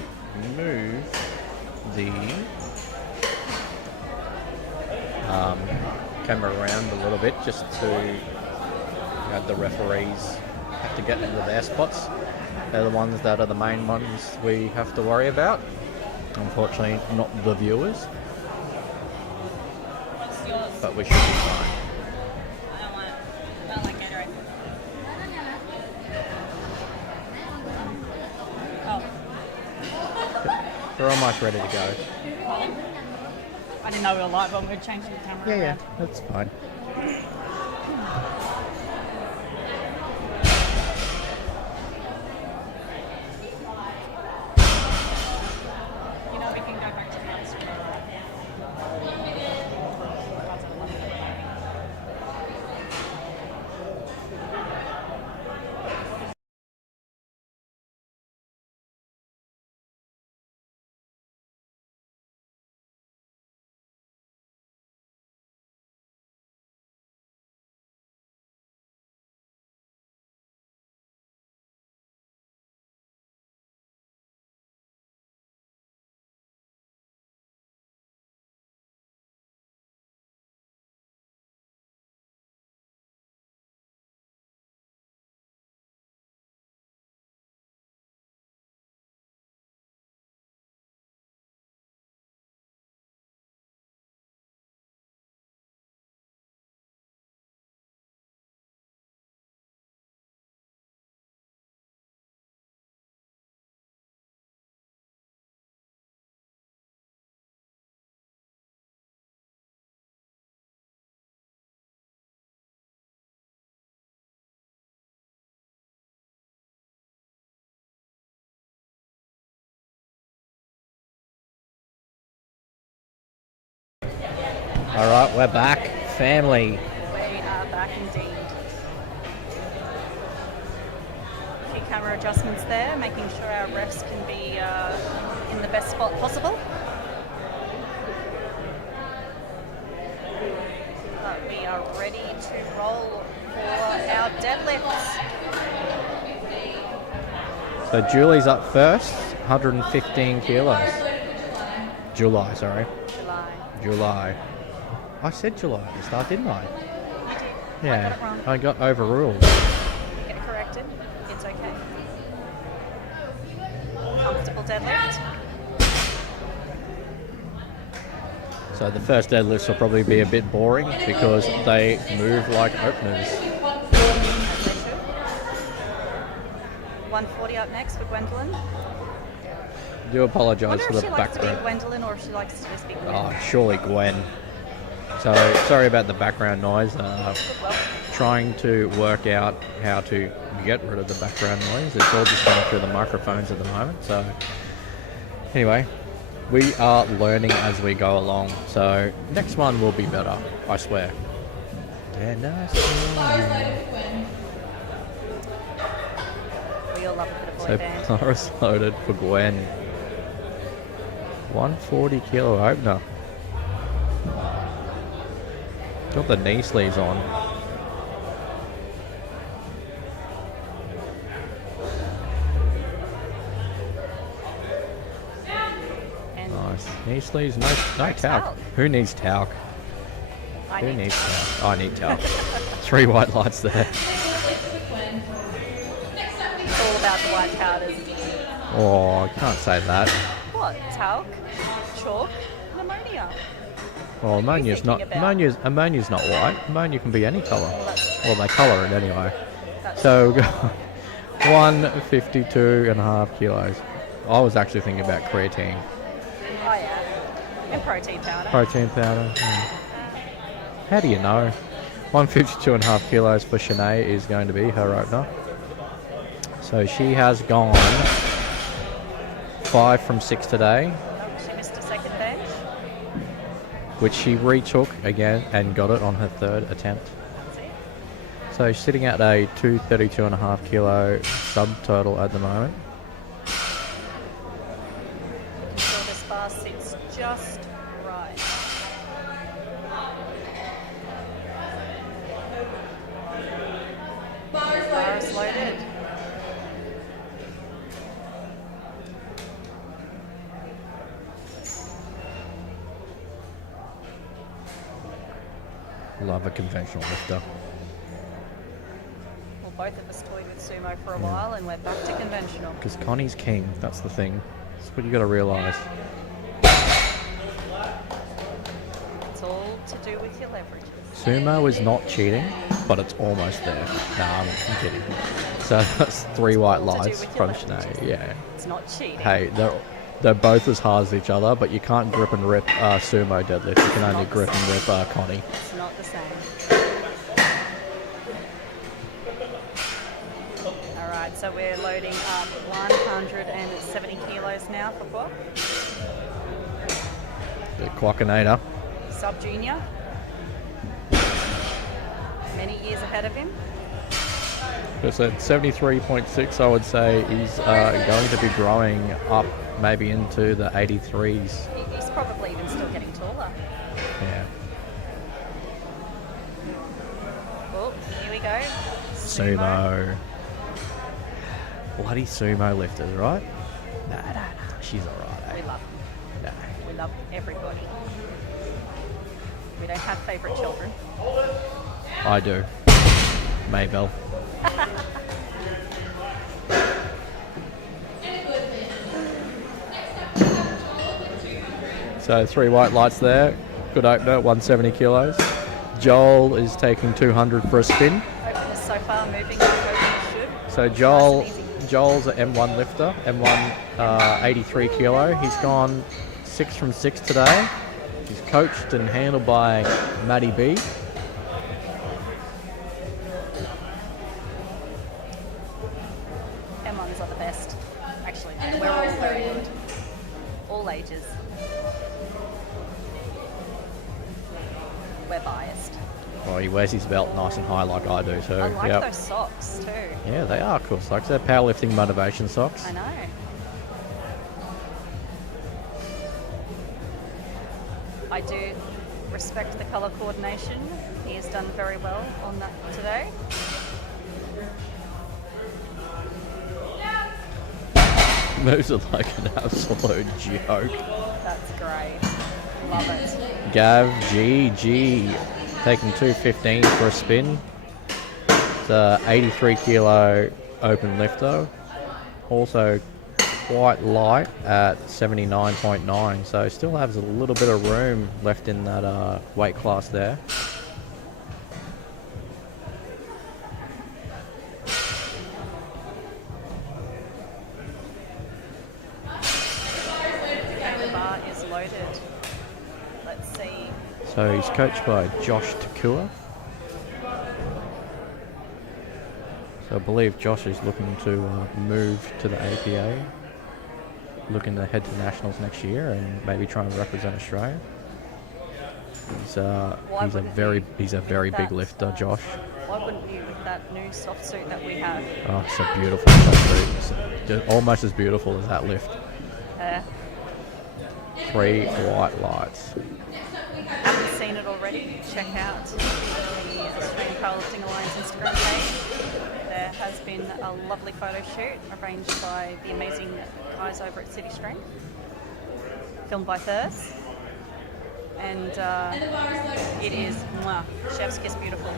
move the camera around a little bit just to the referees have to get into their spots. They're the ones that are the main ones we have to worry about. Unfortunately, not the viewers. What's yours? But we should be fine. I don't want it. I don't like Gatorade. Oh. They're almost ready to go. I didn't know we were live when we were changing the camera around. That's fine. You know, we can go back to the other screen. All right, we're back, family. We are back indeed. A few camera adjustments there, making sure our refs can be in the best spot possible. But we are ready to roll for our deadlifts. So Julie's up first, 115 kilos. July, sorry. July. I said July at the start, didn't I? You did. Yeah, I got it wrong. I got overruled. Get corrected. It's okay. Comfortable deadlift. So the first deadlifts will probably be a bit boring because they move like openers. 140 up next for Gwendolyn. Do apologise Wonder for if the she likes to be background. Gwendolyn or if she likes to just be Gwen. Oh, surely Gwen. So sorry about the background noise. Trying to work out how to get rid of the background noise. It's all just going through the microphones at the moment. So anyway, we are learning as we go along. So next one will be better, I swear. And We all love a bit of boy so band. Paris loaded for Gwen. 140 kilo opener. Got the knee sleeves on. And Nice. Knee sleeves, no talc. talc. Who needs talc? I Who need needs talc? I need talc. 3 white lights there. it's all about the white powders. Oh, I can't say that. What? Talc, chalk, and ammonia. Well, ammonia's not thinking about? ammonia's not white. Ammonia can be any colour. That's, Well, they colour it anyway. that's So 152.5 kilos. I was actually thinking about creatine. oh yeah, and protein powder. Protein powder. How do you know? 152.5 kilos for Shanae is going to be her opener. So she has gone 5 from 6 today, She missed a second bench. which she retook again and got it on her 3rd attempt. That's it. So she's sitting at a 232.5 kilo subtotal at the moment. So this bar sits just right. Bar is loaded. Love a conventional lifter. Well, both of us toyed with sumo for a while, and we're back to conventional. Because Connie's king, that's the thing. That's what you got to realise. It's all to do with your leverages. Sumo is not cheating, but it's almost there. Nah, I'm kidding. So that's 3 white All to do lights with your from Sinead. leverages. Yeah. It's not cheating. Hey, they're both as hard as each other, but you can't grip and rip sumo deadlift. You can only Not the grip and rip Connie. It's not the same. All right, so we're loading up 170 kilos now for Bob. The Quackinator. Sub-junior. Many years ahead of him. Just at 73.6, I would say he's going to be growing up maybe into the 83s. He's probably even still getting taller. Yeah. Oh, here we go. Sumo. Bloody sumo lifters, right? Nah. She's alright, We eh? love them. Nah. We love everybody. We don't have favourite children. I do. Maybell. So 3 white lights there. Good opener, 170 kilos. Joel is taking 200 for a spin. Openers so far moving like openers should. So Nice and easy. Joel's an M1 lifter, M1 83 kilo. He's gone 6 from 6 today. He's coached and handled by Matty B. M1s are the best. Actually, no, we're all very good. All ages. We're biased. Well, he wears his belt nice and high like I do too. I like Yep. those socks too. Yeah, they are cool socks. They're powerlifting motivation socks. I know. I do respect the colour coordination. He has done very well on that today. Moves are like an absolute joke. That's great. Love it. Gav GG taking 215 for a spin. It's a 83 kilo open lifter. Also quite light at 79.9, so still has a little bit of room left in that weight class there. Okay, the bar is loaded. Let's see. So he's coached by Josh Takua. So I believe Josh is looking to move to the APA, looking to head to nationals next year and maybe try and represent Australia. He's a very big That, lifter, Josh. Why wouldn't you with that new soft suit that we have? Oh, it's a beautiful soft suit. Almost as beautiful as that lift. 3 white lights. Haven't seen it already? Check out the Australian Powerlifting Alliance Instagram page. There has been a lovely photo shoot arranged by the amazing guys over at City Strength, filmed by Thurs, and it is mwah, chef's kiss beautiful.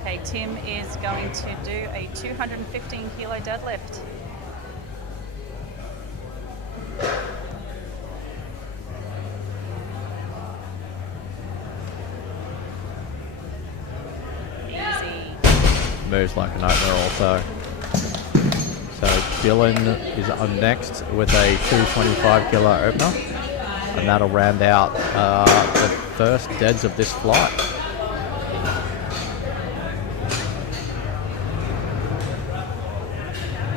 Okay, Tim is going to do a 215 kilo deadlift. Moves like an opener also. So Dylan is up next with a 225 kilo opener, and that'll round out the first deads of this flight.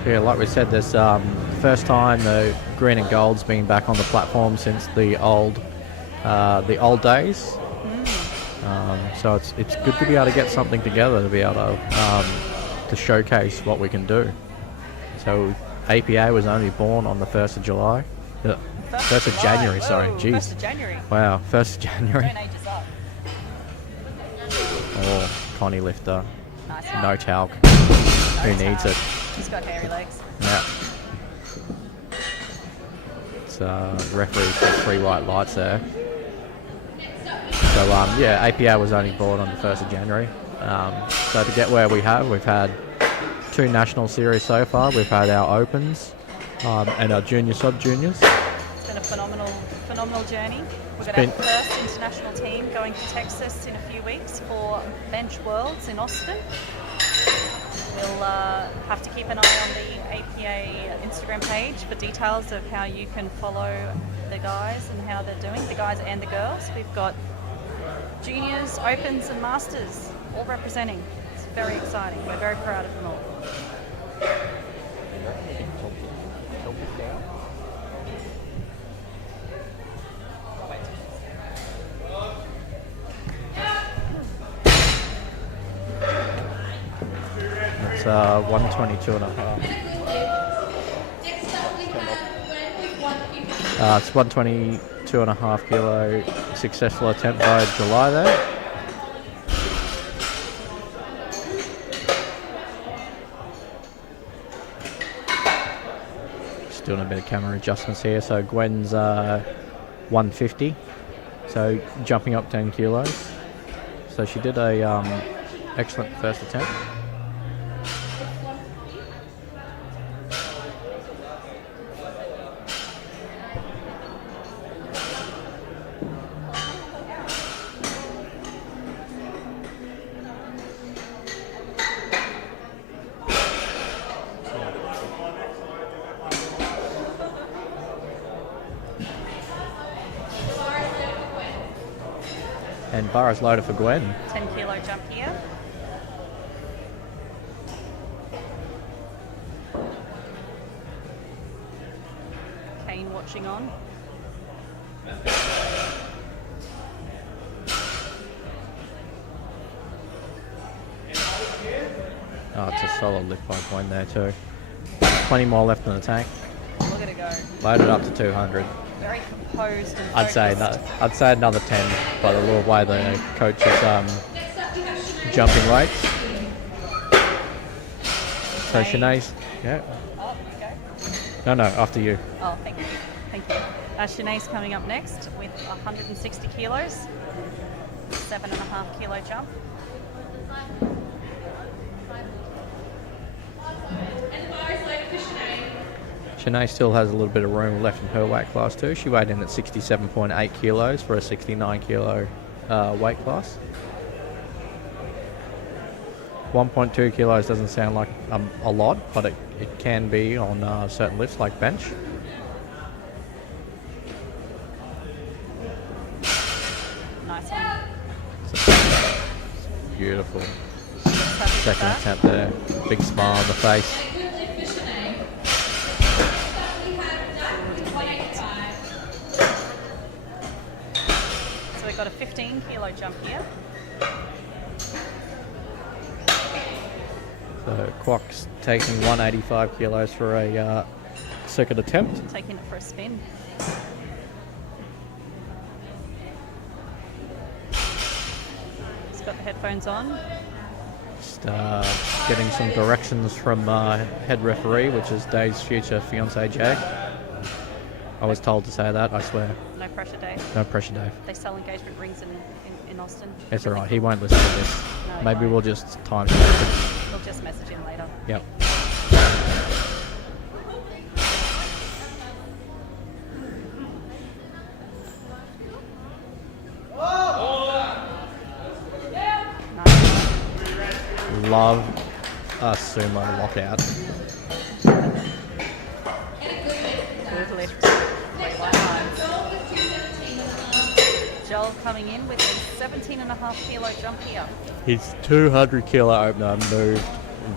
Yeah, like we said, this first time the green and gold's been back on the platform since the old days. So it's good to be able to get something together to be able to showcase what we can do. So APA was only born on the 1st of July. 1st of January, sorry. Whoa, Jeez. 1st of January. Wow, 1st of January. Don't age us up. Oh, Connie lifter. Nice one. No talc. No Who needs talc. it? He's got hairy legs. Yeah. It's referee put 3 white lights there. So yeah, APA was only born on the 1st of January. So to get where we have, we've had 2 national series so far. We've had our opens and our junior sub-juniors. It's been a phenomenal journey. We've got our first international team going to Texas in a few weeks for Bench Worlds in Austin. We'll have to keep an eye on the APA Instagram page for details of how you can follow the guys and how they're doing, the guys and the girls. We've got juniors, opens and masters all representing. It's very exciting. We're very proud of them all. It's 122 and a half. It's 122 and a half kilo successful attempt by July there. Just doing a bit of camera adjustments here. So Gwen's 150, so jumping up 10 kilos. So she did a excellent first attempt. And bar is loaded for Gwen. 10 kilo jump here. Kane watching on. Oh, it's a solid lift by Gwen there too. 20 more left in the tank. Look at it go. Loaded up to 200. Very composed and I'd say another 10 by the little way the coach is jumping rates. So Shanae's, yeah. Oh, okay. No, after you. Oh, thank you. Shanae's coming up next with 160 kilos, 7.5 kilo jump. Shanae still has a little bit of room left in her weight class too. She weighed in at 67.8 kilos for a 69 kilo weight class. 1.2 kilos doesn't sound like a lot, but it can be on certain lifts like bench. Nice one. Beautiful. Happy with Second that. attempt there. Big smile on the face. So we've got a 15 kilo jump here. So Quock's taking 185 kilos for a second attempt. Taking it for a spin. He's got the headphones on. Just getting some directions from head referee, which is Dave's future fiance Jay. I was told to say that, I swear. No pressure, Dave. No pressure, Dave. They sell engagement rings in Austin. It's alright, he won't listen to this. No, he Maybe won't. we'll just time it. We'll just message him later. Yep. Nice. Love a sumo lockout. Good lift. Wait, one time. Joel coming in with a 17.5 kilo jump here. His 200 kilo opener moved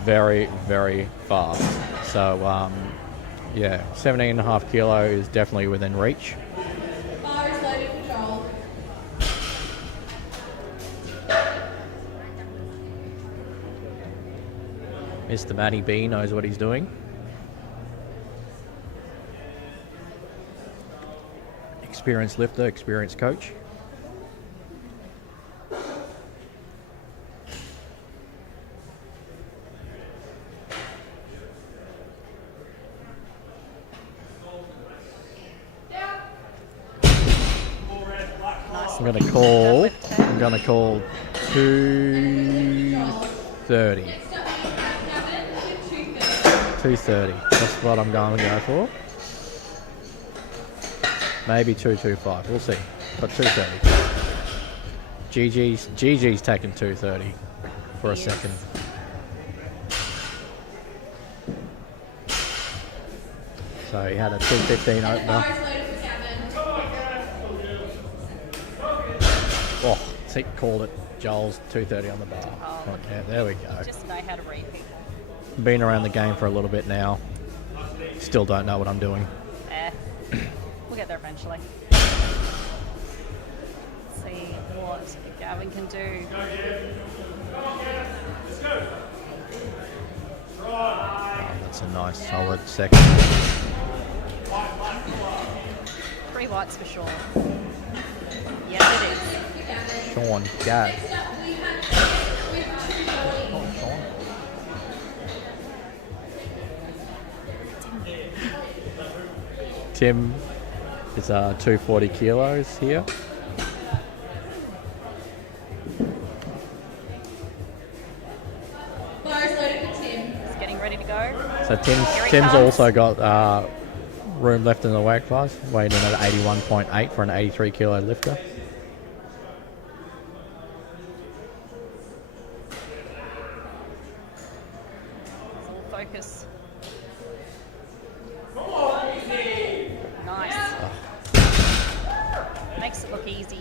very, very fast. So, yeah, 17.5 kilo is definitely within reach. Bar is loaded for Joel. Mr. Matty B knows what he's doing. Experienced lifter, experienced coach. I'm gonna Deadlift 10. call 230. 230. That's what I'm going to go for. Maybe 225. We'll see. But 230. GG's taking 230 for a He is. second. So he had a 215 opener. Oh, he called it. Joel's 230 on the bar. Oh, look. Yeah, there we go. Just know how to read people. Been around the game for a little bit now. Still don't know what I'm doing. We'll get there eventually. Let's see what Gavin can do. Oh, that's a nice solid second. 3 whites for sure. Yes, it is. Sean Gadd. Oh, Sean. Tim is 240 kilos here. Bars loaded for Tim. He's getting ready to go. So Here he Tim's comes. also got room left in the weight class, weighing in at 81.8 for an 83 kilo lifter. It's all focus. Nice. Makes it look easy.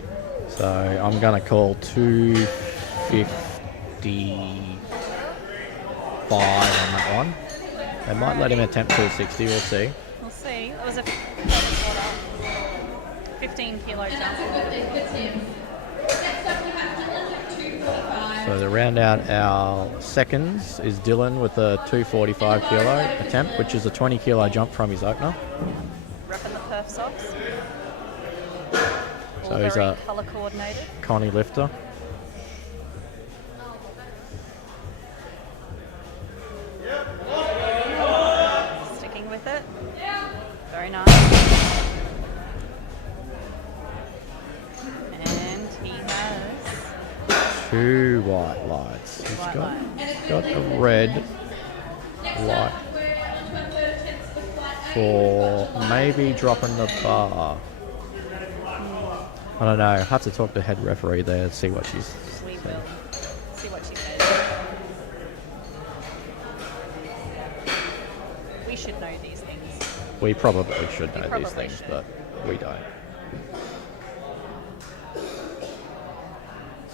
So I'm going to call 255 on that one. They might let him attempt 260, we'll see. We'll see. That was a 15 kilo jump. Good thing for Tim. Next up we have Dylan with 245. So to round out our seconds is Dylan with a 245 kilo attempt, which is a 20 kilo jump from his opener. Repping the perf socks. So All he's very a colour coordinated. Connie lifter. Sticking with it. Very nice. And he has 2 white lights. He's white got, light. got a red light We're on to our third attempt for flight A. for maybe dropping the bar. I don't know. I'll have to talk to head referee there and see what she's We saying. will see what she says. We should know these things. We probably should know probably these things, should. but we don't.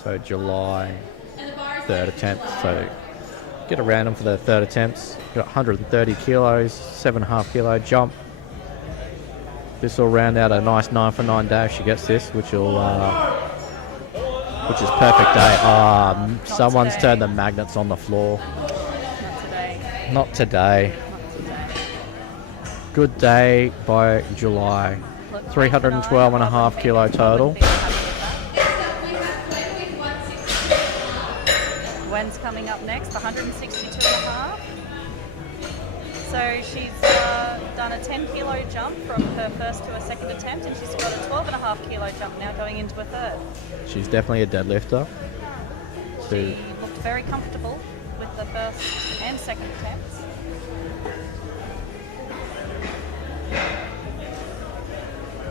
So July And the bar is third attempt. So get a random for the third attempts. Got 130 kilos, 7.5 kilo jump. This will round out a nice 9 for 9 dash. She gets this, which is perfect day. Someone's today. turned the magnets on the floor. Not today. Not today. Not today. Good day by July. Look, 312.5 kilo total. Gwen's coming up next, 162.5. So she's done a 10 kilo jump from her first to her second attempt, and she's got a 12.5 kilo jump now going into a third. She's definitely a deadlifter. She looked very comfortable with the first and second attempts.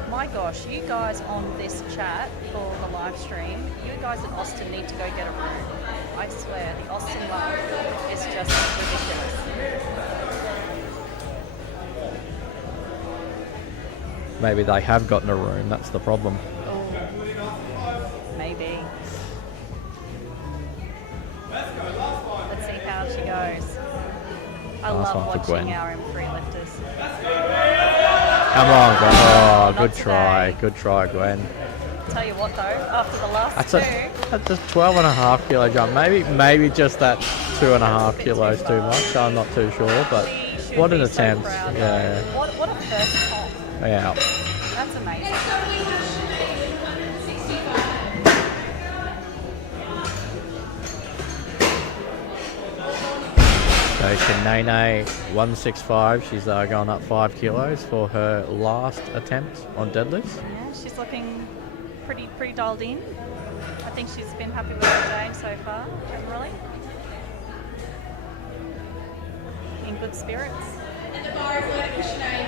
My gosh, you guys on this chat for the live stream, you guys in Austin need to go get a room. I swear, the Austin love is just ridiculous. Maybe they have gotten a room, that's the problem. Oh, maybe. Let's see how she goes. I Last love one for watching Gwen. our M3 lifters. Come on, Gwen. Oh, Not good try. today. Good try, Gwen. Tell you what though, after the last That's two, that's a 12.5 kilo jump. Maybe just that 2.5 kilos too much. I'm not too sure, but we should what an be so attempt. proud. Yeah. What a first comp. Yeah. That's amazing. So Shanae 165. She's going up 5 kilos for her last attempt on deadlifts. Yeah, she's looking pretty dialed in. I think she's been happy with her day so far, generally. In good spirits. And the bar is loaded for Sinead.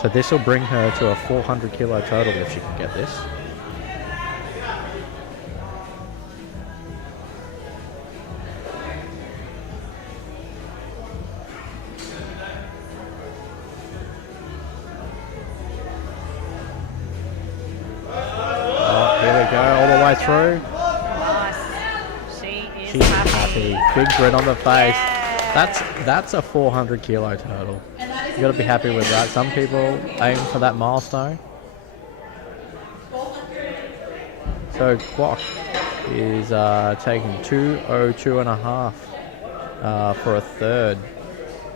So this will bring her to a 400 kilo total if she can get this. Oh, here we go, all the way through. Nice. She is She's happy. happy. Big grin on the face. Yeah. That's a 400 kilo total. You got to be happy with that. Some people aim for that milestone. So Kwok is taking 202.5 for a third.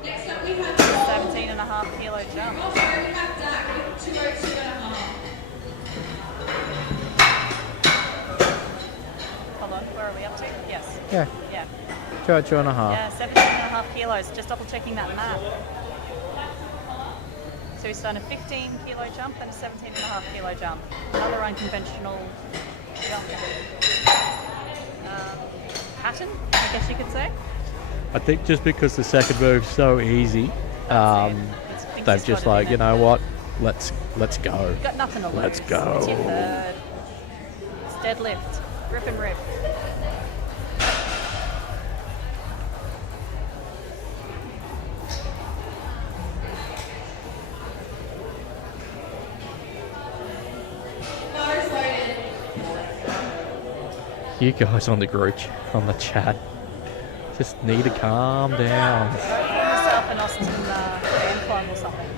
Next up we have 17.5 kilo jump. also we have Dak with 202.5. Hold on, where are we up to? Yes. Yeah, Yeah. 202.5. Yeah, 17.5 kilos. Just double checking that math. So he's done a 15 kilo jump and a 17.5 kilo jump. Another unconventional jump pattern, I guess you could say. I think just because the second move's so easy, they've just like, you know what, let's go. You've got nothing to lose. Let's go. It's your third. It's deadlift. Rip and rip. Bar is loaded. You guys on the group, on the chat, just need to calm down. Go for yourself an Austin fan club or something.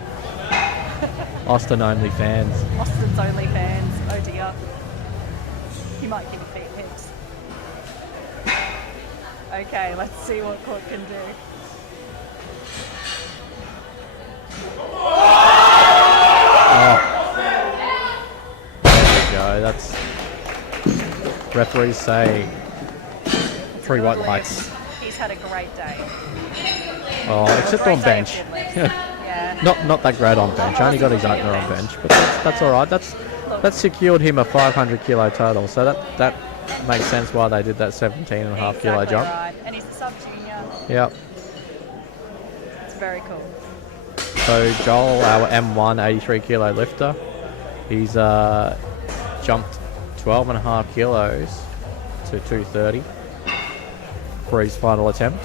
Austin only fans. Austin's only fans. Oh dear. He might give you feet pics. Okay, let's see what Court can do. There we go. That's referees say 3 white lights. He's had a great day. Oh, except on bench. Yeah. Not that great on bench. Only got his opener on bench, but that's all right. That's secured him a 500 kilo total. So that makes sense why they did that 17.5 kilo Exactly jump. right. And he's the sub junior. Yep. It's very cool. So Joel, our M1 83 kilo lifter, he's jumped 12.5 kilos to 230 for his final attempt.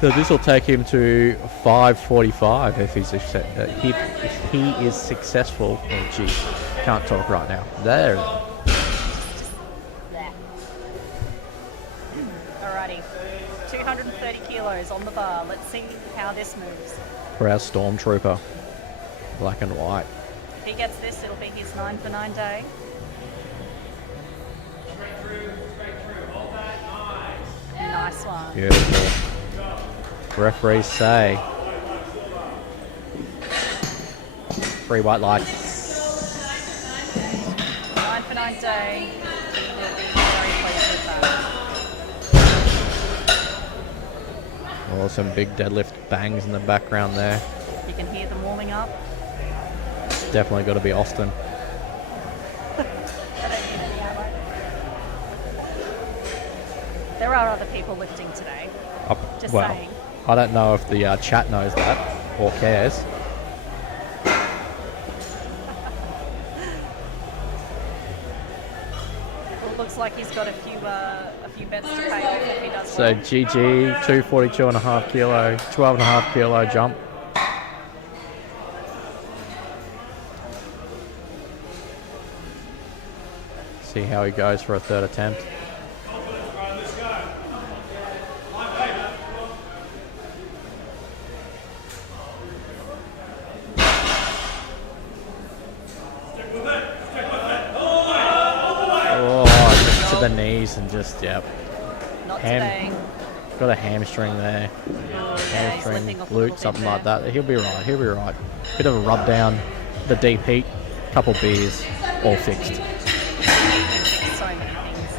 So this will take him to 545 if he is successful. Oh geez, can't talk right now. There. Alrighty. 230 kilos on the bar. Let's see how this moves. For our stormtrooper, black and white. If he gets this, it'll be his 9 for 9 day. Nice one. Beautiful. Referees say 3 white lights. 9 for 9 day. He will be very pleased with that. Oh, some big deadlift bangs in the background there. You can hear them warming up. Definitely got to be Austin. There are other people lifting today. Just well, saying. I don't know if the chat knows that or cares. Well, it looks like he's got a few bets to pay off if he does So well. GG, 242.5 kilo, 12.5 kilo jump. See how he goes for a third attempt. Oh, to the knees and just, yep. Not today. Got a hamstring there. Yeah, he's Hamstring, lifting off a little glute, bit something there. like that. He'll be right. He'll be right. Bit of a rub down, the deep heat, couple beers, all fixed. He can fix so many things.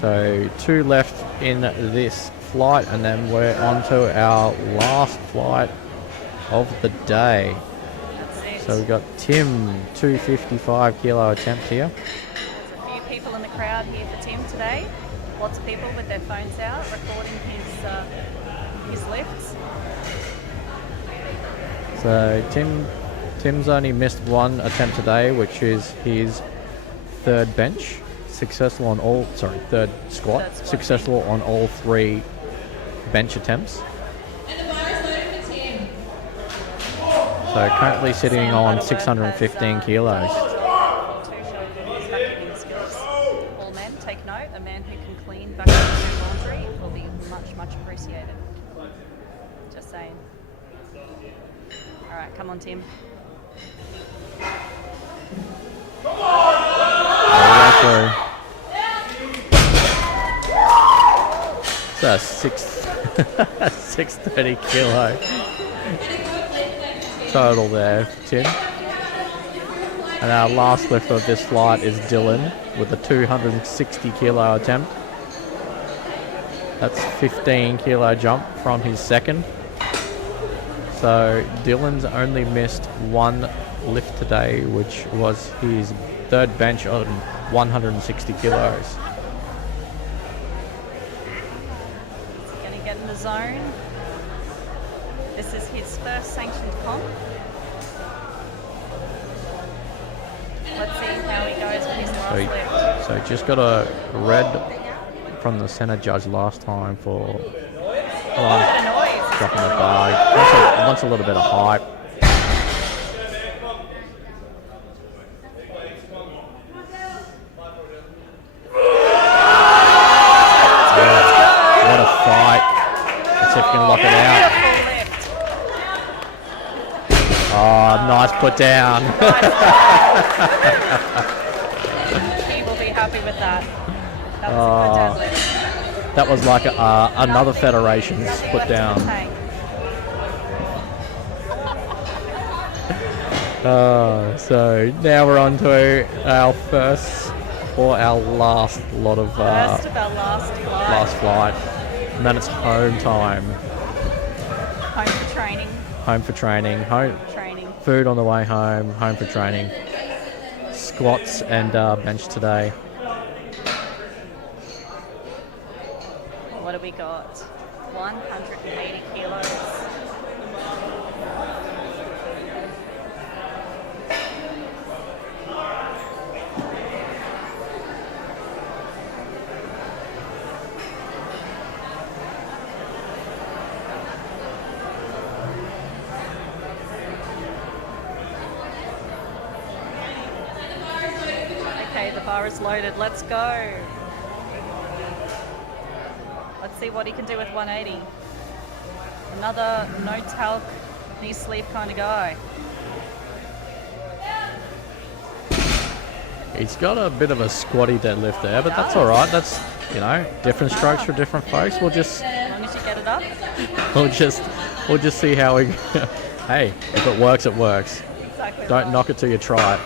So 2 left in this flight, and then we're on to our last flight of the day. That's it. So we've got Tim, 255 kilo attempt here. There's a few people in the crowd here for Tim today. Lots of people with their phones out recording his lifts. So Tim's only missed one attempt today, which is his third squat, successful on all 3 bench attempts. And the bar is loaded for Tim. So currently sitting Sam on Butterworth 615 has, kilos. two showed his vacuuming skills. All men, take note, a man who can clean vacuum and laundry will be much, much appreciated. Just saying. All right, come on, Tim. It's a 630 kilo total there, Tim. And our last lift of this flight is Dylan with a 260 kilo attempt. That's 15 kilo jump from his second. So Dylan's only missed one lift today, which was his third bench on 160 kilos. Going to get in the zone. This is his first sanctioned comp. Let's see how he goes with his last lift. So just got a red from the center judge last time for A bit of noise. dropping the bar. Wants a little bit of hype. What a fight. Let's see if we can lock it out. Oh, nice put down. He will be happy with that. That was a good deadlift. That was like another Federation's put Left in the down. tank. So now we're on to our first or our last lot of First of our last flight. And then it's home time. Home for training. Home for training. Home food on the way home. Home for training. Squats and bench today. What do we got? 180 kilos. Okay, the bar is loaded. Let's go. Let's see what he can do with 180. Another no talc, knee sleeve kind of guy. He's got a bit of a squatty deadlift there, but that's all right. That's, different strokes for different folks. We'll just As long as you get it up. we'll just see how we. Hey, if it works, it works. Exactly. Don't right. knock it till you try it.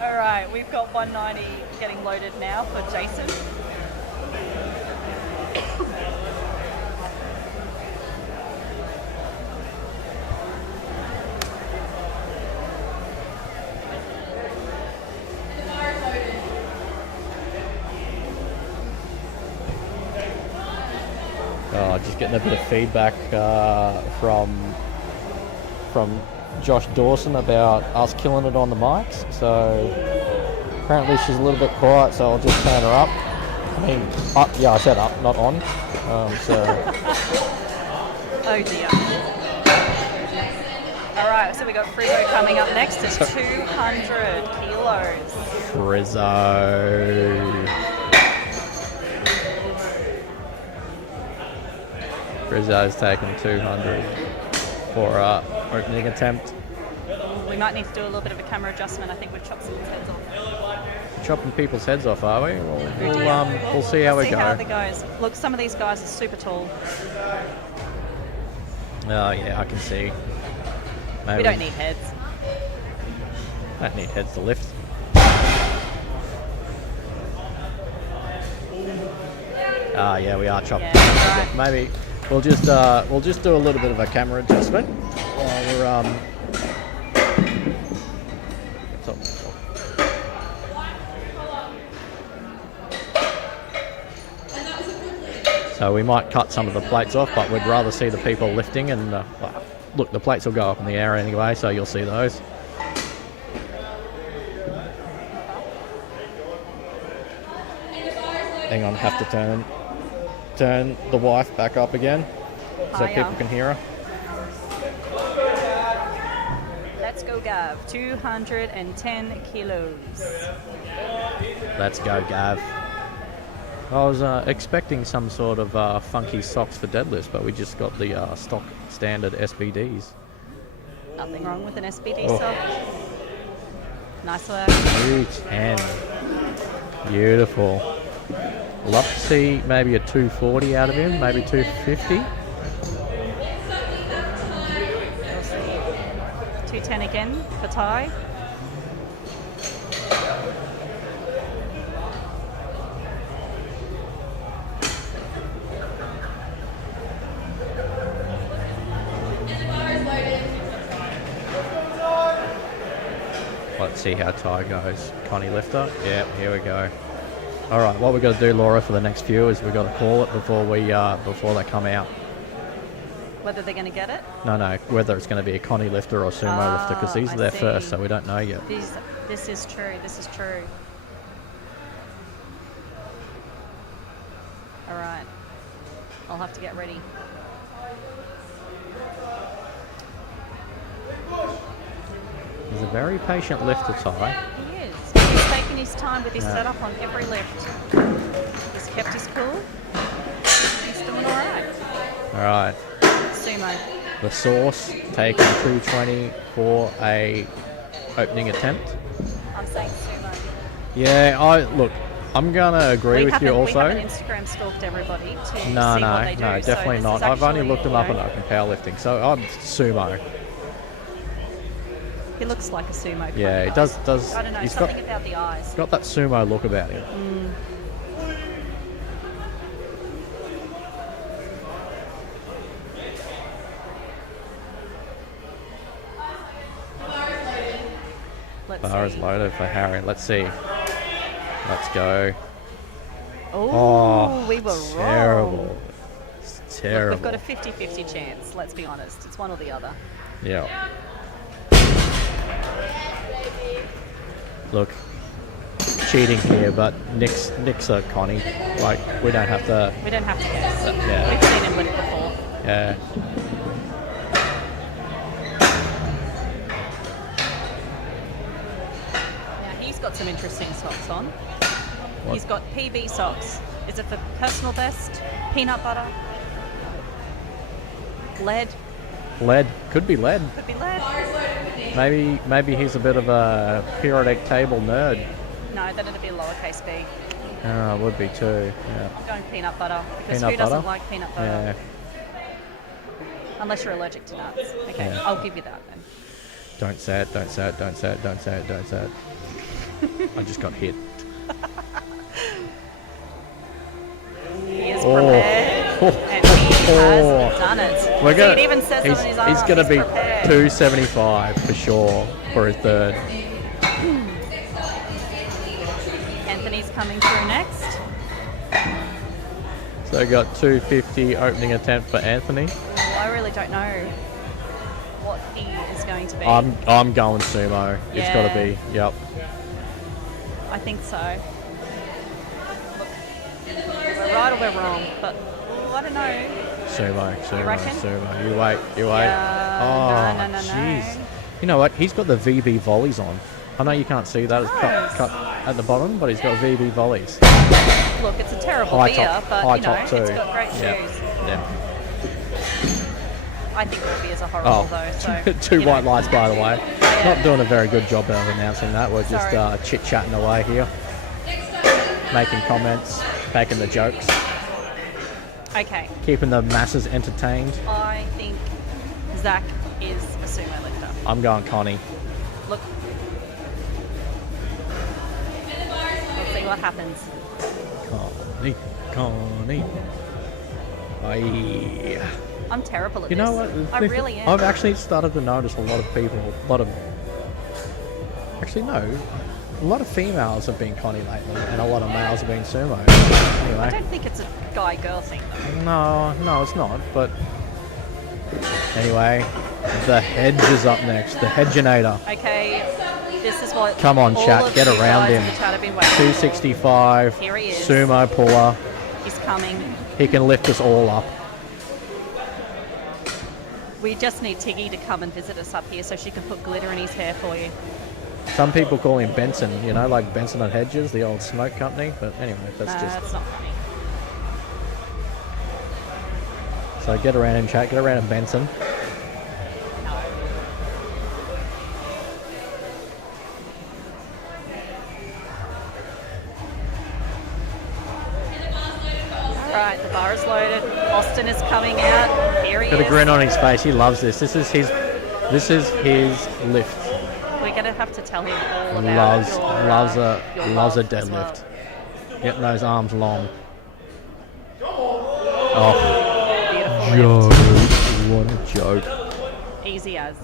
All right, we've got 190 getting loaded now for Jason. Just getting a bit of feedback from Josh Dawson about us killing it on the mics. So apparently she's a little bit quiet, so I'll just turn her up. I mean, up. Yeah, I said up, not on. Oh dear. All right, so we got Frizzo coming up next at 200 kilos. Rizzo's taking 200 for opening attempt. We might need to do a little bit of a camera adjustment. I think we've chopped someone's heads off. Chopping people's heads off, are we? We'll see how We'll we see go. how it goes. Look, some of these guys are super tall. Oh yeah, I can see. Maybe. We don't need heads. Don't need heads to lift. Yeah, we are chopping. Yeah, right. Maybe we'll just do a little bit of a camera adjustment while we're So we might cut some of the plates off, but we'd rather see the people lifting. And look, the plates will go up in the air anyway, so you'll see those. Hang on, have to turn the wife back up again so Hiya. people can hear her. Let's go, Gav. 210 kilos. Let's go, Gav. I was expecting some sort of funky socks for deadlifts, but we just got the stock standard SBDs. Nothing wrong with an SBD Oh. sock. Nice work. 210. Beautiful. Love to see maybe a 240 out of him, maybe 250. We'll see. 210 again for Ty. Let's see how Ty goes. Connie lifter. Yeah, here we go. All right, what we've got to do, Laura, for the next few is we've got to call it before they come out. Whether they're going to get it? No, whether it's going to be a Connie lifter or sumo lifter, because these I are their see. first, so we don't know yet. This is true. This is true. All right. I'll have to get ready. He's a very patient lifter, Ty. He is. He's taken his time with his setup on every lift. He's kept his cool. He's doing all right. All right. Sumo. The Source taking 220 for a opening attempt. I'm saying sumo. Yeah, I'm gonna agree with you We also. haven't Instagram stalked everybody to see No, what they do. no, so definitely this not. is I've only actually, looked them up you on know, open powerlifting, so I'm sumo. He looks like a sumo kind Yeah, of he guy. does. I don't know, He's something about the eyes. got that sumo look about him. Let's Bar is see. loaded for Harry. Let's see. Let's go. Oh, we were wrong. Terrible. It's terrible. Look, we've got a 50-50 chance, let's be honest. It's one or the other. Yeah. Look, cheating here, but Nick's a Connie. Like, we don't have to. We don't have to guess. Yeah. We've seen him lift before. Yeah. Now, he's got some interesting socks on. What? He's got PB socks. Is it for personal best? Peanut butter? Lead? Lead. Could be lead. Could be lead. Maybe he's a bit of a periodic table nerd. No, then it'd be a lowercase b. Would be too. Yeah. I'm going peanut butter because Peanut who doesn't butter? like peanut butter? Yeah. Unless you're allergic to nuts. Okay, Yeah. I'll give you that then. Don't say it. Don't say it. Don't say it. Don't say it. Don't say it. I just got hit. He is Oh. prepared, and he has done it. We're See, gonna, it even says it on his arm. he's going to be prepared. 275 for sure for his third. Anthony's coming through next. So we got 250 opening attempt for Anthony. I really don't know what he is going to be. I'm going sumo. It's got to be. Yep. I think so. Look, we're right or we're wrong, but I don't know. Sumo. Sumo. reckon? Sumo. You wait. You wait. Yeah, no. Jeez. You know what? He's got the VB volleys on. I know you can't see that. It's cut at the bottom, but he's got VB volleys. Look, it's a terrible High beer, top- but high you know, top too. it's got great Yeah. shoes. Yeah. I think the beers are horrible though. So Two you know. white lights, by the way. Yeah. Not doing a very good job of announcing that. We're just Sorry. chit-chatting away here. Making comments, making the jokes, Okay, keeping the masses entertained. I think Zach is a sumo lifter. I'm going Connie. Look, we'll see what happens. Connie. Aye. I'm terrible at You this. know what? I really am. I've actually started to notice a lot of people, actually no, a lot of females have been Connie lately, and a lot of males have been sumo. I Anyway, don't think it's a guy-girl thing, though. no, it's not. But anyway, the hedge is up next. The hedgeinator. Okay, this is what. Come on, all chat, of get you around guys him. in the chat have been waiting for. 265. Here he is. Sumo puller. He's coming. He can lift us all up. We just need Tiggy to come and visit us up here so she can put glitter in his hair for you. Some people call him Benson, you know, like Benson and Hedges, the old smoke company. But anyway, that's just. That's not funny. So get around him, chat. Get around him, Benson. All right, the bar is loaded. Austin is coming out. Here he Got a is. grin on his face. He loves this. This is his lift. We're gonna have to tell him all about Loves your loves a love as well. deadlift. Getting those arms long. Oh, Beautiful lift. what a joke. Easy as.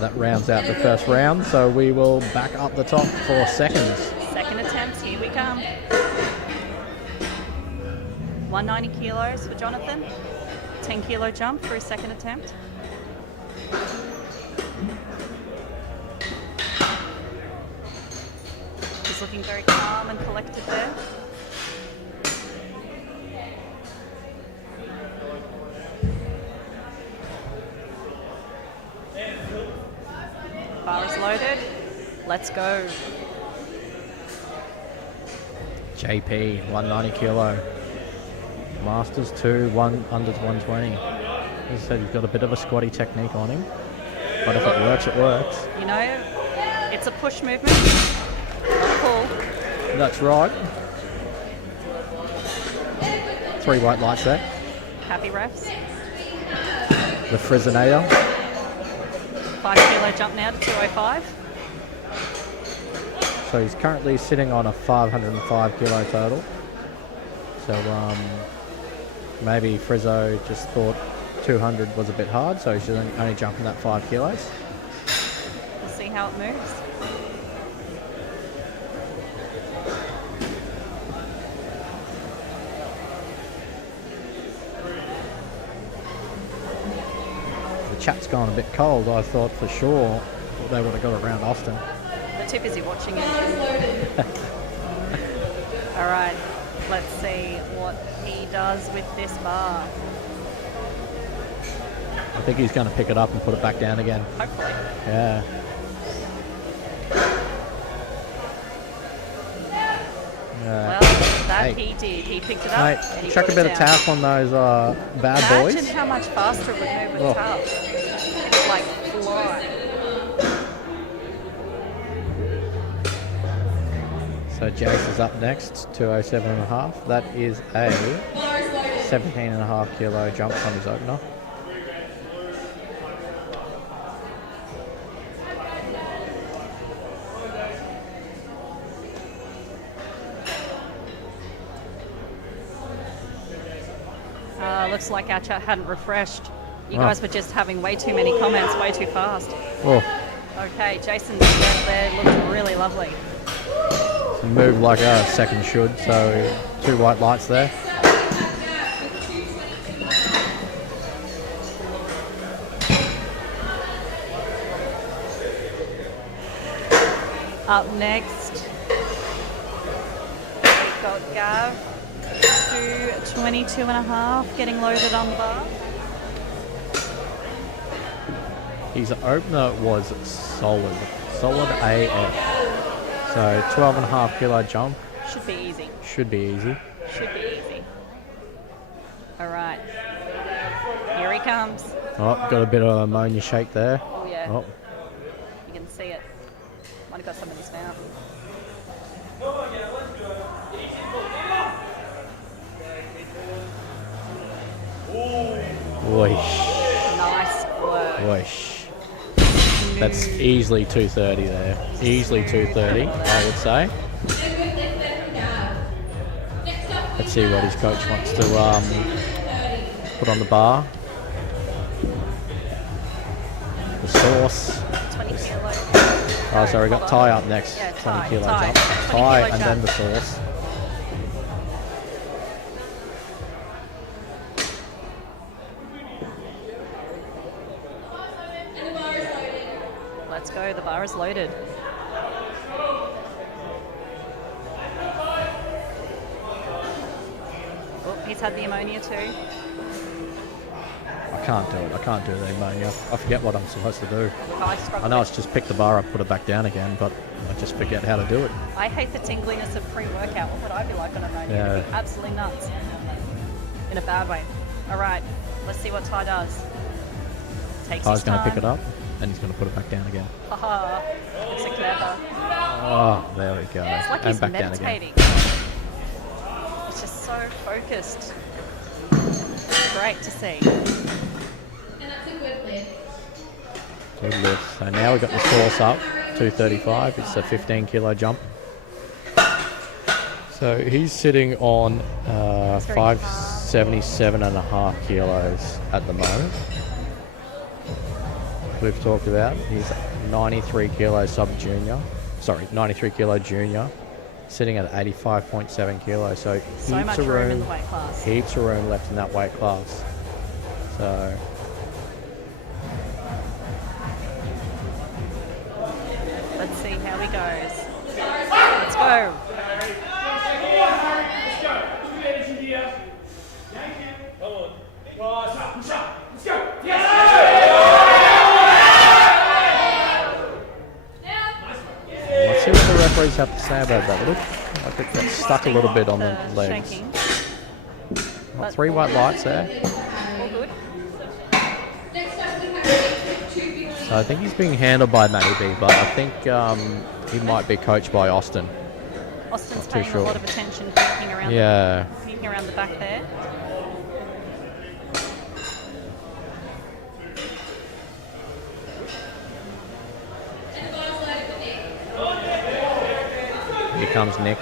That rounds out the first round, so we will back up the top for seconds. Second attempts, here we come. 190 kilos for Jonathan. 10 kilo jump for his second attempt. He's looking very calm and collected there. Bar is loaded. Let's go. JP, 190 kilo. Masters 2, one under 120. As I said, he's got a bit of a squatty technique on him. But if it works, it works. You know, it's a push movement, not a pull. That's right. 3 white lights there. Happy refs. The Frizzinator. 5 kilo jump now to 205. So he's currently sitting on a 505 kilo total. So maybe Frizzo just thought 200 was a bit hard, so he's only jumping that 5 kilos. We'll see how it moves. The chat's gone a bit cold. I thought for sure they would have got around Austin. They're too busy watching it. All right, let's see what he does with this bar. I think he's going to pick it up and put it back down again. Hopefully. Yeah. Well, that he did. He picked it up Mate, and he chuck put a it bit of down. tap on those bad boys. Imagine how much faster it would move with Oh. tap. It's like fly. So Jace is up next, 207.5. That is a 17.5 kilo jump from his opener. Looks like our chat hadn't refreshed. You Oh. guys were just having way too many comments, way too fast. Oh, Okay, Jason's step there looks really lovely. move like a second should. So 2 white lights there. Up next, we've got Gav, 222.5, getting loaded on the bar. His opener was solid AF. So 12.5 kilo jump Should be easy. should be easy. Should be easy. All right. Here he comes. Oh, got a bit of ammonia shake there. Oh, yeah. Oh, You can see it. Might have got some in his mouth. whoosh, Nice work. whoosh. That's easily 230 there. Easily 230, I would say. Let's see what his coach wants to put on the bar. The sauce. 20 kilo. Oh, sorry, we got Ty up next. Yeah, 20 Ty, kilo Ty. jump. 20 Ty kilo and then jump. the sauce. Let's go, the bar is loaded. Oh, he's had the ammonia too. I can't do it. I can't do the ammonia. I forget what I'm supposed to do. I struggle I know with- it's just pick the bar up, put it back down again, but I just forget how to do it. I hate the tingliness of pre-workout. What would I be like on ammonia? Yeah. It'd be absolutely nuts. In a bad way. All right, let's see what Ty does. Takes Ty's his going time. to pick it up, and he's going to put it back down again. Haha, it's a clever. Oh, there we go. It's like and he's back down again. meditating. It's just so focused. Great to see. And that's a good lift. Good lift. So now we've got the sauce up, 235. It's a 15 kilo jump. So he's sitting on very 577.5 kilos at the moment. We've talked about he's 93 kilo sub junior. Sorry, 93 kilo junior, sitting at 85.7 kilos. So So heaps much of room in the weight class. Heaps of room left in that weight class. So Let's see how he goes. Let's go. let's see what the referees have to say about that. Look, like it got stuck a little bit on the legs. Shaking. Well, 3 white lights there. All good. Next up, we have 2 big So I think he's being handled by Maybe, but I think he might be coached by Austin. Austin's Not too paying sure. a lot of attention, peeking around, Yeah. peeking around the back there. Here comes Nick.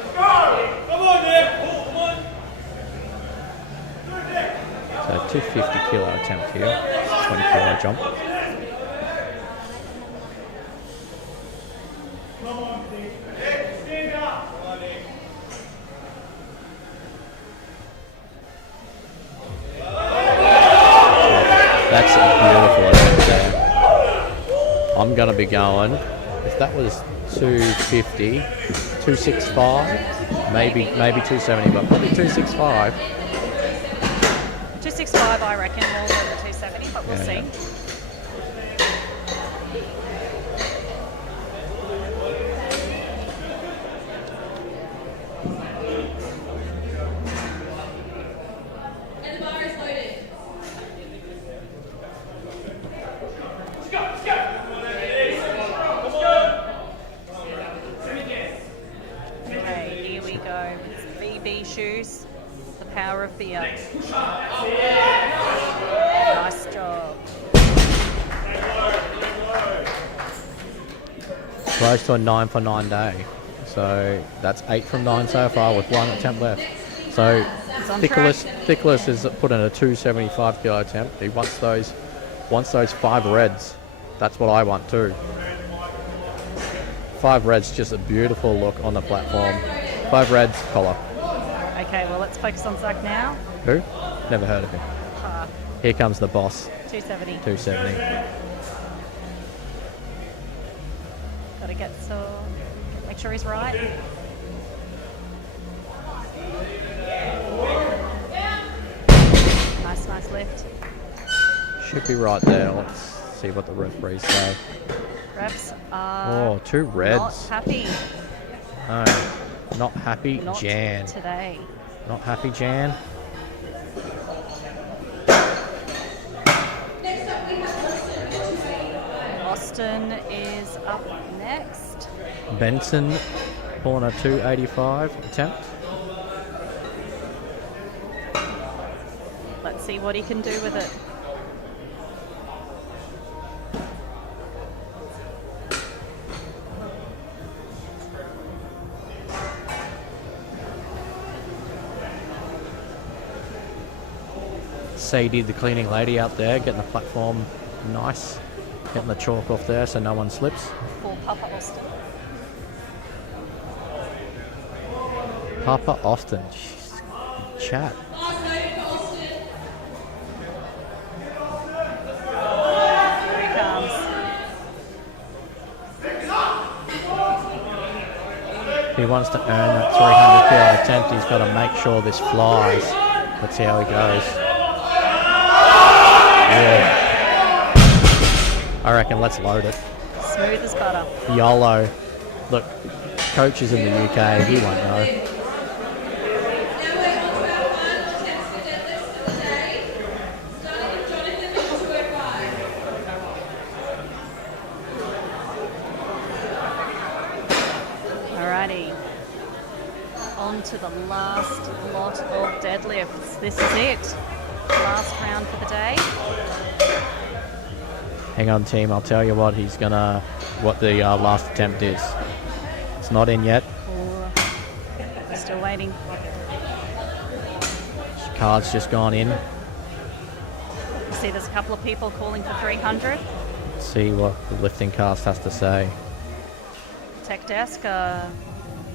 So 250 kilo attempt here. 20 kilo jump. That's a beautiful attempt there. I'm going to be going, if that was 250, 265, maybe 270, but probably 265. 265, I reckon, more than the 270, but we'll Yeah, see. yeah. And the bar is loaded. Okay, here we go. It's VB shoes, the power of beer. Nice job. Close to a 9 for 9 day. So that's 8 from 9 so far with 1 attempt left. So He's on Thickles has put in a 275 kilo attempt. He wants those 5 reds. That's what I want too. 5 reds, just a beautiful look on the platform. 5 reds, collar. Okay, well, let's focus on Zach now. Who? Never heard of him. Here comes the boss, 270. 270. Got to get make sure he's right. Nice lift. Should be right there. Let's see what the referees say. Reps are Oh, 2 not reds. happy. No, not happy, Not Jan. today. Not happy, Jan. Next up, we have Austin at 285. Austin is up next. Benson pulling a 285 attempt. Let's see what he can do with it. Sadie, the cleaning lady out there, getting the platform nice. Getting the chalk off there so no one slips. For Papa Austin. Papa Austin. Jeez. Chat. Here he comes. If he wants to earn that 300 kilo attempt, he's got to make sure this flies. Let's see how he goes. Yeah. I reckon let's load it. Smooth as butter. YOLO. Look, coaches in the UK, he won't know. Now we're on to our one attempts for deadlifts for the day. Starting with Jonathan at 205. Alrighty. On to the last lot of deadlifts. This is it. Last round for the day. Hang on, team. I'll tell you what what the last attempt is. It's not in yet. Still waiting. Card's just gone in. You see there's a couple of people calling for 300. Let's see what the lifting cast has to say. Tech desk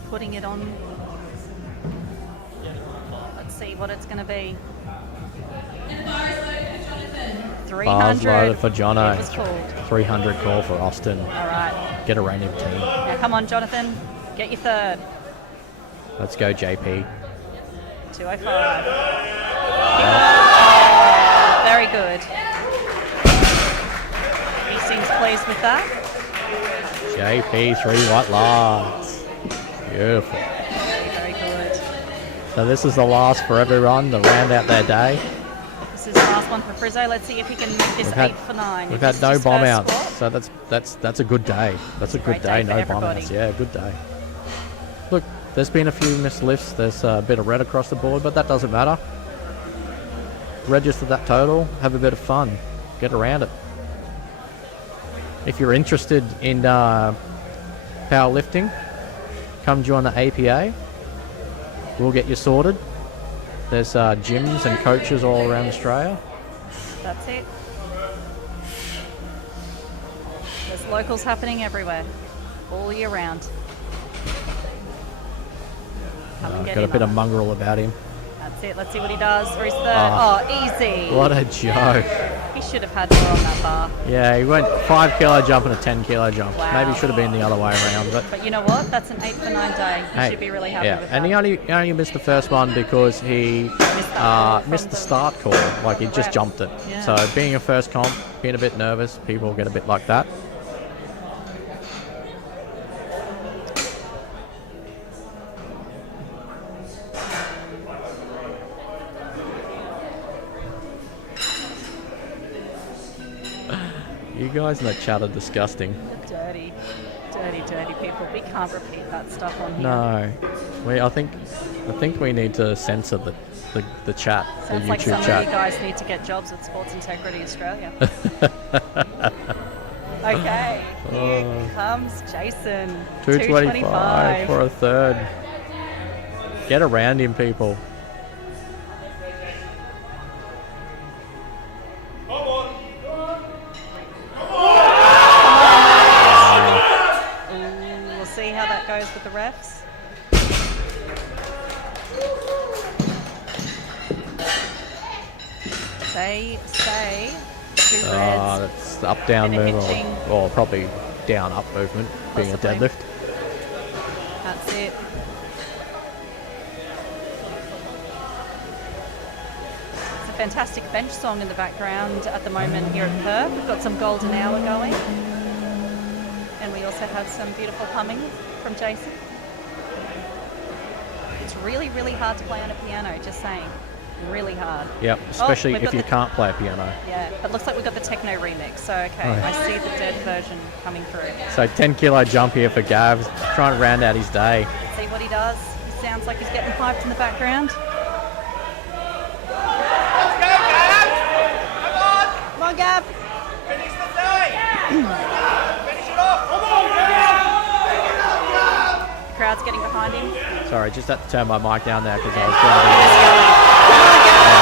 putting it on. Let's see what it's going to be. And bar is loaded for Jonathan. 300. Bars loaded for Jono. It was called. 300 call for Austin. All right. Get a random team. Now come on, Jonathan. Get your third. Let's go, JP. 205. Very good. He seems pleased with that. JP, 3 white lights. Beautiful. Very good. So this is the last for everyone to round out their day. This is the last one for Frizzo. Let's see if he can make this 8 for 9. We've If had this no is his bomb first outs, squat, so that's a good day. That's a good Great day day. for No bomb everybody. outs. Yeah, good day. Look, there's been a few missed lifts. There's a bit of red across the board, but that doesn't matter. Register that total. Have a bit of fun. Get around it. If you're interested in powerlifting, come join the APA. We'll get you sorted. There's gyms and coaches all around Australia. That's it. There's locals happening everywhere, all year round. Come and get Got a him bit of on. mongrel about him. That's it. Let's see what he does for his third. Ah. Oh, easy. What a joke. He should have had more on that bar. Yeah, he went 5 kilo jump and a 10 kilo jump. Wow. Maybe should have been the other way around, but But you know what? That's an 8 for 9 day. You should be really happy with and that. he only missed the first one because he missed the start call. Like he just jumped it. Yeah. So being a first comp, being a bit nervous, people get a bit like that. You guys in the chat are disgusting. Dirty, dirty, dirty people. We can't repeat that stuff on here. No, I think we need to censor the chat, Sounds the like some YouTube of chat. you guys need to get jobs at Sports Integrity Australia. Okay, here comes Jason. 225 for a third. Get around him, people. Ooh, we'll see how that goes with the refs. They say 2 reds. That's up down Bit of movement, hitching. or probably down up movement, being a Possibly. deadlift. That's it. It's a fantastic bench song in the background at the moment here at Perth. We've got some golden hour going. And we also have some beautiful humming from Jason. It's really, really hard to play on a piano, just saying. Really hard. Yep, especially we've if got you the- can't play a piano. Yeah, but looks like we've got the techno remix, so okay, Right. I see the dead version coming through. So 10 kilo jump here for Gav, trying to round out his day. Let's see what he does. He sounds like he's getting hyped in the background. Come on, Gab. Finish the day! Finish it off! Come on, The crowd's getting behind him. Sorry, just had to turn my mic down there because I was trying to...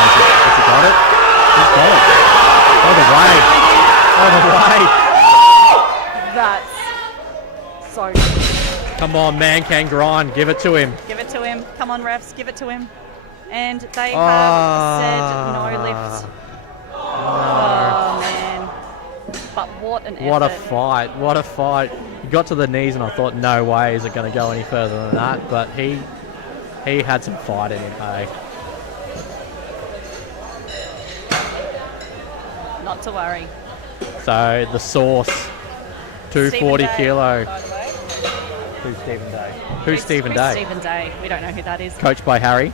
If you got it. He's got it. All the way. All the way. That's so good. Come on, man can grind. Give it to him. Give it to him. Come on, refs, give it to him. And they have said no lift. Oh, man. But what an effort. What a fight. What a fight. He got to the knees and I thought, no way is it going to go any further than that. But he had some fight in him, hey. Not to worry. So the source, 240 Stephen Day, kilo. by the way. Who's Stephen Day? Who's Stephen Who's Day? Stephen Day. We don't know who that is. Coached by Harry?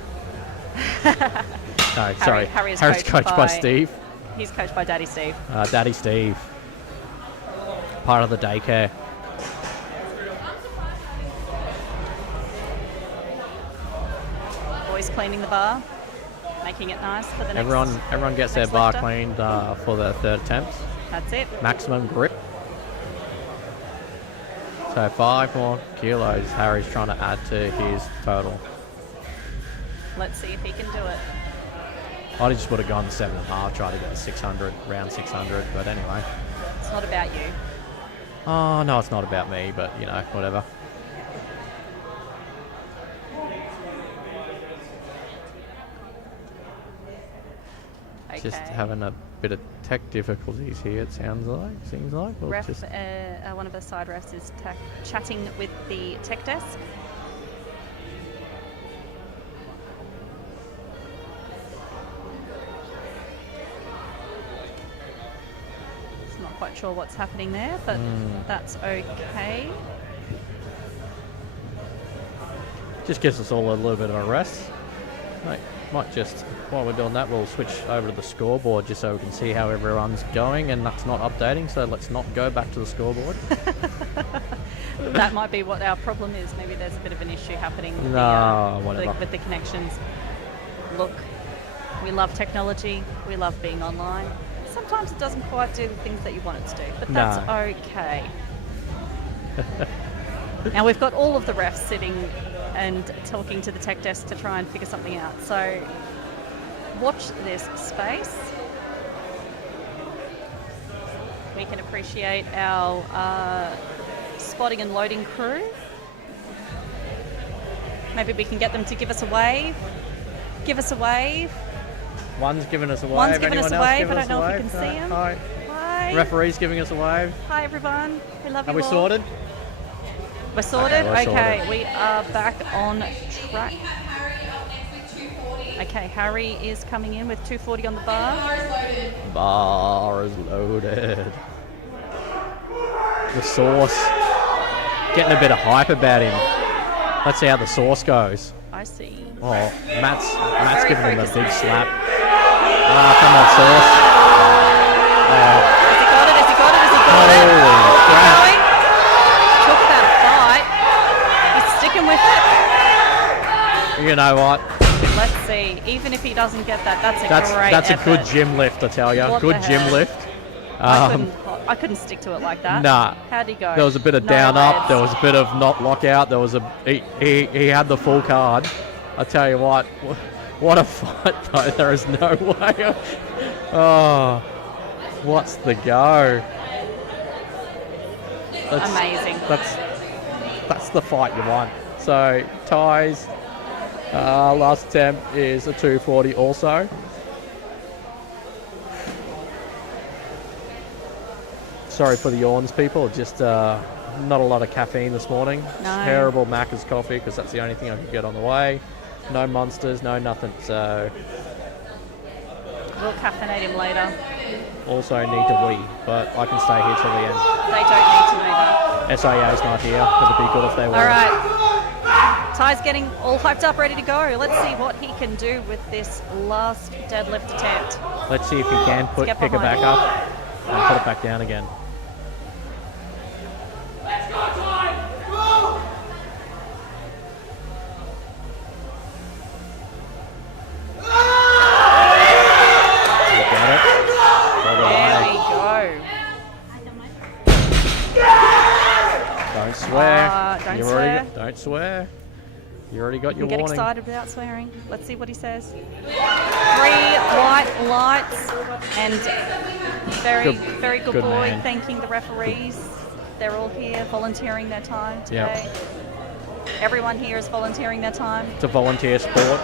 No, sorry. Harry is Harry's coached by Steve. He's coached by Daddy Steve. Daddy Steve. Part of the daycare. Boys cleaning the bar, making it nice for the next. Everyone gets their next bar lifter. cleaned for their third attempt. That's it. Maximum grip. So 5 more kilos Harry's trying to add to his total. Let's see if he can do it. I just would have gone 7.5, try to get to 600, round 600, but anyway. It's not about you. Oh, no, it's not about me, but, you know, whatever. Okay. Just having a bit of tech difficulties here, it seems like. Or Ref, just one of the side refs is chatting with the tech desk. Not quite sure what's happening there, but that's okay. just gives us all a little bit of a rest. Might just, while we're doing that, we'll switch over to the scoreboard just so we can see how everyone's going, and that's not updating, so let's not go back to the scoreboard. That might be what our problem is. Maybe there's a bit of an issue happening with, whatever. with the connections. Look, we love technology, we love being online. Sometimes it doesn't quite do the things that you want it to do, but that's okay. Now we've got all of the refs sitting and talking to the tech desk to try and figure something out. So watch this space. We can appreciate our spotting and loading crew. Maybe we can get them to give us a wave. Give us a wave. One's giving us a wave. One's giving us a Anyone else wave. giving I us don't a know if wave? you can see him. Hi. Hi. Referee's giving us a wave. Hi everyone. We love you Are we all. sorted? We're sorted? Okay, we're Okay, sorted. we are back on track. We have Harry up next with 240. Okay, Harry is coming in with 240 on the bar. Bar is loaded. Bar is loaded. The sauce. Getting a bit of hype about him. Let's see how the sauce goes. I see. Oh, Matt's Very giving him a focused. big slap. Come on, sauce. Has he got it? Has he got it? Has he got it? Holy crap. Going. Took that fight. He's sticking with it. You know what? Let's see. Even if he doesn't get that, that's a great That's a effort. good gym lift, I tell you. What Good the gym hell? lift. I couldn't stick to it like that. Nah. How'd he go? There was a bit of No down up. legs. There was a bit of not lockout. There was he had the full card. I tell you what a fight though. There is no way. Oh, what's the go? Amazing. That's the fight you want. So ties. Last attempt is a 240 also. Sorry for the yawns, people. Just not a lot of caffeine this morning. No. Terrible Macca's coffee because that's the only thing I could get on the way. No monsters, no nothing. So We'll caffeinate him later. also need to wee, but I can stay here till the end. They don't need to know that. SIA's not here. It'd be good if they were. All right. Ty's getting all hyped up, ready to go. Let's see what he can do with this last deadlift attempt. Let's see if he can pick get it back behind. up and put it back down again. Let's go, Ty! Go! You got it. All the There way. we go. Don't swear. Don't You've swear. Don't swear. You already got your Get warning. excited without swearing. Let's see what he says. 3 white lights and very good good boy man. thanking the referees. They're all here volunteering their time today. Everyone here is volunteering their time. It's a volunteer sport.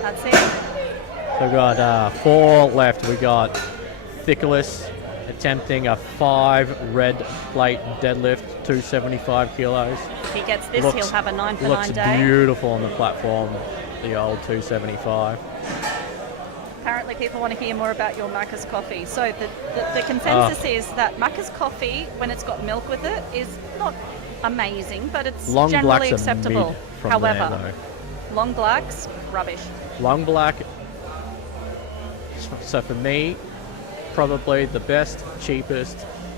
That's it. So we've got 4 left. We got Thickless attempting a 5 red plate deadlift, 275 kilos. If he gets this, he'll have a 9 for 9 Looks day. beautiful on the platform, the old 275. Apparently people want to hear more about your Macca's coffee. So the consensus is that Macca's coffee, when it's got milk with it, is not amazing, but it's Long generally blacks are acceptable. mid from However, there, long blacks, rubbish. though. Long black. So for me, probably the best, cheapest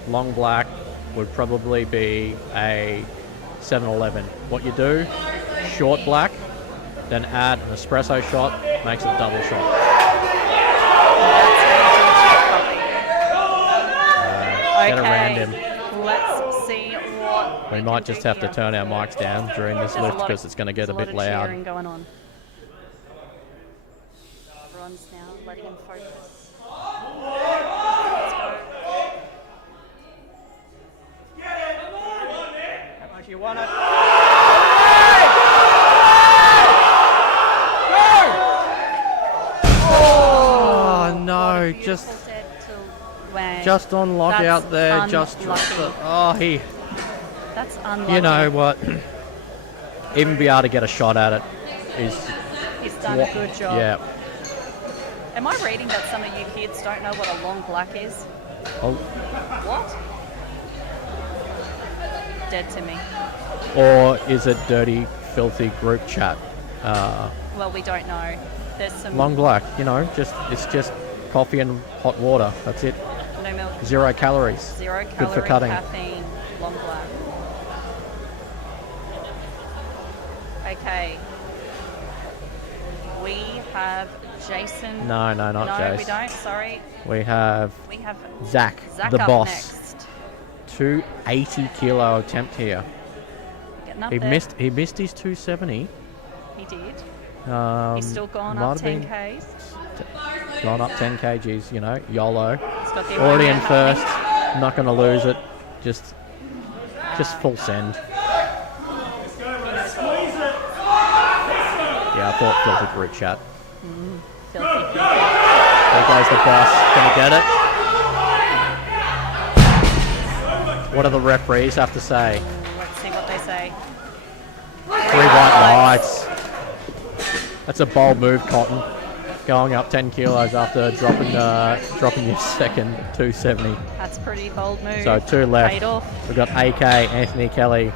long black would probably be a 7-Eleven. What you do, short black, then add an espresso shot, makes it double shot. Get around him. Let's see what We might just have to turn our mics down during this lift because it's going to get a bit loud. cheering going on. Everyone's now letting him focus. Let's go. How much you want it? Oh no, just Beautiful dead till when- just on lockout That's there, just unlucky. That's unlucky. you know what? Even be able to get a shot at it is He's done a good job. Yeah. Am I reading that some of you kids don't know what a long black is? Oh, What? Dead to me. or is it dirty, filthy group chat? Well, we don't know. There's some Long black, you know, it's just coffee and hot water. That's it. no milk, 0 calories. 0 Good calorie for cutting. caffeine, long black. Okay. We have Jason. No, not No, Jace. we don't. Sorry. We have We have Zach, Zach the up boss. next. 280 kilo attempt here. Getting up He there. missed his 270. He did. He's He's still gone up 10 k's. Gone up 10 kgs, you know, YOLO. He's got the Already ammonia in first, happening. not going to lose it. Just full send. Yeah, I thought filthy group chat. Filthy. There goes the boss. Gonna get it. What do the referees have to say? Let's see what they say. 3 white lights. That's a bold move, Cotton. Going up 10 kilos after dropping your second 270. That's a pretty bold move. So 2 left. Paid off. We've got AK, Anthony Kelly,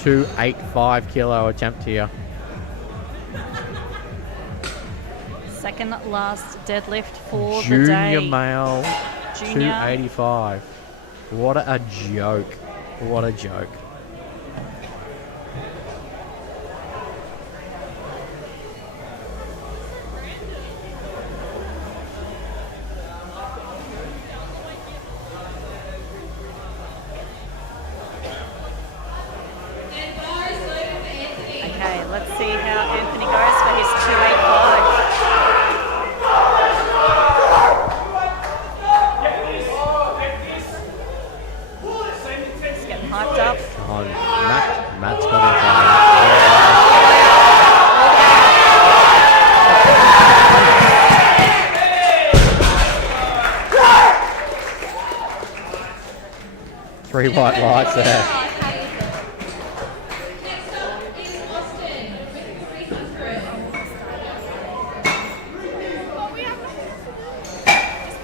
285 kilo attempt here. Second last deadlift for the Junior day. male, Junior. 285. What a joke. What a joke. Okay, let's see how Anthony goes for his 285. He's getting hyped up. Oh, Matt's got him fired. Three white lights there. Next up is Austin with 300.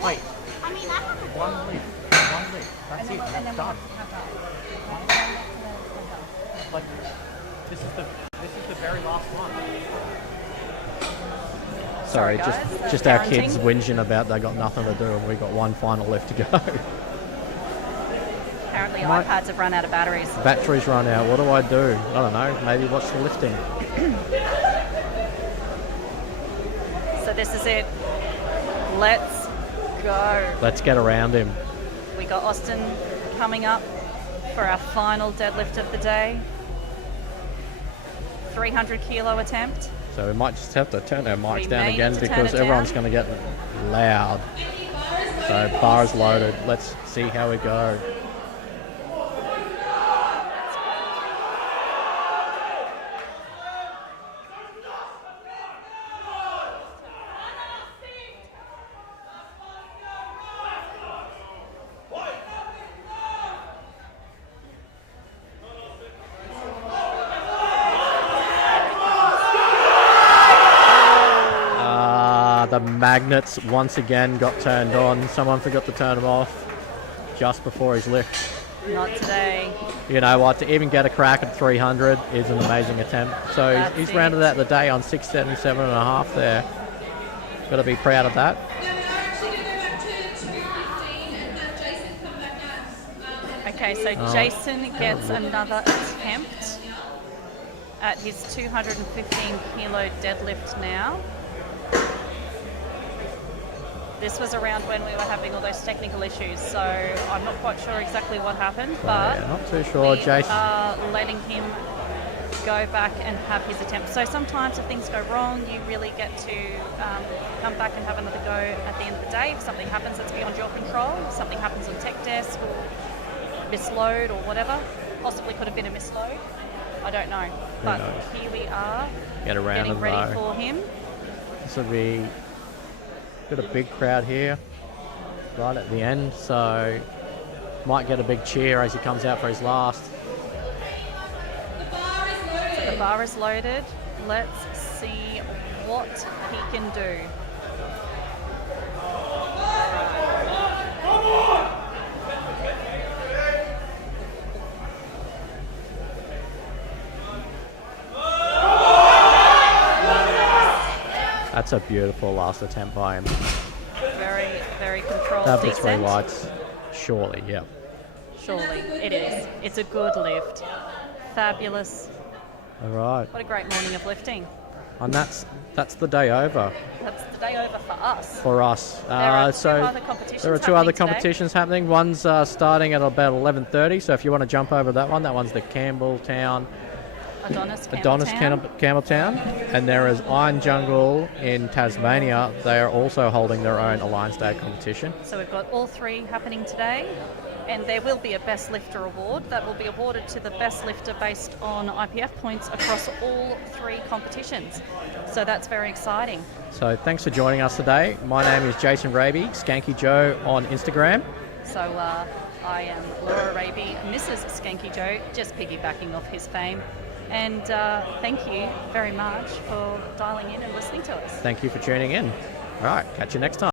Wait. One lift. That's it. That's done. Like, this is the very last one. Sorry, Sorry, guys. just our Parenting. kids whinging about they got nothing to do and we got one final lift to go. Apparently My- iPads have run out of batteries. Batteries run out. What do? I don't know. Maybe watch the lifting. So this is it. Let's go. Let's get around him. We got Austin coming up for our final deadlift of the day. 300 kilo attempt. So we might just have to turn our mics We down may again need to turn because it everyone's down. going to get loud. So bar is loaded. Let's see how we go. The magnets once again got turned on. Someone forgot to turn them off just before his lift. Not today. You know what? To even get a crack at 300 is an amazing attempt. So That's he's it. rounded out the day on 677.5 there. Got to be proud of that. Now we're actually going to go back to 215 and have Jason come back at Okay, so Jason gets another attempt at his 215 kilo deadlift now. This was around when we were having all those technical issues, so I'm not quite sure exactly what happened, but Yeah, not too sure, we Jason. are letting him go back and have his attempt. So sometimes if things go wrong, you really get to come back and have another go at the end of the day. If something happens that's beyond your control, if something happens on tech desk or misload or whatever, possibly could have been a misload, I don't know. But knows? here we are, Get around getting and ready though. for him. This will be got a big crowd here right at the end, so might get a big cheer as he comes out for his last. The bar is loaded. Let's see what he can do. That's a beautiful last attempt by him. Very, very controlled Have the three descent. lights, surely, yeah. Surely, it is. It's a good lift. Fabulous. All right, What a great morning of lifting. and that's the day over That's the day over for us. for us. There are So two other competitions there are two other happening today. competitions happening. One's starting at about 11:30. So if you want to jump over that one's the Campbelltown. Adonis Campbelltown, and there is Iron Jungle in Tasmania. They are also holding their own Alliance Day competition. So we've got all three happening today, and there will be a Best Lifter award that will be awarded to the best lifter based on IPF points across all three competitions. So that's very exciting. So thanks for joining us today. My name is Jason Raby, Skanky Joe on Instagram. So I am Laura Raby, Mrs. Skanky Joe, just piggybacking off his fame. And thank you very much for dialing in and listening to us. Thank you for tuning in. All right, catch you next time.